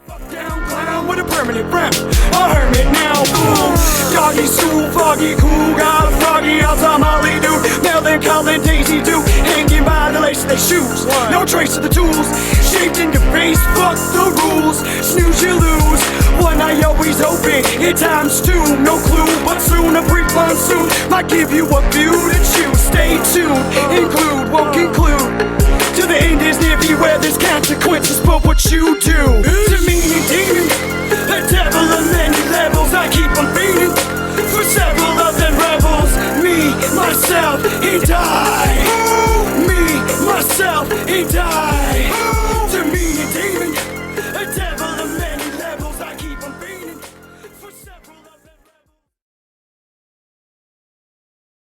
Down clown with a permanent rep, a hermit now, boom. Doggy stool, foggy, cool, got a froggy outside Molly dude. Melvin, Colin, Daisy Duke, hanging by the lace of their shoes. No trace of the tools, shaped in your face, fuck the rules. Snooze, you lose. One eye always open, in times two, no clue, but soon a brief monsoon might give you a view to choose. Stay tuned, include, won't conclude. To the end is near you where there's consequences for what you do. To me, a demon, a devil of many levels. I keep on beating for several of them rebels. Me, myself, and I.